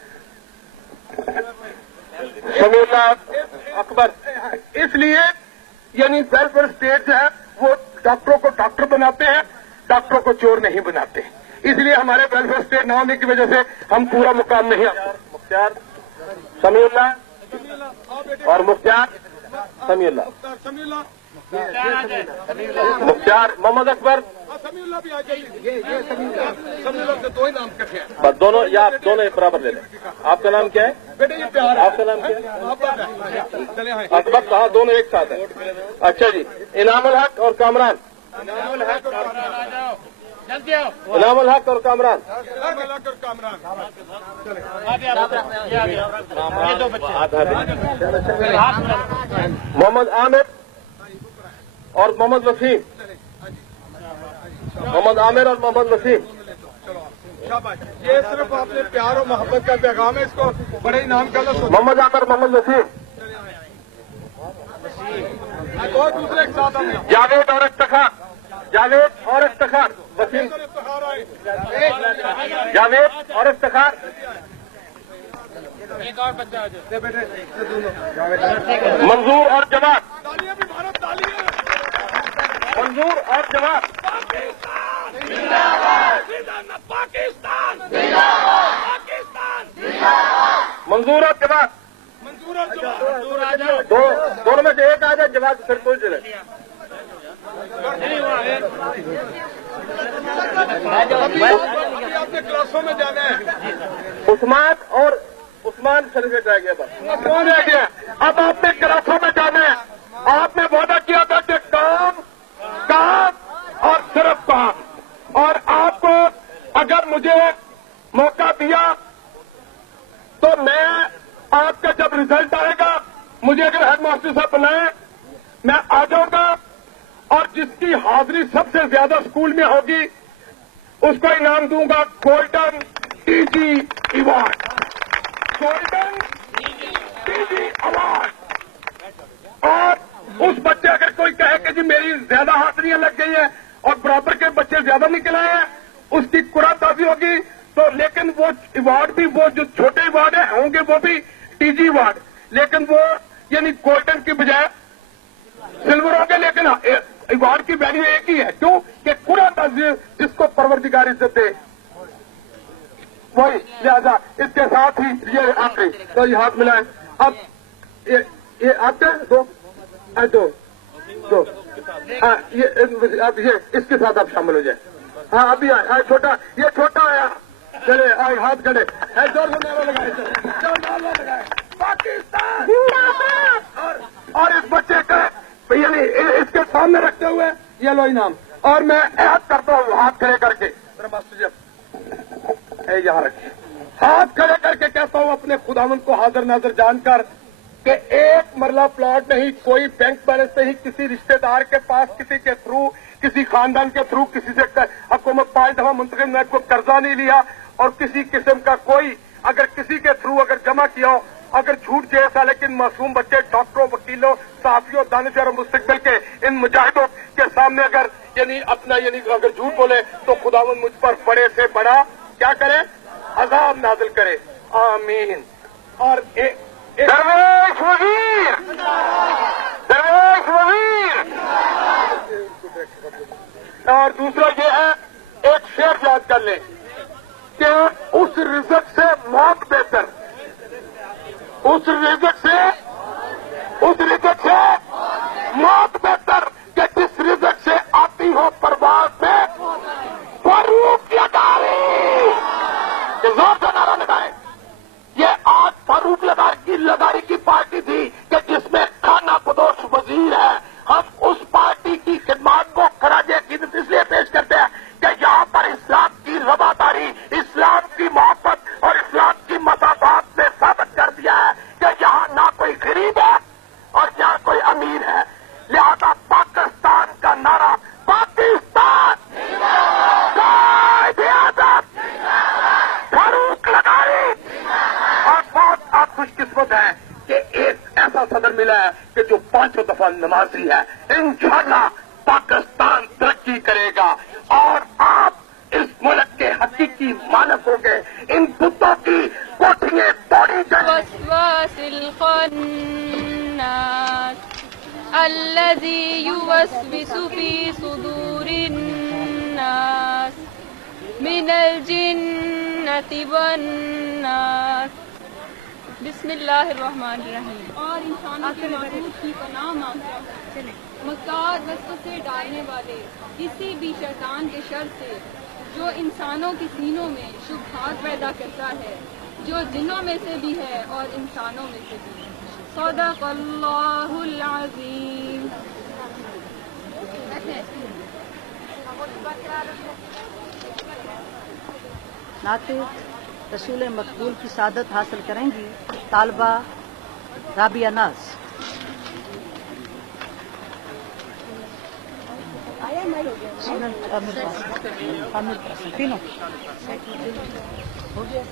समीला अकबर इसलिए यानी वेलफेयर स्टेट है वो डॉक्टरों को डॉक्टर बनाते हैं डॉक्टरों को चोर नहीं बनाते इसलिए हमारे वेलफेयर स्टेट न होने की वजह से हम पूरा मुकाम नहीं मुख्तार समीउल्ला और मुख्तार समीउल्ला मुख्तार मोहम्मद अकबर बस दोनों या आप दोनों एक बराबर ले लें आपका नाम क्या है आपका नाम क्या है अकबर कहा दोनों एक साथ है अच्छा जी इनामुल हक और कामरान इनामुल हक और कामरान मोहम्मद आमिर और मोहम्मद वसीम मोहम्मद आमिर और मोहम्मद वसीम ये सिर्फ अपने प्यार और मोहब्बत का पैगाम है इसको बड़े ही नाम का मोहम्मद आमिर मोहम्मद वसीम और दूसरे के साथ जावेद और इफ्तिखार जावेद और इफ्तिखार वसीम जावेद और इफ्तिखार एक और बच्चा मंजूर और जवाब मंजूर और जवाब मंजूर और जवाब दोनों में से एक आ जाए जवाब फिर कोई चले आपने क्लासों में जाना है उस्मान और उस्मान शरीफ रह गया बस कौन रह गया अब आपने क्लासों में जाना है आपने वादा किया था कि काम काम और सिर्फ काम और आपको अगर मुझे मौका दिया तो मैं आपका जब रिजल्ट आएगा मुझे अगर हेडमास्टर साहब बनाए मैं आ जाऊंगा और जिसकी हाजिरी सबसे ज्यादा स्कूल में होगी उसको इनाम दूंगा golden TG award golden TG award और उस बच्चे अगर कोई कहे कि जी मेरी ज्यादा हाजिरियां लग गई है और बराबर के बच्चे ज्यादा निकल आए हैं उसकी कुराताजी होगी तो लेकिन वो अवार्ड भी वो जो छोटे अवार्ड है होंगे वो भी टीजी अवार्ड लेकिन वो यानी गोल्डन की बजाय सिल्वर होंगे लेकिन अवार्ड की वैल्यू एक ही है क्यों कि कुराताजी जिसको परवरदिगार इज्जत दे वही लिहाजा इसके साथ ही ये आखिरी तो ये हाथ मिलाएं अब ये आते हैं दो हाँ ये अब ये इसके साथ आप शामिल हो जाए हाँ अभी आए छोटा ये छोटा आया चले आए हाथ खड़े जोर से नारा लगाए पाकिस्तान और इस बच्चे का यानी इसके सामने रखते हुए ये लो इनाम और मैं ऐद करता हूँ हाथ खड़े करके मास्टर जी यहाँ रखिए हाथ खड़े करके कहता हूँ अपने खुदावन को हाजिर नाजिर जानकर कि एक मरला प्लॉट नहीं कोई बैंक बैलेंस नहीं किसी रिश्तेदार के पास किसी के थ्रू किसी खानदान के थ्रू किसी से हुकूमत 5 दफा मुंतकिल में कोई कर्जा नहीं लिया और किसी किस्म का कोई अगर किसी के थ्रू अगर जमा किया हो अगर झूठ जैसा लेकिन मासूम बच्चे डॉक्टरों वकीलों साफियों दानिशों और मुस्तकबिल के इन मुजाहिदों के सामने अगर यानी अपना यानी अगर झूठ बोले तो खुदावन मुझ पर बड़े से बड़ा क्या करे अजाब नाजिल करे आमीन और दरवेश वजीर और दूसरा ये है एक शेर याद कर ले कि उस रिजक से मौत बेहतर उस रिजक से मौत बेहतर कि जिस रिजक से आती हो परवाज में फरूक लगा रही जोर से नारा लगाए ये आज फरूक लगारी की पार्टी थी कि जिसमें खुश किस्मत हैं कि एक ऐसा सदर मिला है कि जो 5 दफा नमाजी है। इंशाअल्लाह पाकिस्तान तरक्की करेगा और आप इस मुल्क के हकीकी मालिक होंगे। इन बुतों की कोठियां तोड़ी जाए। الذي يوسوس في صدور الناس من الجنة والناس بسم اللہ الرحمن الرحیم۔ اور انسانوں کے معبود کی پناہ مانگتا ہے مکار وسوسے ڈالنے والے کسی بھی شیطان کے شر سے جو انسانوں کے سینوں میں شبہات پیدا کرتا ہے، جو جنوں میں سے بھی ہے اور انسانوں میں سے بھی۔ صدق اللہ العظیم۔ نعت رسول مقبول کی سعادت حاصل کریں گی طالبہ رابعہ ناز۔ تینوں ہو گیا۔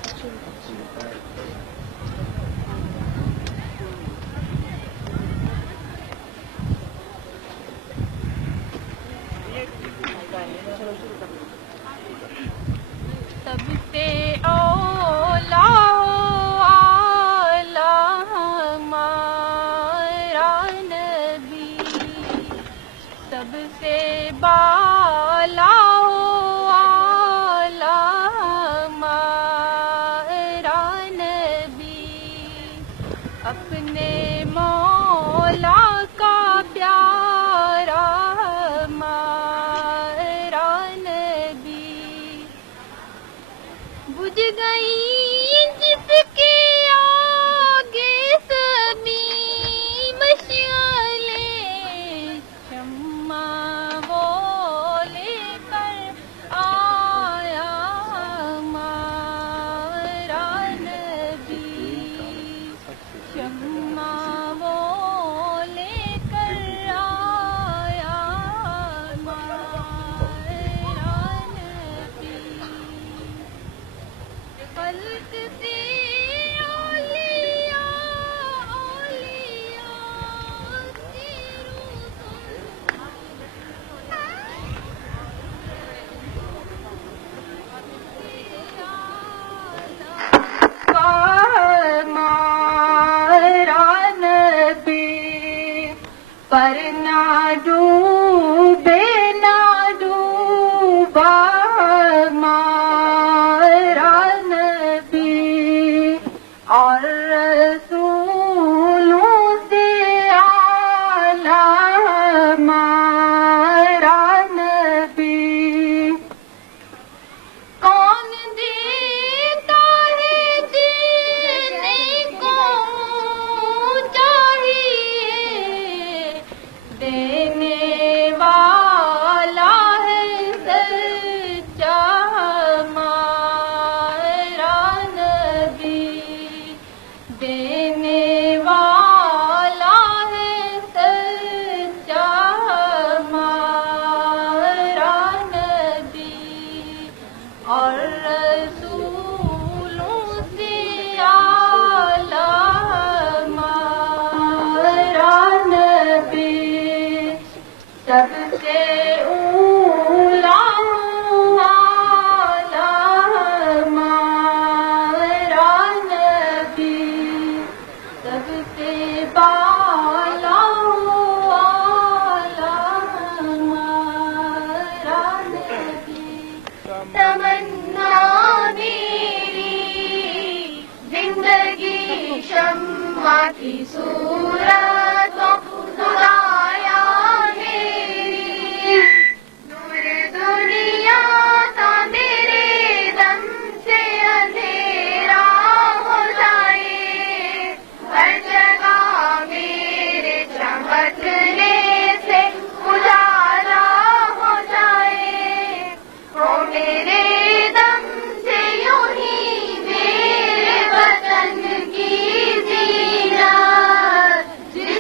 سب سے اولا اعلیٰ ہمارا نبی، سب سے بالا اعلیٰ ہمارا نبی، اپنے مولا کا پیارا ہمارا نبی، بجھ گئی جس کے آگے سبھی مشعلیں، شمع وہ لے کر آیا ہمارا نبی، شمع وہ لے کر آیا ہمارا نبی، خلق سے اولیاء اولیاء سے ہمارا نبی، پر نہ ڈوبے نہ ڈوبا ہمارا نبی، اور رسولوں سے اعلیٰ ہمارا نبی، کون دیتا ہے جینے کو چاہیے، دینے والا ہے سچا ہمارا نبی، دینے والا ہے سچا ہمارا نبی، اور رسولوں سے اعلیٰ ہمارا نبی، سب سے اولا اعلیٰ ہمارا نبی، سب سے بالا اعلیٰ ہمارا نبی، تمنا میری زندگی شمع کی صورت خدایا میری، نور دنیا تھا میرے دم سے اندھیرا ہو جائے، ہر جگہ میرے چمکنے سے اجالا ہو جائے، ہو میرے دم سے یوں ہی میرے وطن کی زینت، جس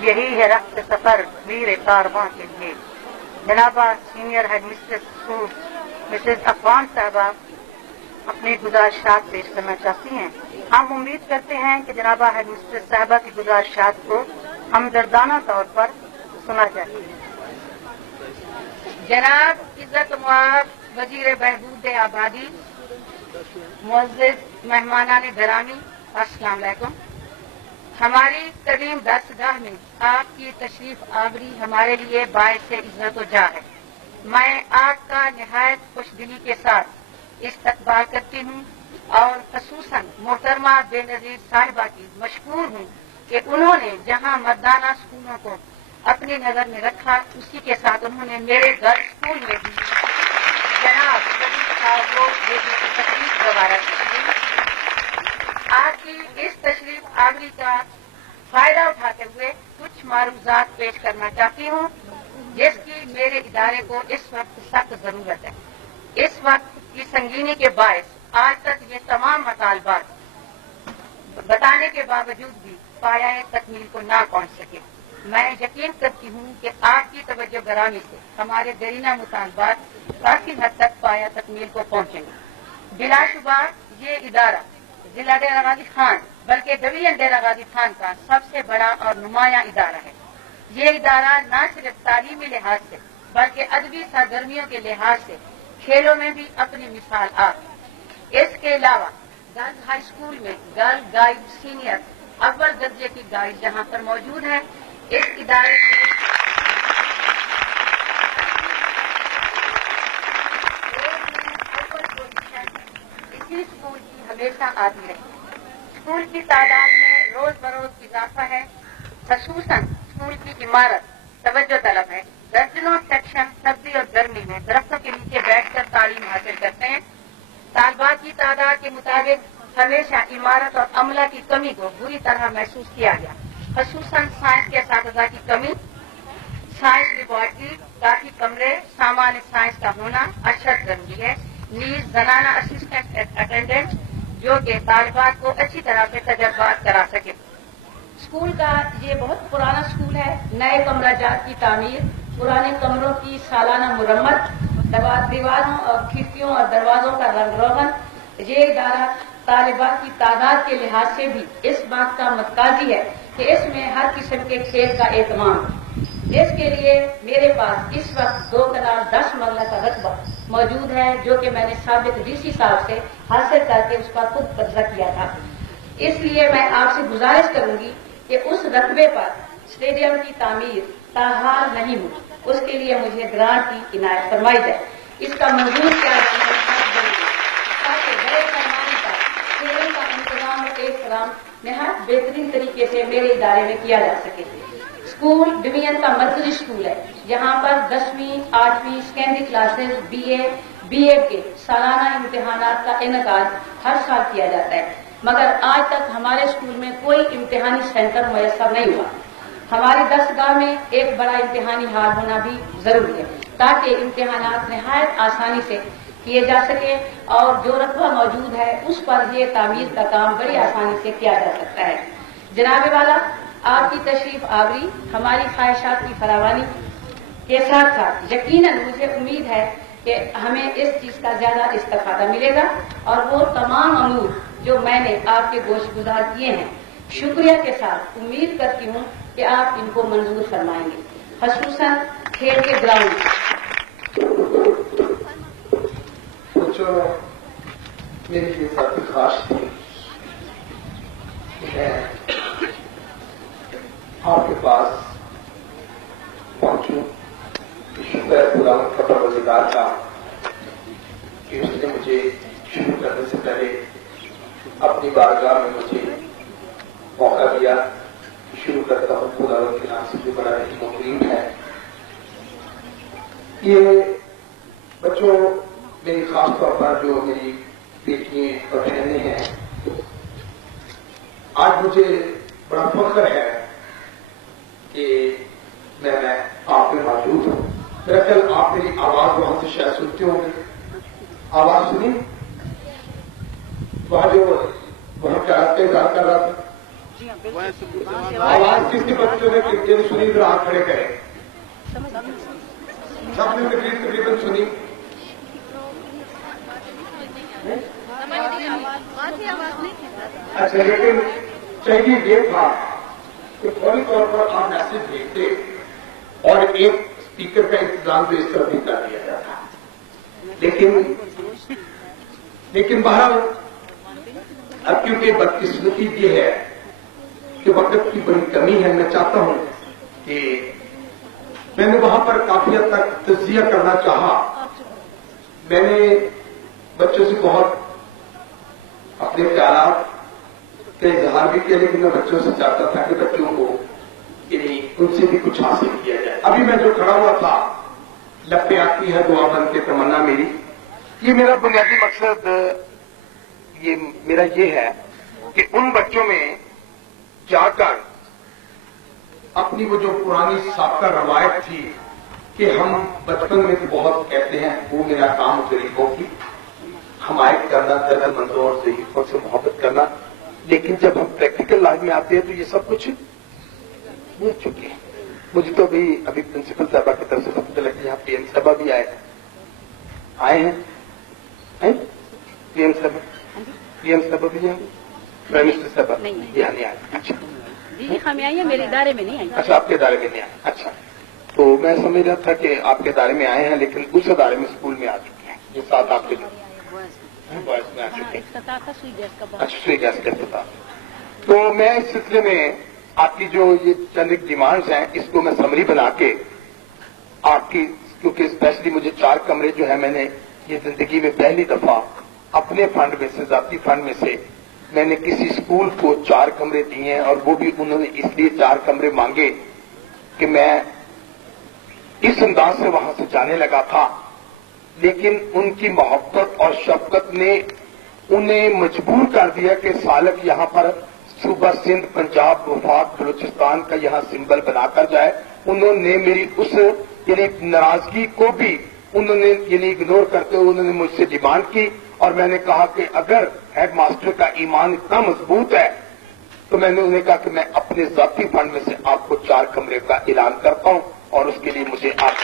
यही है रक्त सफर वीर कारवां के लिए। जनाबा senior head mistress school Mrs Afwan साहबा अपनी गुजारिशात पेश करना चाहती हैं। हम उम्मीद करते हैं कि जनाबा हेड मिस्ट्रेस साहबा की गुजारिशात को हमदर्दाना तौर पर सुना जाए। जनाब इज्जत मुआब वजीर बहबूद आबादी, मुअज़्ज़िज़ मेहमानान गिरामी, अस्सलाम वालेकुम। हमारी करीम दरसगाह में आपकी तशरीफ आवरी हमारे लिए बाइस इज्जत व जा है। मैं आपका निहायत खुशदिली के साथ इस्तकबाल करती हूँ और खसूसन मोहतरमा बेनज़ीर साहिबा की मशकूर हूँ कि उन्होंने जहाँ मर्दाना स्कूलों को अपनी नजर में रखा, उसी के साथ उन्होंने मेरे गर्ल्स स्कूल में भी जनाब साहब को तकलीफ गवारा की। आपकी इस तशरीफ आवरी का फायदा उठाते हुए कुछ मारूजात पेश करना चाहती हूँ जिसकी मेरे इदारे को इस वक्त सख्त जरूरत है। इस वक्त की संगीनी के बायस आज तक ये तमाम मतालबात बताने के बावजूद भी पाया तकमील को ना पहुंच सके। मैं यकीन करती हूँ कि आपकी तवज्जो गरामी से हमारे दरीना मुतालबात काफी हद तक पाया तकमील को पहुंचेंगे। बिलाशुबा ये इदारा जिला डेरा गाजी खान बल्कि डिवीजन डेरा गाजी खान का सबसे बड़ा और नुमाया इदारा है। ये इदारा न सिर्फ तालीमी लिहाज से बल्कि अदबी सरगर्मियों के लिहाज से खेलों में भी अपनी मिसाल आप। इसके अलावा गर्ल्स हाई स्कूल में गर्ल गाइड सीनियर अव्वल दर्जे की गाइड जहाँ पर मौजूद है। इस इदारे इसी स्कूल की हमेशा आती रही। स्कूल की तादाद में रोज बरोज इजाफा है। खसूसन स्कूल की इमारत तवज्जो तलब है। दर्जनों सेक्शन सर्दी और गर्मी में दरख्तों के नीचे बैठकर तालीम हासिल करते हैं। तालबात की तादाद के मुताबिक हमेशा इमारत और अमला की कमी को बुरी तरह महसूस किया गया। खसूसन साइंस के असातिज़ा की कमी, साइंस लेबॉर्ट्री, काफी कमरे, सामान्य साइंस का होना अशद जरूरी है। नीज जनाना असिस्टेंट अटेंडेंट जो कि तालिबात को अच्छी तरह से तजर्बात करा सके। स्कूल का ये बहुत पुराना स्कूल है। नए कमराजात की तामीर, पुराने कमरों की सालाना मुरम्मत, दीवारों और खिड़कियों और दरवाजों का रंग रोगन। ये इदारा तालिबात की तादाद के लिहाज से भी इस बात का मतकाजी है कि इसमें हर किस्म के खेल का एहतमाम, जिसके लिए मेरे पास इस वक्त 2 कनाल 10 मरला का रकबा मौजूद है जो कि मैंने साबिक डीसी साहब से हासिल करके उस पर खुद कब्जा किया था। इसलिए मैं आपसे गुजारिश करूंगी कि उस रकबे पर स्टेडियम की तामीर ताहाल नहीं हो, उसके लिए मुझे ग्रांट की इनायत फरमाई जाए। इसका मौजूद किया जाना ताकि बड़े पैमाने पर खेलों का इंतजाम और एहतराम निहायत बेहतरीन तरीके से मेरे इदारे में किया जा सके। स्कूल डिवीजन का मरकजी स्कूल है जहाँ पर 10वीं 8वीं सेकेंडरी क्लासेज BA B.Ed के सालाना इम्तिहानात का इनेकाद हर साल किया जाता है, मगर आज तक हमारे स्कूल में कोई इम्तिहानी सेंटर मुयस्सर नहीं हुआ। हमारी दरसगाह में एक बड़ा इम्तिहानी हाल होना भी जरूरी है ताकि इम्तिहानात निहायत आसानी से किए जा सके और जो रकबा मौजूद है उस पर यह तामीर का काम बड़ी आसानी से किया जा सकता है। जनाब वाला, आपकी तशरीफ आवरी हमारी ख्वाहिशात की फरावानी के साथ साथ यकीनन मुझे उम्मीद है कि हमें इस चीज का ज्यादा इस्तेफादा मिलेगा और वो तमाम अमूर जो मैंने आपके गोशगुजार किए हैं, शुक्रिया के साथ उम्मीद करती हूँ कि आप इनको मंजूर फरमाएंगे, खसूसन खेल के ग्राउंड। जो मेरे लिए काफी खास थी, मैं आपके पास पहुंचूं, शुक्र खुदा का परवरदिगार का कि उसने मुझे शुरू करने से पहले अपनी बारगाह में मुझे मौका दिया। शुरू करता हूँ खुदा के नाम से जो बड़ा ही मुकरीम है। ये बच्चों, मेरी खास तौर पर जो मेरी बेटियां और बहनें हैं, आज मुझे बड़ा फख्र है कि मैं आप में मौजूद हूँ। मेरा ख्याल आप मेरी आवाज वहां से शायद सुनते होंगे। आवाज सुनी? वहां जो वहां क्या कर रहा था, आवाज किसके बच्चों ने तकरीर सुनी तो हाथ खड़े करें। सबने तकरीबन सुनी। अच्छा, लेकिन चाहिए ये था कि फौरी तौर पर आप मैसेज भेजते और एक स्पीकर का इंतजाम भी इस तरह भी कर दिया जाता। लेकिन बहरहाल अब क्योंकि बदकिस्मती ये है कि वक्त की बड़ी कमी है, मैं चाहता हूं कि मैंने वहां पर काफी हद तक तज्जिया करना चाहा। मैंने बच्चों से बहुत अपने ख्यालात का इजहार भी किया, लेकिन मैं बच्चों से चाहता था कि बच्चों को उनसे भी कुछ हासिल किया जाए। अभी मैं जो खड़ा हुआ था, लपे आती है दुआ बन के तमन्ना मेरी, ये मेरा बुनियादी मकसद मेरा ये है कि उन बच्चों में जाकर अपनी वो जो पुरानी साबका रवायत थी कि हम बचपन में तो बहुत कहते हैं वो मेरा काम गरीबों की हमायत करना, दर्दमंदों और ज़ईफ़ों से मोहब्बत करना, लेकिन जब हम प्रैक्टिकल लाइफ में आते हैं तो ये सब कुछ भूल चुके हैं। मुझे तो अभी प्रिंसिपल साहबा की तरफ से पता लगा यहाँ पीएम साहबा भी आए हैं पीएम साहबा भी यहाँ, प्राइम मिनिस्टर साहबा यहाँ नहीं आए। अच्छा जी हम आई है, मेरे इदारे में नहीं आई। अच्छा, आपके इदारे में नहीं आए। अच्छा, तो मैं समझ रहा था कि आपके इदारे में आए हैं, लेकिन उस इदारे में स्कूल में आ चुके हैं जो साथ आपके बॉयज में आ चुके हैं। अच्छा, सुई गैस का पता। तो मैं इस सिलसिले में आपकी जो ये चंद डिमांड्स हैं इसको मैं समरी बना के आपकी, क्योंकि स्पेशली मुझे 4 कमरे जो है मैंने ये जिंदगी में पहली दफा अपने फंड में से, जाती फंड में से मैंने किसी स्कूल को 4 कमरे दिए हैं, और वो भी उन्होंने इसलिए 4 कमरे मांगे कि मैं इस अंदाज से वहां से जाने लगा था, लेकिन उनकी मोहब्बत और शफकत ने उन्हें मजबूर कर दिया कि सालक यहां पर सूबा सिंध, पंजाब, वफाक, बलूचिस्तान का यहां सिंबल बनाकर जाए। उन्होंने मेरी उस नाराजगी को भी उन्होंने इग्नोर करते हुए उन्होंने मुझसे डिमांड की, और मैंने कहा कि अगर हेड मास्टर का ईमान इतना मजबूत है तो मैंने उन्हें कहा कि मैं अपने जाती फंड में से आपको 4 कमरे का ऐलान करता हूं, और उसके लिए मुझे आप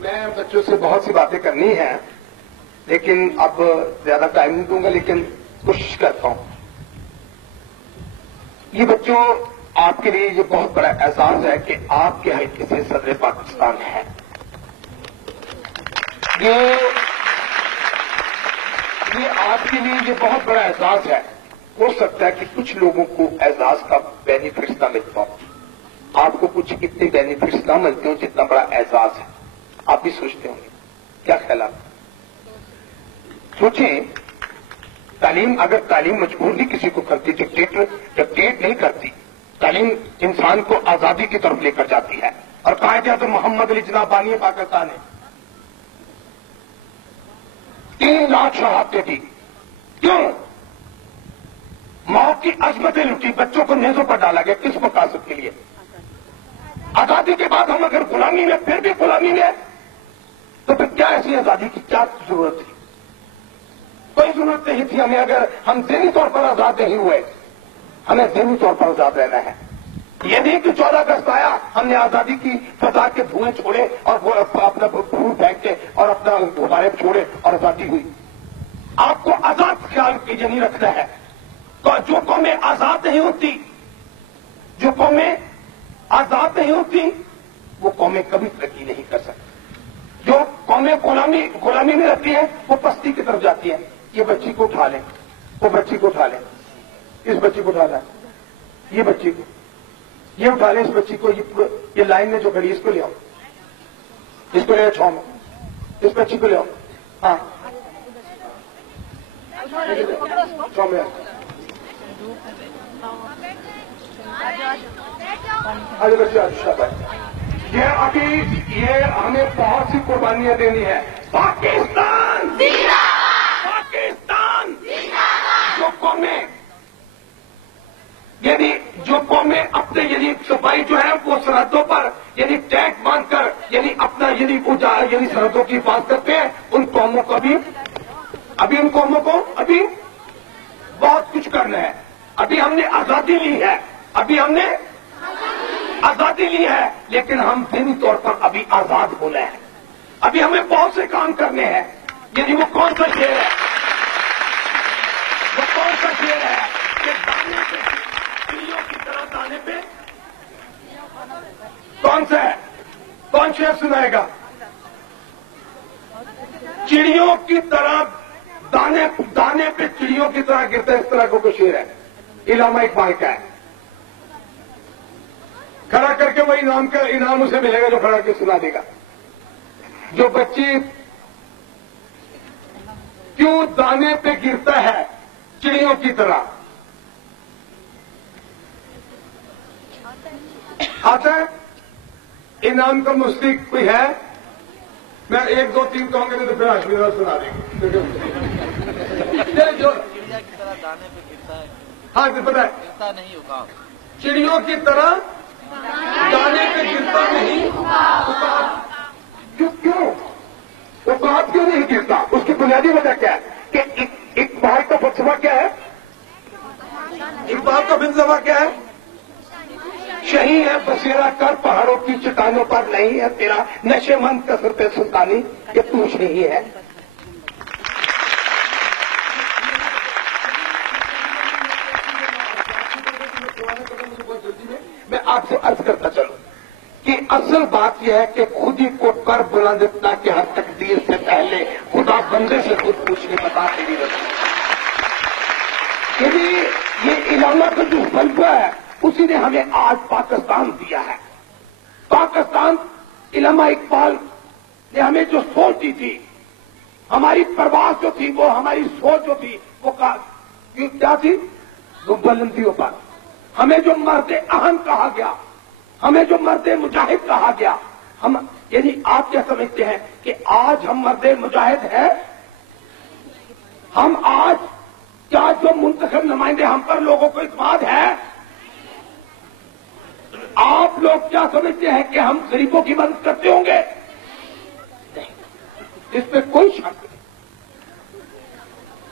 मैं बच्चों से बहुत सी बातें करनी है, लेकिन अब ज्यादा टाइम नहीं दूंगा, लेकिन कोशिश करता हूं। ये बच्चों, आपके लिए ये बहुत बड़ा एहसास है कि आपके हल्के से सदर पाकिस्तान है। ये आपके लिए ये बहुत बड़ा एहसास है। हो सकता है कि कुछ लोगों को एहसास का बेनिफिट्स ना मिलता हो, आपको कुछ इतने बेनिफिट्स ना मिलते हो जितना बड़ा एहसास है। आप भी सोचते होंगे, क्या ख्याल आप सोचें, तालीम, अगर तालीम मजबूर नहीं किसी को करती, डिक्टेट नहीं करती, तालीम इंसान को आजादी की तरफ लेकर जाती है। और कायदे मोहम्मद अली जिन्ना बानी पाकिस्तान ने 3 लाख शहादतें दी। क्यों? मौत की अजमतें लुटी, बच्चों को नेज़ों पर डाला गया, किस मकासद के लिए? आजादी के बाद हम अगर गुलामी में, फिर भी गुलामी में, तो फिर क्या ऐसी आजादी की क्या जरूरत थी? कोई जरूरत नहीं थी हमें। अगर हम ज़हनी तौर पर आजाद नहीं हुए, हमें ज़हनी तौर पर आजाद रहना है। ये नहीं कि 14 अगस्त आया, हमने आजादी की फजा के धुएं छोड़े और वो अपना फूल फेंके और अपना गुब्बारे छोड़े और आजादी हुई। आपको आजाद ख्याल कीजिए नहीं रखना है। तो जो कौमें आजाद नहीं होती, जो कौमें आजाद नहीं होती, वो कौमें कभी तरक्की नहीं कर सकती। जो कौमें गुलामी में रहती हैं, वो पस्ती की तरफ जाती हैं। ये बच्ची को उठा लें, वो बच्ची को उठा लें, इस बच्ची को उठा लें, ये बच्ची को, ये उठा लें, इस बच्ची को, ये लाइन में जो खड़ी इसको ले आओ, इसको ले आओ छाव में, इस बच्ची को ले आओ, हाँ छाव में आगे बच्चे शाबाश। ये अभी ये हमें बहुत सी कुर्बानियां देनी है। पाकिस्तान पाकिस्तान जो कौमें, यदि جو قومیں اپنے یعنی صفائی جو ہے وہ سرحدوں پر یعنی ٹیگ باندھ کر یعنی اپنا یعنی سرحدوں کی حفاظت کرتے ہیں، ان قوموں کو ابھی ان قوموں کو ابھی بہت کچھ کرنا ہے. ابھی ہم نے آزادی لی ہے، لیکن ہم دینی طور پر ابھی آزاد ہونا ہے. ابھی ہمیں بہت سے کام کرنے ہیں. یعنی وہ کون سا شعر ہے کہ دانے پہ چڑیوں کی طرح دانے پہ کون سا ہے؟ کون شعر سنائے گا؟ چڑیوں کی طرح دانے پہ چڑیوں کی طرح گرتا ہے، اس طرح کا کوئی شعر ہے، علامہ اقبال کا ہے. کھڑا کر کے وہ انعام اسے ملے گا جو کھڑا کے سنا دے گا. جو بچی کیوں دانے پہ گرتا ہے چڑیوں کی طرح؟ آتا ہے انعام کا مستحق کوئی ہے؟ میں 1 2 3 کہوں گا نہیں تو پھر آشمیرہ سنا دیں گے. ہاں جی پتہ ہے نہیں ہوگا چڑیوں کی طرح دانے پہ گرتا نہیں. کیوں وہ بات کیوں نہیں گرتا؟ اس کی بنیادی وجہ کیا ہے کہ اقبال کا فلسفہ کیا ہے؟ اقبال کا فلسفہ کیا ہے؟ شہی ہے بسیرا کر پہاڑوں کی چٹانوں پر نہیں ہے تیرا نشے مند کثرت سلطانی، یہ تو شہی ہے. میں آپ سے عرض کرتا چلوں کہ اصل بات یہ ہے کہ خود ہی کو کر بلند اتنا کہ ہر تقدیر سے پہلے خدا بندے سے خود پوچھنے بتا تیری رسم. یہ علامہ کا جو فلسفہ ہے اسی نے ہمیں آج پاکستان دیا ہے. پاکستان علامہ اقبال نے ہمیں جو سوچ دی تھی، ہماری پرواز جو تھی، وہ ہماری سوچ جو تھی وہ کیا تھی؟ وہ بلندیوں پر. ہمیں جو مرد اہم کہا گیا، ہمیں جو مرد مجاہد کہا گیا، ہم یعنی آپ کیا سمجھتے ہیں کہ آج ہم مرد مجاہد ہیں؟ ہم آج کیا جو منتخب نمائندے ہم پر لوگوں کو اعتماد ہے؟ آپ لوگ کیا سمجھتے ہیں کہ ہم غریبوں کی مدد کرتے ہوں گے؟ نہیں، اس پہ کوئی شک نہیں.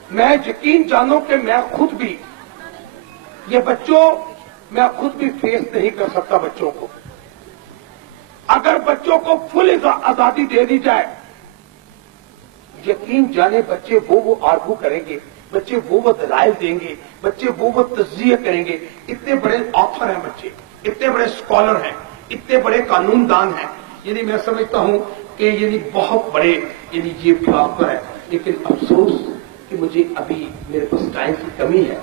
میں یقین جانوں کہ میں خود بھی میں خود بھی فیس نہیں کر سکتا بچوں کو. اگر بچوں کو فل آزادی دے دی جائے، یقین جانے بچے وہ آرگو کریں گے، بچے وہ دلائل دیں گے، بچے وہ تجزیہ کریں گے. اتنے بڑے آتھر ہیں بچے، اتنے بڑے اسکالر ہیں، اتنے بڑے قانون دان ہیں. یعنی میں سمجھتا ہوں کہ یعنی بہت بڑے یعنی یہ فلاسفر ہے. لیکن افسوس کہ مجھے ابھی میرے پاس ٹائم کی کمی ہے،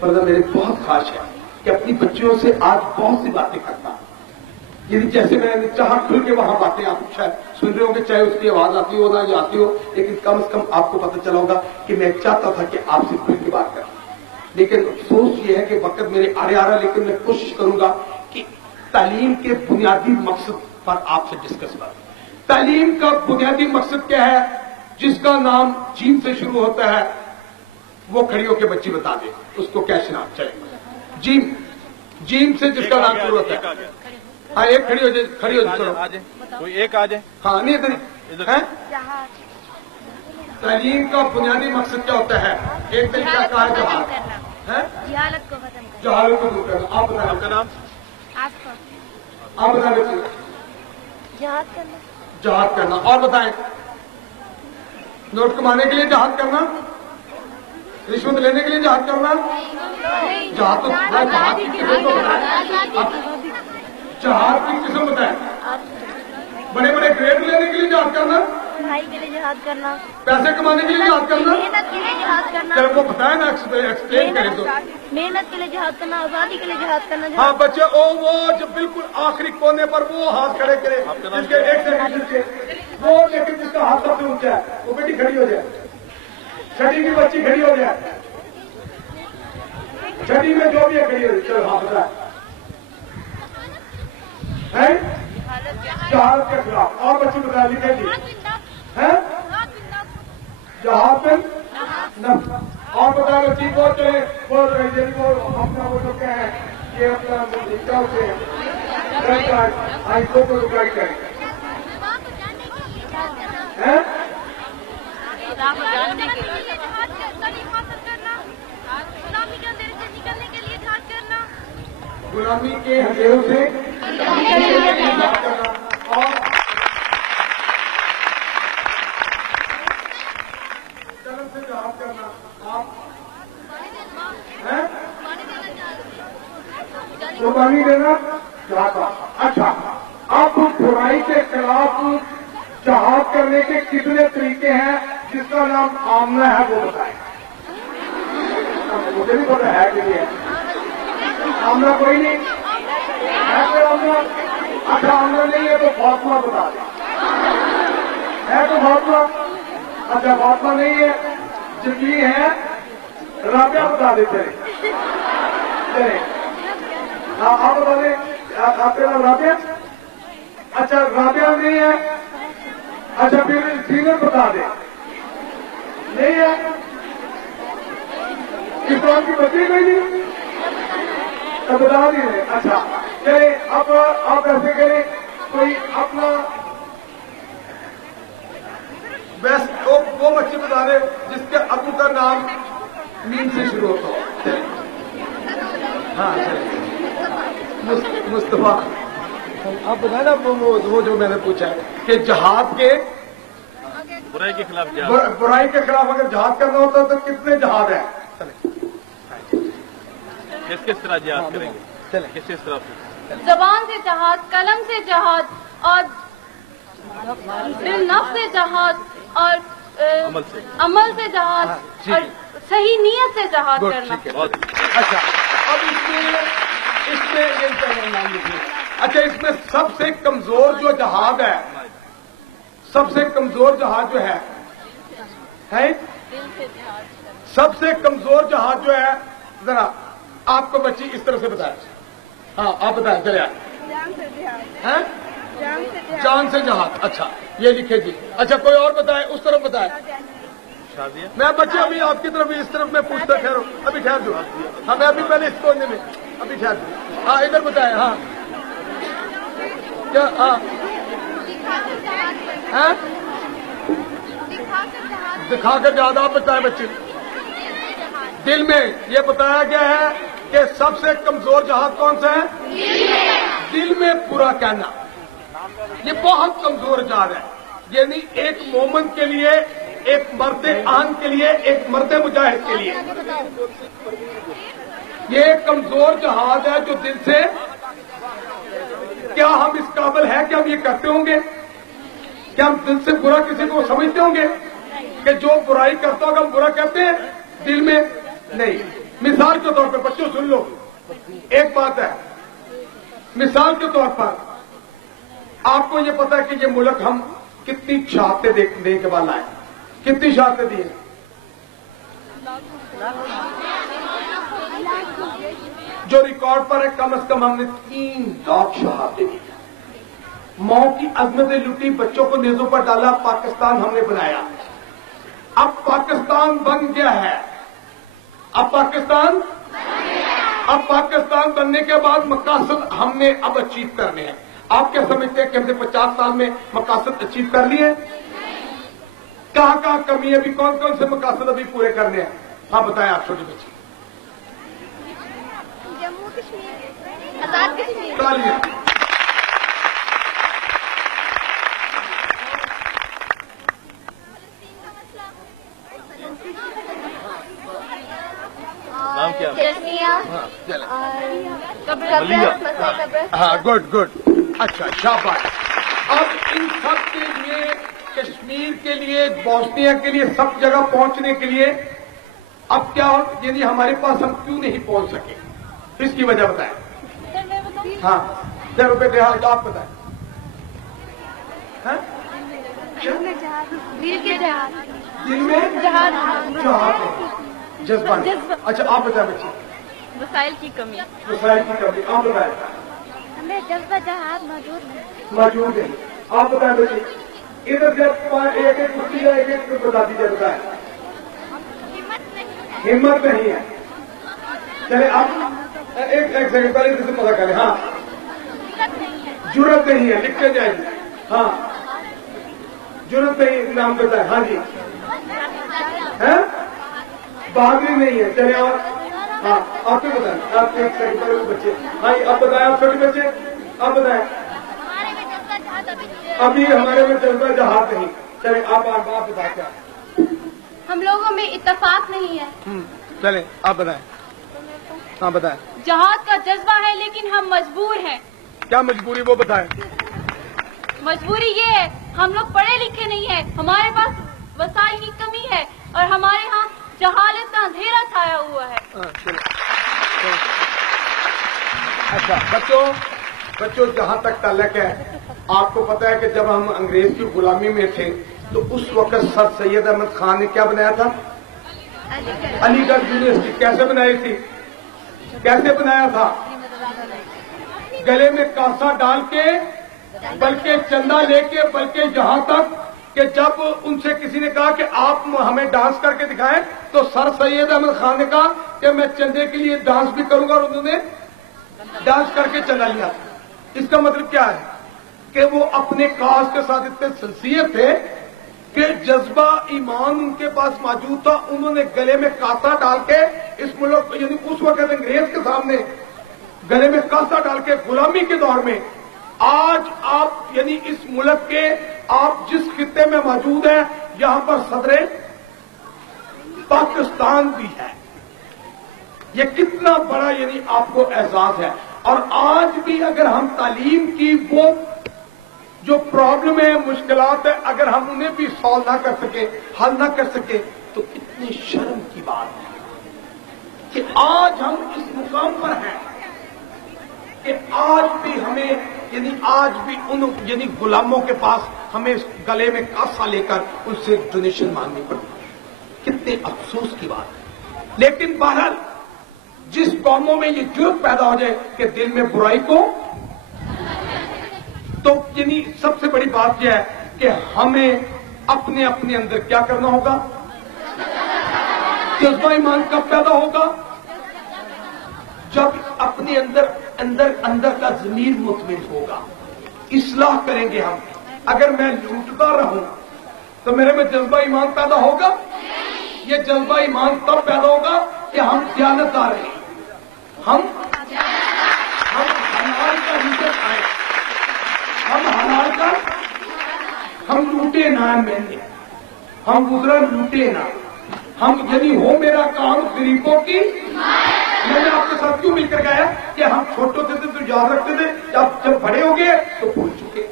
ورنہ میرے بہت خواہش ہے کہ اپنی بچیوں سے آج بہت سی باتیں کرتا ہوں. یعنی جیسے میں نے چاہا کھل کے وہاں باتیں آپ شاید سن رہے ہوں گے، چاہے اس کی آواز آتی ہو نہ آتی ہو، لیکن کم سے کم آپ کو پتہ چلا ہوگا کہ میں چاہتا تھا کہ آپ سے کھل کے بات کروں. لیکن افسوس یہ ہے کہ وقت میرے آڑے آ رہا ہے. لیکن میں کوشش کروں گا کہ تعلیم کے بنیادی مقصد پر آپ سے ڈسکس کروں. تعلیم کا بنیادی مقصد کیا ہے؟ جس کا نام جیم سے شروع ہوتا ہے وہ کھڑی ہو کے بچی بتا دے اس کو کیا شناخت چلے. جیم سے جس کا نام شروع ہوتا ہے. ہاں ایک کھڑی ہو جائے چلو کوئی ایک آ جائے. ہاں نہیں ادھر تعلیم کا بنیادی مقصد کیا ہوتا ہے؟ ایک طریقہ کا ہے جہالت کو ختم کرنا. جہالت کو دور کرنا. آپ بتائیں آپ کا نام؟ آپ بتائیں. جہاد کرنا. اور بتائیں. نوٹ کمانے کے لیے جہاد کرنا، رشوت لینے کے لیے جہاد کرنا. جہاد تو جہاد کی قسم تو بتائیں. جہاد کی قسم بتائیں. بڑے بڑے گریڈ لینے کے لیے جہاد کرنا، پڑھائی کے لیے جہاد کرنا، پیسے کمانے کے لیے جہاد کرنا. محنت کے لیے جہاد کرنا. چلو وہ بتائیں نا، ایکسپلین کریں تو. محنت کے لیے جہاد کرنا، آزادی کے لیے جہاد کرنا. ہاں بچے وہ جو بالکل آخری کونے پر وہ ہاتھ کھڑے کرے جس کے ایک سے وہ، لیکن جس کا ہاتھ سب سے اونچا ہے وہ بیٹی کھڑی ہو جائے. چھٹی کی بچی کھڑی ہو جائے. چھٹی میں جو بھی ہے کھڑی ہو جائے. چلو ہاں بتائیں. جہاد کے خلاف. اور بچے بتا لکھے جی جہاد نفس. اور بتا بچی وہ جو ہے وہ اپنا وہ جو کیا ہے ये अपना मुद्दा से हाईकोर्ट को रिप्लाई करेंगे हैं? गुलामी के हथेरों से और जन्म से जहाज करना आप हैं? कुर्बानी देना चाहता। अच्छा, अब बुराई के खिलाफ जहाद करने के कितने तरीके हैं जिसका नाम आमना है वो बताएं। मुझे भी पता है कि ये आमना कोई नहीं है। फिर आमना, अच्छा आमना नहीं है तो फातिमा बता दें। है तो फातिमा, अच्छा फातिमा नहीं है, जबी है राबिया बता देते चले। हाँ आप बता दें, आपका नाम राबिया? अच्छा राबिया नहीं है, अच्छा फिर सीनियर बता दे। नहीं है, इस बात की बच्ची कोई नहीं तो बता दिए। अच्छा चले, अब आप ऐसे करें, कोई अपना बेस्ट वो बच्ची बता दे जिसके अबू का नाम मीम से शुरू होता हो। चले, हाँ चले, मुस्तफा आप बताए ना वो जो मैंने पूछा है कि जहाद के बुराई के खिलाफ बुराई के खिलाफ अगर जहाद करना होता तो कितने जहाद है? किस तरह जहाद करेंगे? चले किस तरह से? जबान से जहाद, कलम से जहाद और दिल नफ्स से जहाद और अमल से जहाद और सही नीयत से जहाद करना। अच्छा, अब इसमें ये नाम लिखिए। अच्छा, इसमें सबसे कमजोर जो जहाज है, सबसे कमजोर जहाज जो है सबसे कमजोर जहाज जो है, जरा आपको बच्ची इस तरह से बताए। हाँ आप बताएं, चले हैं जान से जहाज। अच्छा ये लिखे जी। अच्छा कोई और बताए, उस तरफ बताए। शादी मैं बच्चे अभी आपकी तरफ इस तरफ मैं पूछता ठहरो, अभी ठहर दो। हमें अभी पहले इस कोने में अभी ठहर दो। हाँ इधर बताए। हाँ क्या? हाँ दिखाकर जहाज आप बताए बच्चे। दिल में ये बताया गया है कि सबसे कमजोर जहाज कौन सा है? दिल में बुरा कहना, ये बहुत कमजोर जहाज है। यानी एक मोमन के लिए, एक मर्द आन के लिए, एक मर्द मुजाहिद के लिए ये कमजोर जहाज है जो दिल से। क्या हम इस काबिल है कि हम ये करते होंगे? क्या हम दिल से बुरा किसी को समझते होंगे कि जो बुराई करता होगा हम बुरा कहते हैं? दिल में नहीं। मिसाल के तौर पर बच्चों सुन लो, एक बात है, मिसाल के तौर पर आपको ये पता है कि ये मुल्क हम कितनी शहादतें देने के बाद आए, कितनी शहादतें दी हैं? जो रिकॉर्ड पर है कम से कम हमने 3 लाख शहादतें दी। माओ की अजमतें लुटी, बच्चों को नेज़ों पर डाला, पाकिस्तान हमने बनाया। अब पाकिस्तान बन गया है। अब पाकिस्तान बनने के बाद मकासद हमने अब अचीव करने हैं। आप क्या समझते हैं कि हमने 50 साल में मकासद अचीव कर लिए? कहां कहां कमी है? अभी कौन कौन से मकासद अभी पूरे करने हैं? हाँ बताएं आप छोटी बच्ची। जम्मू कश्मीर, आजाद कश्मीर। नाम क्या? हाँ गुड गुड, अच्छा शाबाश। अब इन सब के लिए, कश्मीर के लिए, बोस्निया के लिए, सब जगह पहुंचने के लिए अब क्या, यदि हमारे पास हम क्यों नहीं पहुंच सके? इसकी वजह बताएं। हाँ 10 रुपए दे, आप बताएं। दिल में जहाज, जज्बा। अच्छा आप बताएं बच्चे। वसाइल की कमी। वसाइल की कमी, आप बताएं। हमें जज्बा जहाज मौजूद है। आप बताएं बच्चे। इधर से एक एक कुर्सी या एक बता दीजिए, बताएं। हिम्मत नहीं है। चले अब एक सेकंड पहले किसी पता करें। हाँ, जरूरत नहीं है, लिख के जाएगी। हाँ, जरूरत नहीं, नाम बताए। हाँ जी, है बहादुरी नहीं है। चले और हाँ, आप क्यों बताएं? आप एक सेकंड पहले बच्चे। हाँ, आप बताएं, आप छोटे बच्चे, आप बताएं। अभी हमारे में जज्बा जहाज नहीं। चले आप बताएं क्या? हम लोगों में इत्तेफाक नहीं है। चले आप बताएं। हाँ बताएं। जहाज का जज्बा है लेकिन हम मजबूर हैं। क्या मजबूरी वो बताएं। मजबूरी ये है, हम लोग पढ़े लिखे नहीं है, हमारे पास वसाइल की कमी है और हमारे यहाँ जहालत का अंधेरा छाया हुआ है। अच्छा बच्चों जहां तक ताल्लुक है, आपको पता है कि जब हम अंग्रेज की गुलामी में थे तो उस वक्त सर सैयद अहमद खान ने क्या बनाया था? अलीगढ़ यूनिवर्सिटी। कैसे बनाई थी? कैसे बनाया था? गले में कांसा डाल के, बल्कि चंदा लेके, बल्कि यहां तक कि जब उनसे किसी ने कहा कि आप हमें डांस करके दिखाएं तो सर सैयद अहमद खान ने कहा कि मैं चंदे के लिए डांस भी करूंगा, और उन्होंने डांस करके चला लिया। इसका मतलब क्या है कि वो अपने काज के साथ इतने सिंसियर थे कि जज्बा ईमान उनके पास मौजूद था। उन्होंने गले में कांसा डाल के इस मुल्क, यानी उस वक्त अंग्रेज के सामने गले में कांसा डाल के गुलामी के दौर में, आज आप यानी इस मुल्क के आप जिस खित्ते में मौजूद हैं, यहां पर सदरे पाकिस्तान भी है। ये कितना बड़ा यानी आपको एहसास है। और आज भी अगर हम तालीम की वो जो प्रॉब्लम है, मुश्किलात है, अगर हम उन्हें भी सॉल्व ना कर सके, हल ना कर सके, तो कितनी शर्म की बात है कि आज हम इस मुकाम पर हैं कि आज भी हमें यानी आज भी उन यानी गुलामों के पास हमें गले में कांसा लेकर उनसे डोनेशन मांगनी पड़ती। कितने अफसोस की बात है। लेकिन बहरहाल जिस कौमों में ये जुर्म पैदा हो जाए कि दिल में बुराई को, तो यानी सबसे बड़ी बात यह है कि हमें अपने अपने अंदर क्या करना होगा? जज्बा ईमान कब पैदा होगा? जब अपने अंदर का ज़मीर मुतमिन होगा। इस्लाह करेंगे हम। अगर मैं लूटता रहूं तो मेरे में जज्बा ईमान पैदा होगा? ये जज्बा ईमान तब पैदा होगा कि हम दयानतदार हैं, हम हलाल का रिज़्क खाएं, हम हलाल का, हम लूटे ना मैंने, हम गुजरा लूटे ना, हम यदि हो मेरा काम गरीबों की। मैंने आपके साथ क्यों मिलकर गया कि हम छोटे थे तो याद रखते थे, जब बड़े हो गए तो भूल चुके।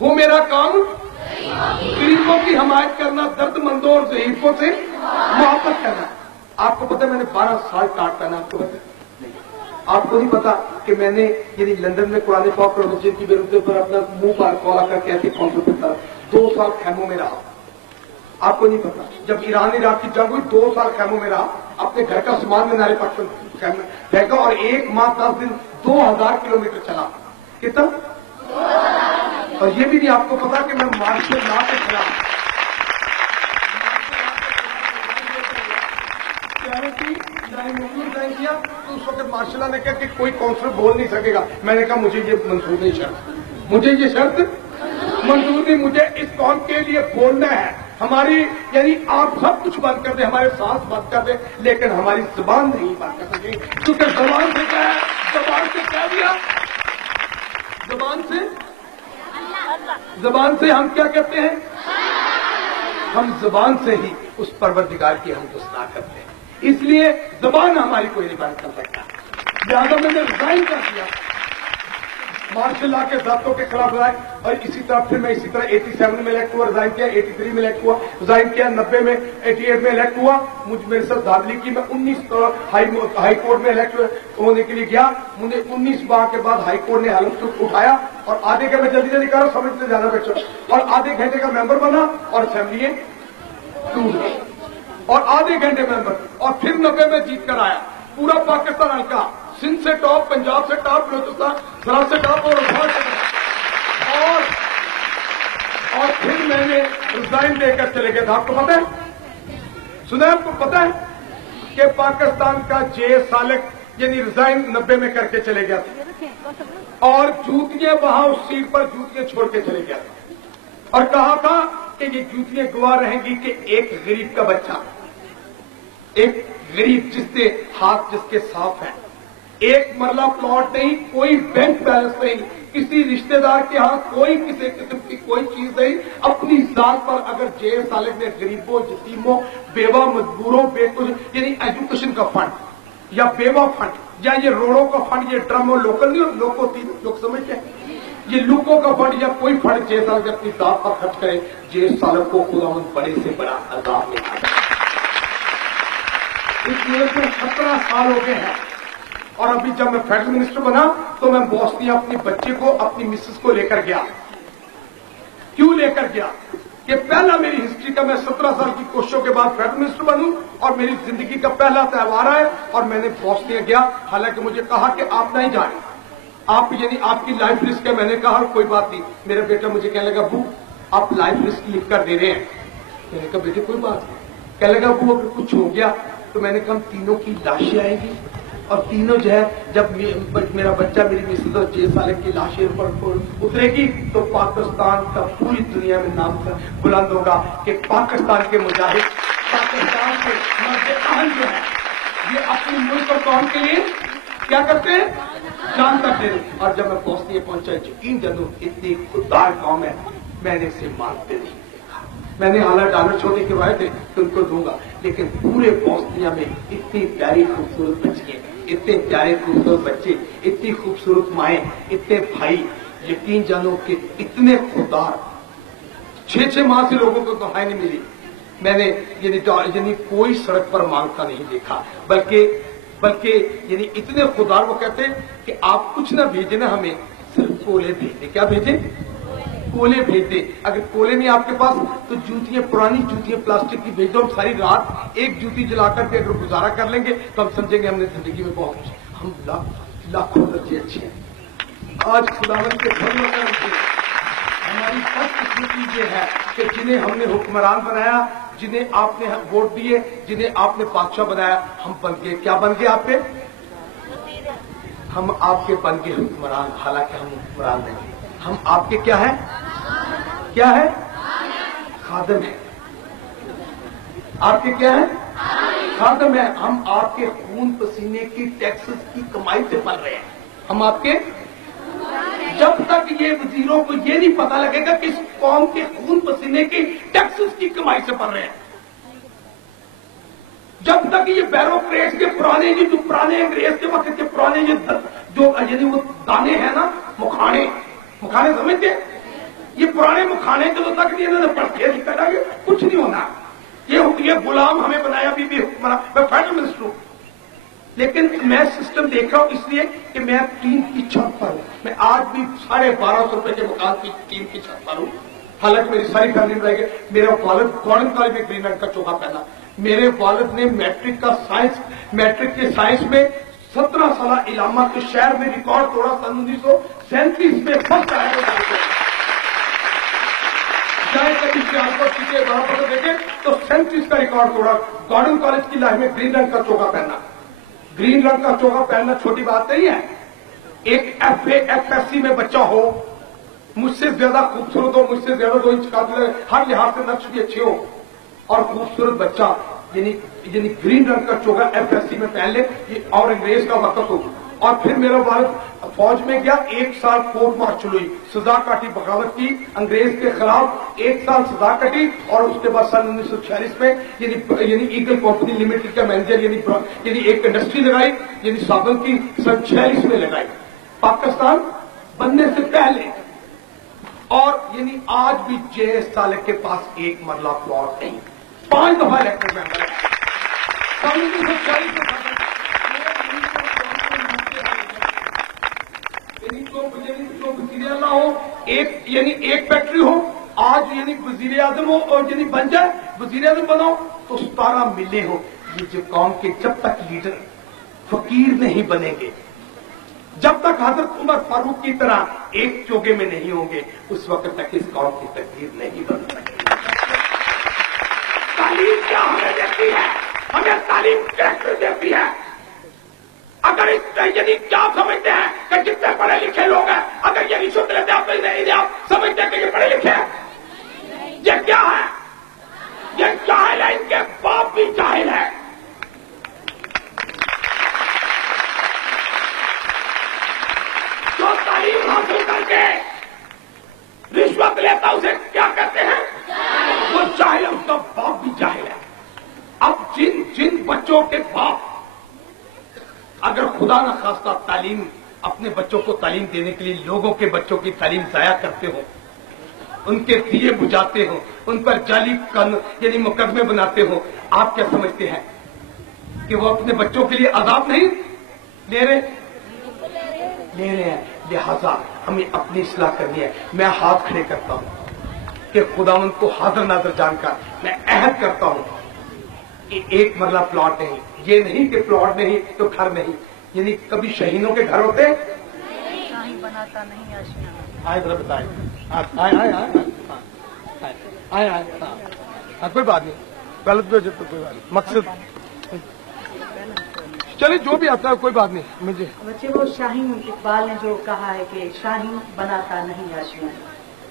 वो मेरा काम गरीबों की हमायत करना, दर्दमंदों और ज़ईफों से मोहब्बत करना। आपको पता है मैंने 12 साल काट पहना, आपको पता है? आपको नहीं पता कि मैंने यदि लंदन में कुरान पाक और मस्जिद की बेरुते पर अपना मुंह पर कौला करके ऐसे कॉन्फ्रेंस करता 2 साल खैमों में रहा। आपको नहीं पता जब ईरान इराक की जंग हुई 2 साल खैमों में रहा, अपने घर का सामान में नारे पाकिस्तान फेंका और 1 माह 10 दिन 2000 किलोमीटर चला। कितना? और ये भी नहीं आपको पता कि मैं मार्शल लॉ के खिलाफ किया तो उस वक्त मार्शल लॉ ने कहा कि कोई काउंसलर बोल नहीं सकेगा। मैंने कहा मुझे ये मंजूर नहीं, शर्त मुझे ये शर्त मंजूर नहीं, मुझे इस कौम के लिए बोलना है। हमारी यानी आप सब कुछ बंद कर दे, हमारे सांस बंद कर दे, लेकिन हमारी जुबान नहीं बंद कर सकेंगे। क्योंकि जुबान से क्या है? जुबान से क्या दिया? जुबान से हम क्या कहते हैं? हम जुबान से ही उस परवरदिगार की हम गुस्ताख करते हैं। इसलिए जुबान हमारी कोई नहीं बंद कर सकता। लिहाजा मैंने रिजाइन कर दिया, मार्शल लॉ के ज़ाब्तों के खिलाफ लड़ाई। और इसी तरह फिर मैं इसी तरह 87 में इलेक्ट हुआ, रिजाइन किया, 83 में इलेक्ट हुआ, रिजाइन किया, 90 में 88 में इलेक्ट हुआ। मेरे साथ धांधली की, मैं 19 हाई कोर्ट में इलेक्ट होने के लिए गया। मुझे 19 बार के बाद हाई कोर्ट ने हलफ उठाया और आधे का मैं जल्दी कर रहा हूं, समझते जाना बच्चों, और आधे घंटे का मेंबर बना और असेंबली टूट गई और आधे घंटे मेंबर, और फिर 90 में जीत कर आया। पूरा पाकिस्तान हल्का, सिंध से टॉप, पंजाब से टॉप, बलूचिस्तान सराज से टॉप और फिर मैंने रिजाइन देकर चले गए था। आपको पता है, सुना, आपको पता है कि पाकिस्तान का जे सालिक यानी रिजाइन 90 में करके चले गया था और जूतियां वहां उस सीट पर जूतियां छोड़ के चले गया था और कहा था कि ये जूतियां गवाह रहेंगी कि एक गरीब का बच्चा, एक गरीब जिसके हाथ जिसके साफ है, एक मरला प्लॉट नहीं, कोई बैंक बैलेंस नहीं, किसी रिश्तेदार के यहाँ कोई किसी किस्म की कोई चीज नहीं, अपनी जात पर अगर जे सालिक ने गरीबों, यतीमों, बेवा, मजदूरों, बेकुछ यानी एजुकेशन का फंड या बेवा फंड या ये रोडों का फंड, ये ड्रम और लोकल नहीं, लोको तीन लोग समझते हैं, ये लुकों का फंड या कोई फंड जे साल अपनी जात पर खर्च करे, जे सालक को खुदावंद बड़े से बड़ा अजाब देगा। इस मुल्क में 17 साल हो गए हैं और अभी जब मैं फेडरल मिनिस्टर बना तो मैं बोस्निया अपने बच्चे को, अपनी मिसेस को लेकर गया। क्यों लेकर गया? ये पहला मेरी हिस्ट्री का, मैं 17 साल की कोशिशों के बाद फेडरल मिनिस्टर बनूं और मेरी जिंदगी का पहला त्यौहार है और मैंने बोस्निया गया। हालांकि मुझे कहा कि आप नहीं जाए, आप यानी आपकी लाइफ रिस्क है। मैंने कहा कोई बात नहीं। मेरा बेटा मुझे कहने लगा अबू आप लाइफ रिस्क लिख कर दे रहे हैं। मैंने कहा बेटे कोई बात नहीं। कहने लगा अबू अगर कुछ हो गया तो मैंने कहा तीनों की लाशें आएंगी और तीनों जो है जब मेरा बच्चा, मेरी मिसेज और 6 साल की लाशें ऊपर उतरेगी तो पाकिस्तान का पूरी दुनिया में नाम बुलंद होगा कि पाकिस्तान के मुजाहिद, पाकिस्तान के मर्द-ए-अहल जो है ये अपने मुल्क और कौम के लिए क्या करते हैं, जान तक दे। और जब मैं बोस्निया पहुंचा, यकीन जानूं इतनी खुददार कौम है, मैंने इसे मानते नहीं देखा। मैंने हालांकि डॉलर छोटे के वाए थे तो उनको दूंगा, लेकिन पूरे बोस्निया में इतनी प्यारी खूबसूरत बच्चियां, इतने प्यारे खूबसूरत बच्चे, इतनी खूबसूरत माएं, इतने भाई, यकीन जानो कि इतने खुददार 6-6 माह से लोगों को दुआएं नहीं मिली। मैंने यानी कोई सड़क पर मांगता नहीं देखा, बल्कि यानी इतने खुददार वो कहते हैं कि आप कुछ ना भेजे ना हमें, सिर्फ कोले भेजे। क्या भेजे? कोले भेज दे। अगर कोले नहीं आपके पास तो जूतियां, पुरानी जूतियां प्लास्टिक की भेज दो। हम सारी रात एक जूती जला करके अगर गुजारा कर लेंगे तो हम समझेंगे हमने जिंदगी में बहुत कुछ, हम लाखों दर्जे अच्छे हैं। आज खुदावंद के फजल से हमारी बदकिस्मती ये है कि जिन्हें हमने हुक्मरान बनाया, जिन्हें आपने वोट दिए, जिन्हें आपने बादशाह बनाया, हम बन गए क्या बन गए आपके? हम आपके बन गए हुक्मरान। हालांकि हम हुक्मरान नहीं, हम आपके क्या है? क्या है? खादम है। आपके क्या है? खादम है। हम आपके खून पसीने की टैक्सेस की कमाई से पल रहे हैं। हम आपके, जब तक ये वजीरों को ये नहीं पता लगेगा कि इस कौम के खून पसीने की टैक्सेस की कमाई से पल रहे हैं, जब तक ये बैरोक्रेट्स के पुराने जो पुराने अंग्रेज के वक्त के पुराने जो यानी वो दाने हैं ना, मुखाने समझते, ये पुराने मुखाने जब तक नहीं इन्होंने पढ़े लिखा कुछ नहीं होना। ये गुलाम हमें बनाया बीबी हुक्मरान। मैं फेडरल मिनिस्टर हूं, लेकिन मैं सिस्टम देख रहा हूं इसलिए कि मैं टीम की छत पर हूं। मैं आज भी 1250 रुपए के मकान की टीम की छत पर हूं। हालांकि मेरी सारी फैमिली में रह गई। मेरा वालिद गॉर्डन कॉलेज में ग्रीन रंग का चोगा पहना। मेरे वालिद ने मैट्रिक के साइंस में 17 साल इलामा के शहर में रिकॉर्ड तोड़ा। सन 1937 में फर्स्ट आया। चाहे कभी सियालकोट पीछे बराबर देखे तो 37 का रिकॉर्ड तोड़ा। गॉर्डन कॉलेज की लाइफ में ग्रीन रंग का चोगा पहना। ग्रीन रंग का चोगा पहनना छोटी बात नहीं है। एक FSC में बच्चा हो, मुझसे ज्यादा खूबसूरत हो, मुझसे ज्यादा 2 इंच का हर लिहाज से नक्श भी अच्छे हो और खूबसूरत बच्चा यानी ग्रीन रंग का चोगा FSC में पहन ले, ये और अंग्रेज का वक्त हो। और फिर मेरा वालिद फौज में गया। 1 साल कोर्ट मार्शल हुई, सजा काटी, बगावत की अंग्रेज के खिलाफ। 1 साल सजा कटी और उसके बाद सन 1946 में यानी ईगल कंपनी लिमिटेड का मैनेजर यानी एक इंडस्ट्री लगाई, यानी साबुन की, सन 46 में लगाई, पाकिस्तान बनने से पहले। और यानी आज भी जे सालक के पास एक मरला प्लॉट नहीं। 5 दफा इलेक्टेड मेंबर है। सन 1940 में वजीर हो, एक फैक्ट्री हो, आज यानी वजीर आजम हो और यानी बन जाए वजीर आजम बनाओ तो 17 मिले हो। ये जो कौम के जब तक लीडर फकीर नहीं बनेंगे, जब तक हजरत उमर फारूक की तरह एक चोगे में नहीं होंगे, उस वक्त तक इस कौम की तकदीर नहीं बन सकती। तालीम क्या हमें देती है? हमें तालीम कैसे देती है? अगर यानी क्या आप समझते हैं कि जितने पढ़े लिखे लोग हैं अगर ये रिश्वत लेते आप तो नहीं आप समझते हैं कि ये पढ़े लिखे हैं? ये क्या है? ये जाहिल है, इनके बाप भी जाहिल है। जो तालीम हासिल करके रिश्वत लेता उसे क्या कहते हैं? वो जाहिल है, उसका बाप भी जाहिल है। अब जिन बच्चों के बाप अगर खुदा न खास्ता तालीम अपने बच्चों को तालीम देने के लिए लोगों के बच्चों की तालीम जाया करते हो, उनके दिए बुझाते हो, उन पर जाली यानी मुकदमे बनाते हो, आप क्या समझते हैं कि वो अपने बच्चों के लिए आजाद नहीं ले रहे हैं? लिहाजा हमें अपनी इस्लाह करनी है। मैं हाथ खड़े करता हूं कि खुदावंद को हाजिर नाज़र जानकर मैं अहद करता हूं कि एक मरला प्लॉट नहीं, ये नहीं कि प्लॉट नहीं तो घर नहीं, यानी कभी शहीनों के घर होते शाही बनाता नहीं आशियाना। आए जरा बताए, आए कोई बात नहीं, गलत भी हो जाए तो कोई बात नहीं, मकसद चलिए जो भी आता है कोई बात नहीं। मुझे बच्चे वो शाहीन इकबाल ने जो कहा है कि शाहीन बनाता नहीं आशियाना,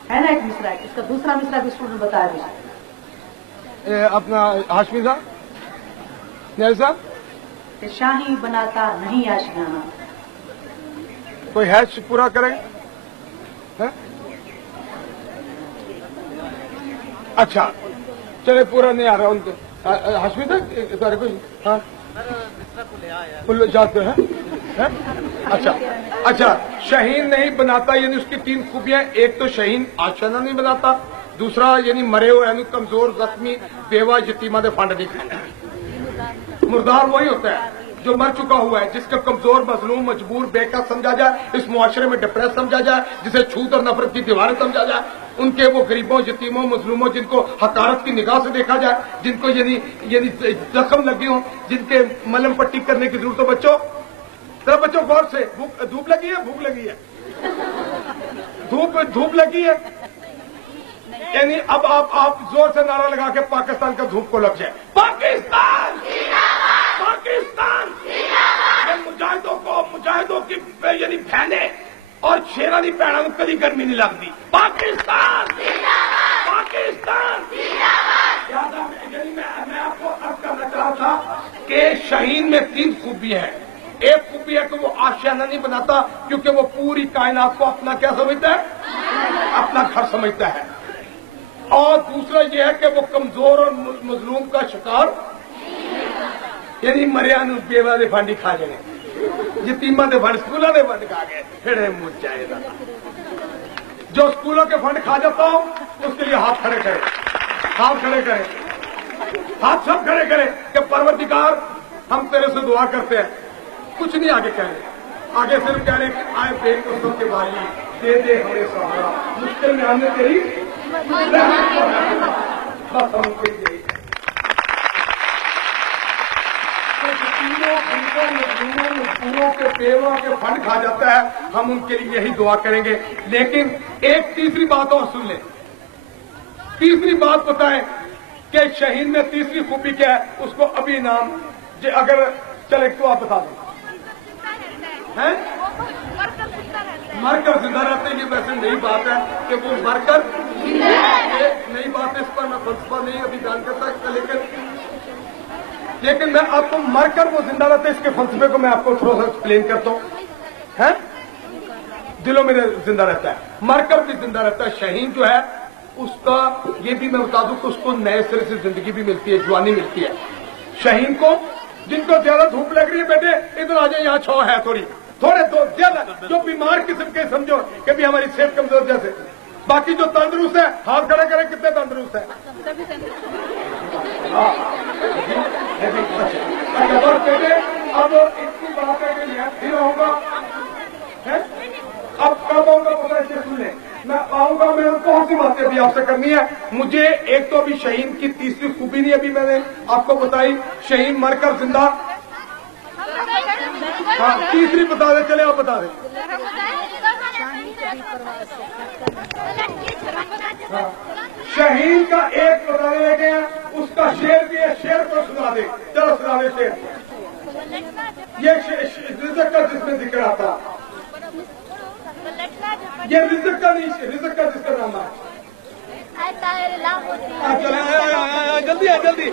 है ना एक मिसरा, इसका दूसरा मिसरा भी स्टूडेंट बताया मुझे। अपना हाशमी साहब, न्याय साहब, कि शाही बनाता नहीं आशियाना। कोई हैश पूरा करें? है? अच्छा चले, पूरा नहीं आ रहा उनके हाशमी साहब सारे कोई। हाँ जाते हैं? अच्छा, शहीन नहीं बनाता यानी उसकी 3 खूबियां, एक तो शहीन आशियाना नहीं बनाता, दूसरा यानी मरे हुए यानी कमजोर जख्मी बेवा यतीमा दे फंड नहीं खाना। मुर्दार वही होता है जो मर चुका हुआ है, जिसका कमजोर मजलूम मजबूर बेकस समझा जाए, इस मुआशरे में डिप्रेस समझा जाए, जिसे छूत और नफरत की दीवारें समझा जाए, उनके वो गरीबों यतीमों मजलूमों जिनको हकारत की निगाह से देखा जाए, जिनको यानी जख्म लगे हों, जिनके मलम पट्टी करने की जरूरत हो। बच्चों गौर से, धूप लगी है, भूख लगी है, धूप लगी है, यानी अब आप जोर से नारा लगा के पाकिस्तान का धूप को लग जाए, पाकिस्तान पाकिस्तान। ये मुजाहिदों की यानी बहनें और शेरानी भैनों को कभी गर्मी नहीं लगती। पाकिस्तान पाकिस्तान। यानी मैं आपको अर्ज करना चाह रहा था कि शहीन में 3 खूबियां हैं। एक खूबी है कि वो आशियाना नहीं बनाता क्योंकि वो पूरी कायनात को अपना क्या समझता है? अपना घर समझता है। और दूसरा ये है कि वो कमजोर और मजलूम का शिकार यानी मरिया बेवा दे फंड खा जाए, यतीमा दे फंड स्कूलों के फंड खा गए, फिर मुझ जाएगा। जो स्कूलों के फंड खा जाता हो उसके लिए हाथ खड़े करें, हाथ सब खड़े करें कि परवरदिगार हम तेरे से दुआ करते हैं। कुछ नहीं आगे कह रहे, आगे सिर्फ कह रहे कि आए बेकसों के वाली दे दे हमें सहारा, मुश्किल में हमने तेरी बस हम कहिए मजदूरों के बेवा के फंड खा जाता है, हम उनके लिए यही दुआ करेंगे। लेकिन एक तीसरी बात और सुन लें, तीसरी बात बताएं कि शहीद में तीसरी खूबी क्या है, उसको अभी नाम अगर चले तो आप बता दें। हैं? मरकर जिंदा रहते, ये वैसे नई बात है कि वो मरकर नई बात है, इस पर मैं फलसफा नहीं अभी जान कर सकता, लेकिन मैं आपको मरकर वो जिंदा रहते इसके फलसफे को मैं आपको थोड़ा सा एक्सप्लेन करता हूं। हैं? दिलों में जिंदा रहता है, मरकर भी जिंदा रहता है। शहीद जो है उसका ये भी मैं बता दूं कि उसको नए सिरे से जिंदगी भी मिलती है, जवानी मिलती है। शहीद को जिनको ज्यादा धूप लग रही है, बेटे इधर आ जाए, यहाँ छाव है थोड़े दो ज्यादा, जो बीमार किस्म के समझो कि भी हमारी सेहत कमजोर जैसे, बाकी जो तंदुरुस्त है हाथ खड़े करें, कितने तंदुरुस्त है? अब इतनी बात है कि मैं फिर आऊंगा, अब कब आऊंगा पता है, सुन ले, मैं आऊंगा, मेरे बहुत सी बातें अभी आपसे करनी है मुझे। एक तो अभी शहीद की तीसरी खूबी नहीं अभी मैंने आपको बताई, शहीद मरकर जिंदा। हाँ, तीसरी बता दे, चले आप बता दें। हाँ, शहीद का एक बताने लगे हैं, उसका शेर भी है, शेर को सुना दे, चलो सुना दे शेर। ये नहीं रिजक का जिसका नाम है चले जल्दी आ जल्दी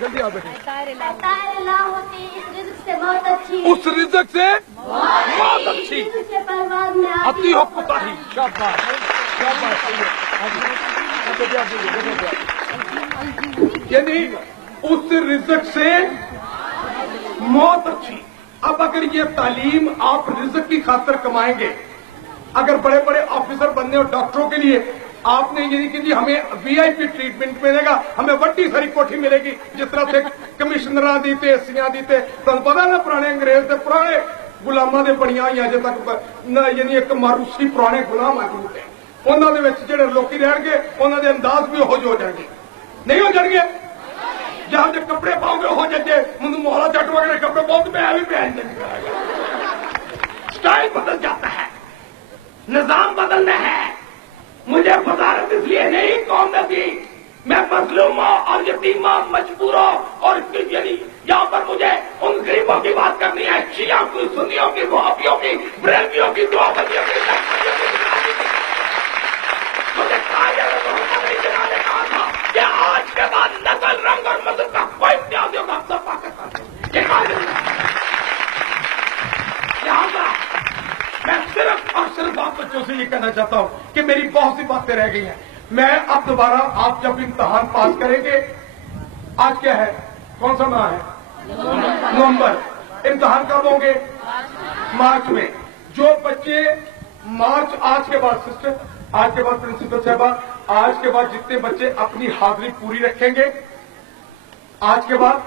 जल्दी आओ बेटे। उस रिजक से बहुत अच्छी अति हो कुताही। शाबाश शाबाश। यानी उस रिजक से मौत अच्छी। अब अगर ये तालीम आप रिजक की खातिर कमाएंगे, अगर बड़े बड़े ऑफिसर बनने और डॉक्टरों के लिए आपने ये नहीं कि जी हमें वीआईपी ट्रीटमेंट मिलेगा, हमें वड्डी सारी कोठी मिलेगी, जिस तरह से कमिश्नर दीते एसियां दीते। तो पता ना पुराने अंग्रेज के पुराने गुलामां दे बड़ियां होईयां अजे तक यानी एक मारूसी पुराने गुलाम मौजूद है, उन्हां दे विच जिहड़े लोकी रहणगे उन्हां दे अंदाज भी हो जाएंगे, नहीं हो जाएंगे। जहां जो कपड़े पाओगे हो जाएंगे, मुझे मोहरा जट वगैरह कपड़े बहुत मैं भी पहन देंगे। स्टाइल बदल जाता है, निजाम बदलना है। मुझे वजारत इसलिए नहीं कौम ने दी, मैं मजलूमों और यतीमों मजबूरों और यानी यहाँ पर मुझे उन गरीबों की बात करनी है, शिया की, सुन्नियों की, वहाबियों की, बरेलवियों की, दुआबंदियों की। मुझे कहा था कि आज के बाद नस्ल, रंग और मजहब का कोई इम्तियाज होगा, सब पाकिस्तान। यहाँ पर मैं सिर्फ और सिर्फ आप बच्चों से ये कहना चाहता हूं कि मेरी बहुत सी बातें रह गई हैं। मैं अब दोबारा आप जब इम्तहान पास करेंगे, आज क्या है, कौन सा माह है, नवंबर। इम्तहान कब होंगे, मार्च में। जो बच्चे मार्च, आज के बाद सिस्टर, आज के बाद प्रिंसिपल साहबा, आज के बाद जितने बच्चे अपनी हाजिरी पूरी रखेंगे, आज के बाद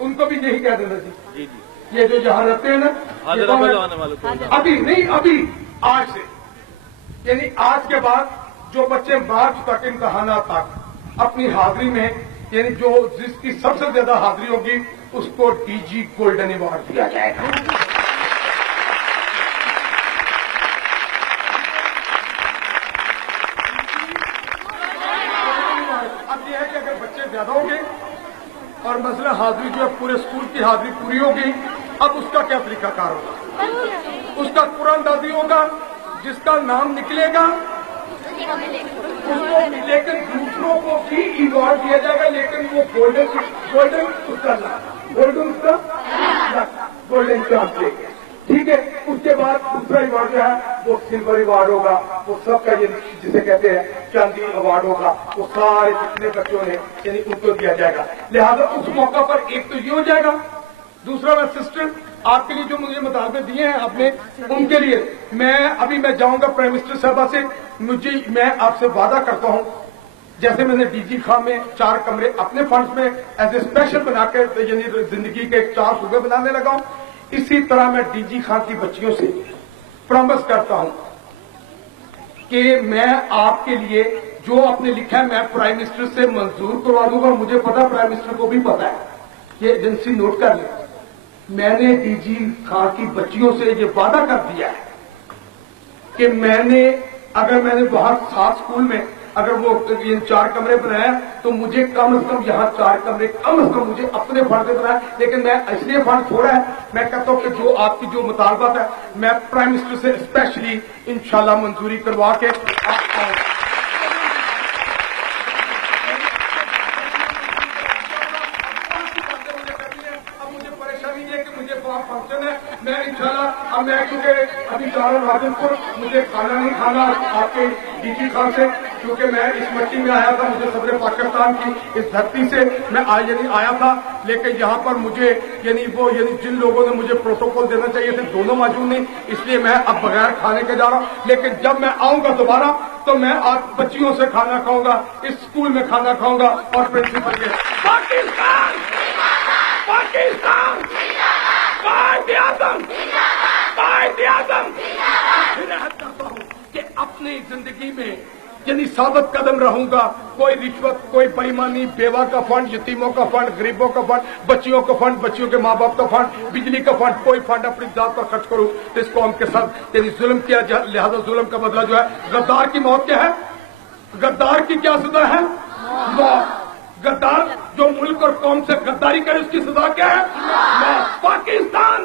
उनको भी यही कह देना जी, ये जो जहां रहते हैं ना, अभी नहीं, अभी आज से, यानी आज के बाद जो बच्चे मार्च तक इम्तहानात तक अपनी हाजिरी में, यानी जो जिसकी सबसे ज्यादा हाजिरी होगी उसको डीजी गोल्डन अवार्ड दिया जाएगा। अब यह है कि अगर बच्चे ज्यादा होंगे और मसला हाजिरी जो है पूरे स्कूल की हाजिरी पूरी होगी, अब उसका क्या तरीकाकार होगा, उसका कुरान दादी होगा, जिसका नाम निकलेगा उसको, लेकिन दूसरों को भी अवार्ड दिया जाएगा, लेकिन वो गोल्डन उसका गोल्डन चांस लेंगे, ठीक है। उसके बाद दूसरा अवार्ड जो है वो सिल्वर अवार्ड होगा, वो सबका जिसे कहते हैं चांदी अवार्ड होगा, वो सारे जितने बच्चों ने यानी उनको दिया जाएगा। लिहाजा उस मौका पर एक तो ये हो जाएगा, दूसरा मैं सिस्टर आपके लिए जो मुझे मुतालबे दिए हैं आपने, उनके लिए मैं जाऊंगा प्राइम मिनिस्टर साहबा से, मैं आपसे वादा करता हूं, जैसे मैंने डीजी खां में 4 कमरे अपने फंड्स में एज ए स्पेशल बनाकर यानी जिंदगी के 4 सूबे बनाने लगा हूं, इसी तरह मैं डीजी खां की बच्चियों से प्रॉमिस करता हूं कि मैं आपके लिए जो आपने लिखा है मैं प्राइम मिनिस्टर से मंजूर करवा दूंगा। मुझे पता, प्राइम मिनिस्टर को भी पता है, ये एजेंसी नोट कर ले। मैंने डीजी खां की बच्चियों से ये वादा कर दिया है कि अगर मैंने वहां 7 स्कूल में अगर वो 4 कमरे बनाया तो मुझे कम से कम यहाँ 4 कमरे कम से कम मुझे अपने फंड से बनाया, लेकिन मैं इसलिए फंड छोड़ा है, मैं कहता हूँ कि जो आपकी जो मुतालबात है मैं प्राइम मिनिस्टर से स्पेशली इंशाल्लाह मंजूरी करवा के आपको फंक्शन है, मैं इंशाल्लाह अब मैं क्योंकि अभी राजनपुर मुझे खाना नहीं खाना आपके डीजी खान से, क्योंकि मैं इस मट्टी में आया था, मुझे सदर पाकिस्तान की इस धरती से मैं आया था, लेकिन यहाँ पर मुझे यानी जिन लोगों ने मुझे प्रोटोकॉल देना चाहिए थे दोनों मौजूद नहीं, इसलिए मैं अब बगैर खाने के जा रहा हूँ। लेकिन जब मैं आऊंगा दोबारा तो मैं आज बच्चियों से खाना खाऊंगा, इस स्कूल में खाना खाऊंगा और प्रिंसिपल के पाकिस्तान कि अपनी जिंदगी में यानी साबित कदम रहूंगा, कोई रिश्वत, कोई बेईमानी, बेवा का फंड, यतीमों का फंड, गरीबों का फंड, बच्चियों का फंड, बच्चियों के माँ बाप का फंड, बिजली का फंड, कोई फंड अपनी जात पर खर्च करूं तो इस कौम के साथ यानी जुल्म किया, लिहाजा जुल्म का बदला जो है गद्दार की मौत क्या है, गद्दार की क्या सजा है, मौत। गद्दार जो मुल्क और कौम से गद्दारी करे उसकी सजा क्या है, मौत। पाकिस्तान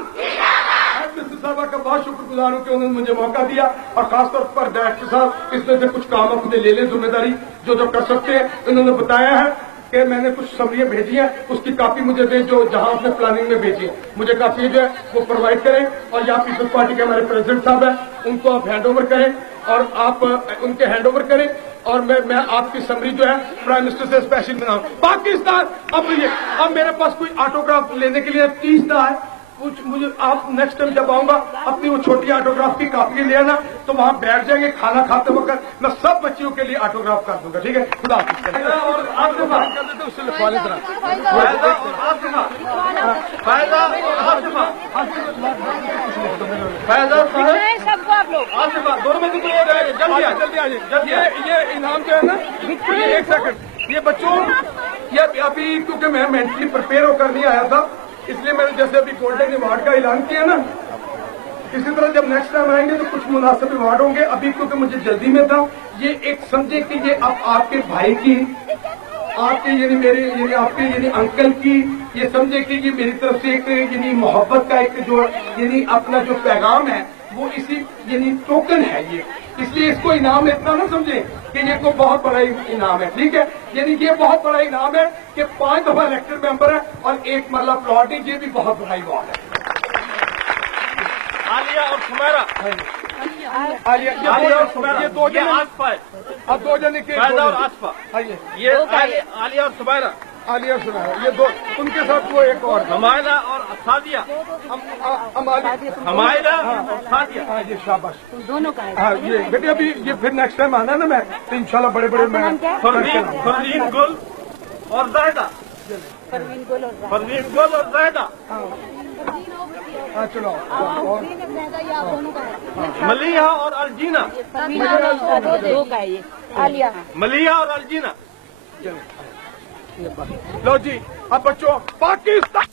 साहबा का बहुत शुक्रगुजार हूँ कि उन्होंने मुझे मौका दिया, और खासतौर पर डायरेक्टर साहब इसमें से कुछ काम अपने ले लें, जिम्मेदारी जो जो कर सकते हैं। इन्होंने बताया है कि मैंने कुछ समरियां भेजी हैं, उसकी कापी मुझे दें जो जहां आपने प्लानिंग में भेजी है, मुझे कापी जो है वो प्रोवाइड करें। और यहाँ पीपल्स पार्टी के हमारे प्रेसिडेंट साहब हैं, उनको आप हैंड ओवर करें और आप उनके हैंड ओवर करें, और मैं आपकी समरी जो है प्राइम मिनिस्टर से स्पेशल बनाऊं। पाकिस्तान अब मेरे पास कोई ऑटोग्राफ लेने के लिए तीसरा है कुछ, मुझे आप नेक्स्ट टाइम जब आऊंगा अपनी वो छोटी ऑटोग्राफ की कापी ले आना, तो वहां बैठ जाएंगे खाना खाते वक्त मैं सब बच्चियों के लिए ऑटोग्राफ कर दूंगा, ठीक है? खुदा हाफिज़। और आपसे बात कर देते उससे लिखवा लेते सबको आप लोग आपसे बात दोनों में जल्दी आ जाइए। ये इनाम जो है ना, एक सेकंड, ये बच्चों ये अभी क्योंकि मैं मेंटली प्रिपेयर होकर नहीं आया था, इसलिए मैंने जैसे अभी गोल्डन अवार्ड का ऐलान किया ना, इसी तरह जब नेक्स्ट टाइम आएंगे तो कुछ मुनासिब अवार्ड होंगे। अभी क्योंकि मुझे जल्दी में था, ये एक समझे कि ये अब आपके भाई की, आपके यानी मेरे यानी आपके यानी अंकल की, ये समझे कि ये मेरी तरफ से एक यानी मोहब्बत का एक जो यानी अपना जो पैगाम है वो इसी यानी टोकन है ये, इसलिए इसको इनाम इतना ना समझे कि ये को बहुत बड़ा इनाम है, ठीक है? यानी ये बहुत बड़ा इनाम है कि 5 दफा इलेक्टेड मेंबर है और 1 मरला प्लॉट है, ये भी बहुत बड़ा इनाम है। आलिया और सुमेरा, आलिया और सुमेरा, ये दो जने आसपा है, अब 2 जने के और आसपा, ये आलिया और सुमेरा, आलिया और सुमेरा, ये 2, उनके साथ वो एक और हमायला और सादिया, हमायला और सादिया। हाँ ये शाबाश, दोनों का है। हाँ ये बेटे अभी ये फिर नेक्स्ट टाइम आना ना, मैं तो इंशाल्लाह बड़े बड़े मैं फरवीन गुल और जायदा, परवीन गुल और फरवीन गुल और जायदा, हाँ चलो और मलिया और अर्जीना, दो का है ये, आलिया मलिया और अर्जीना। लो जी अब बच्चों पाकिस्तान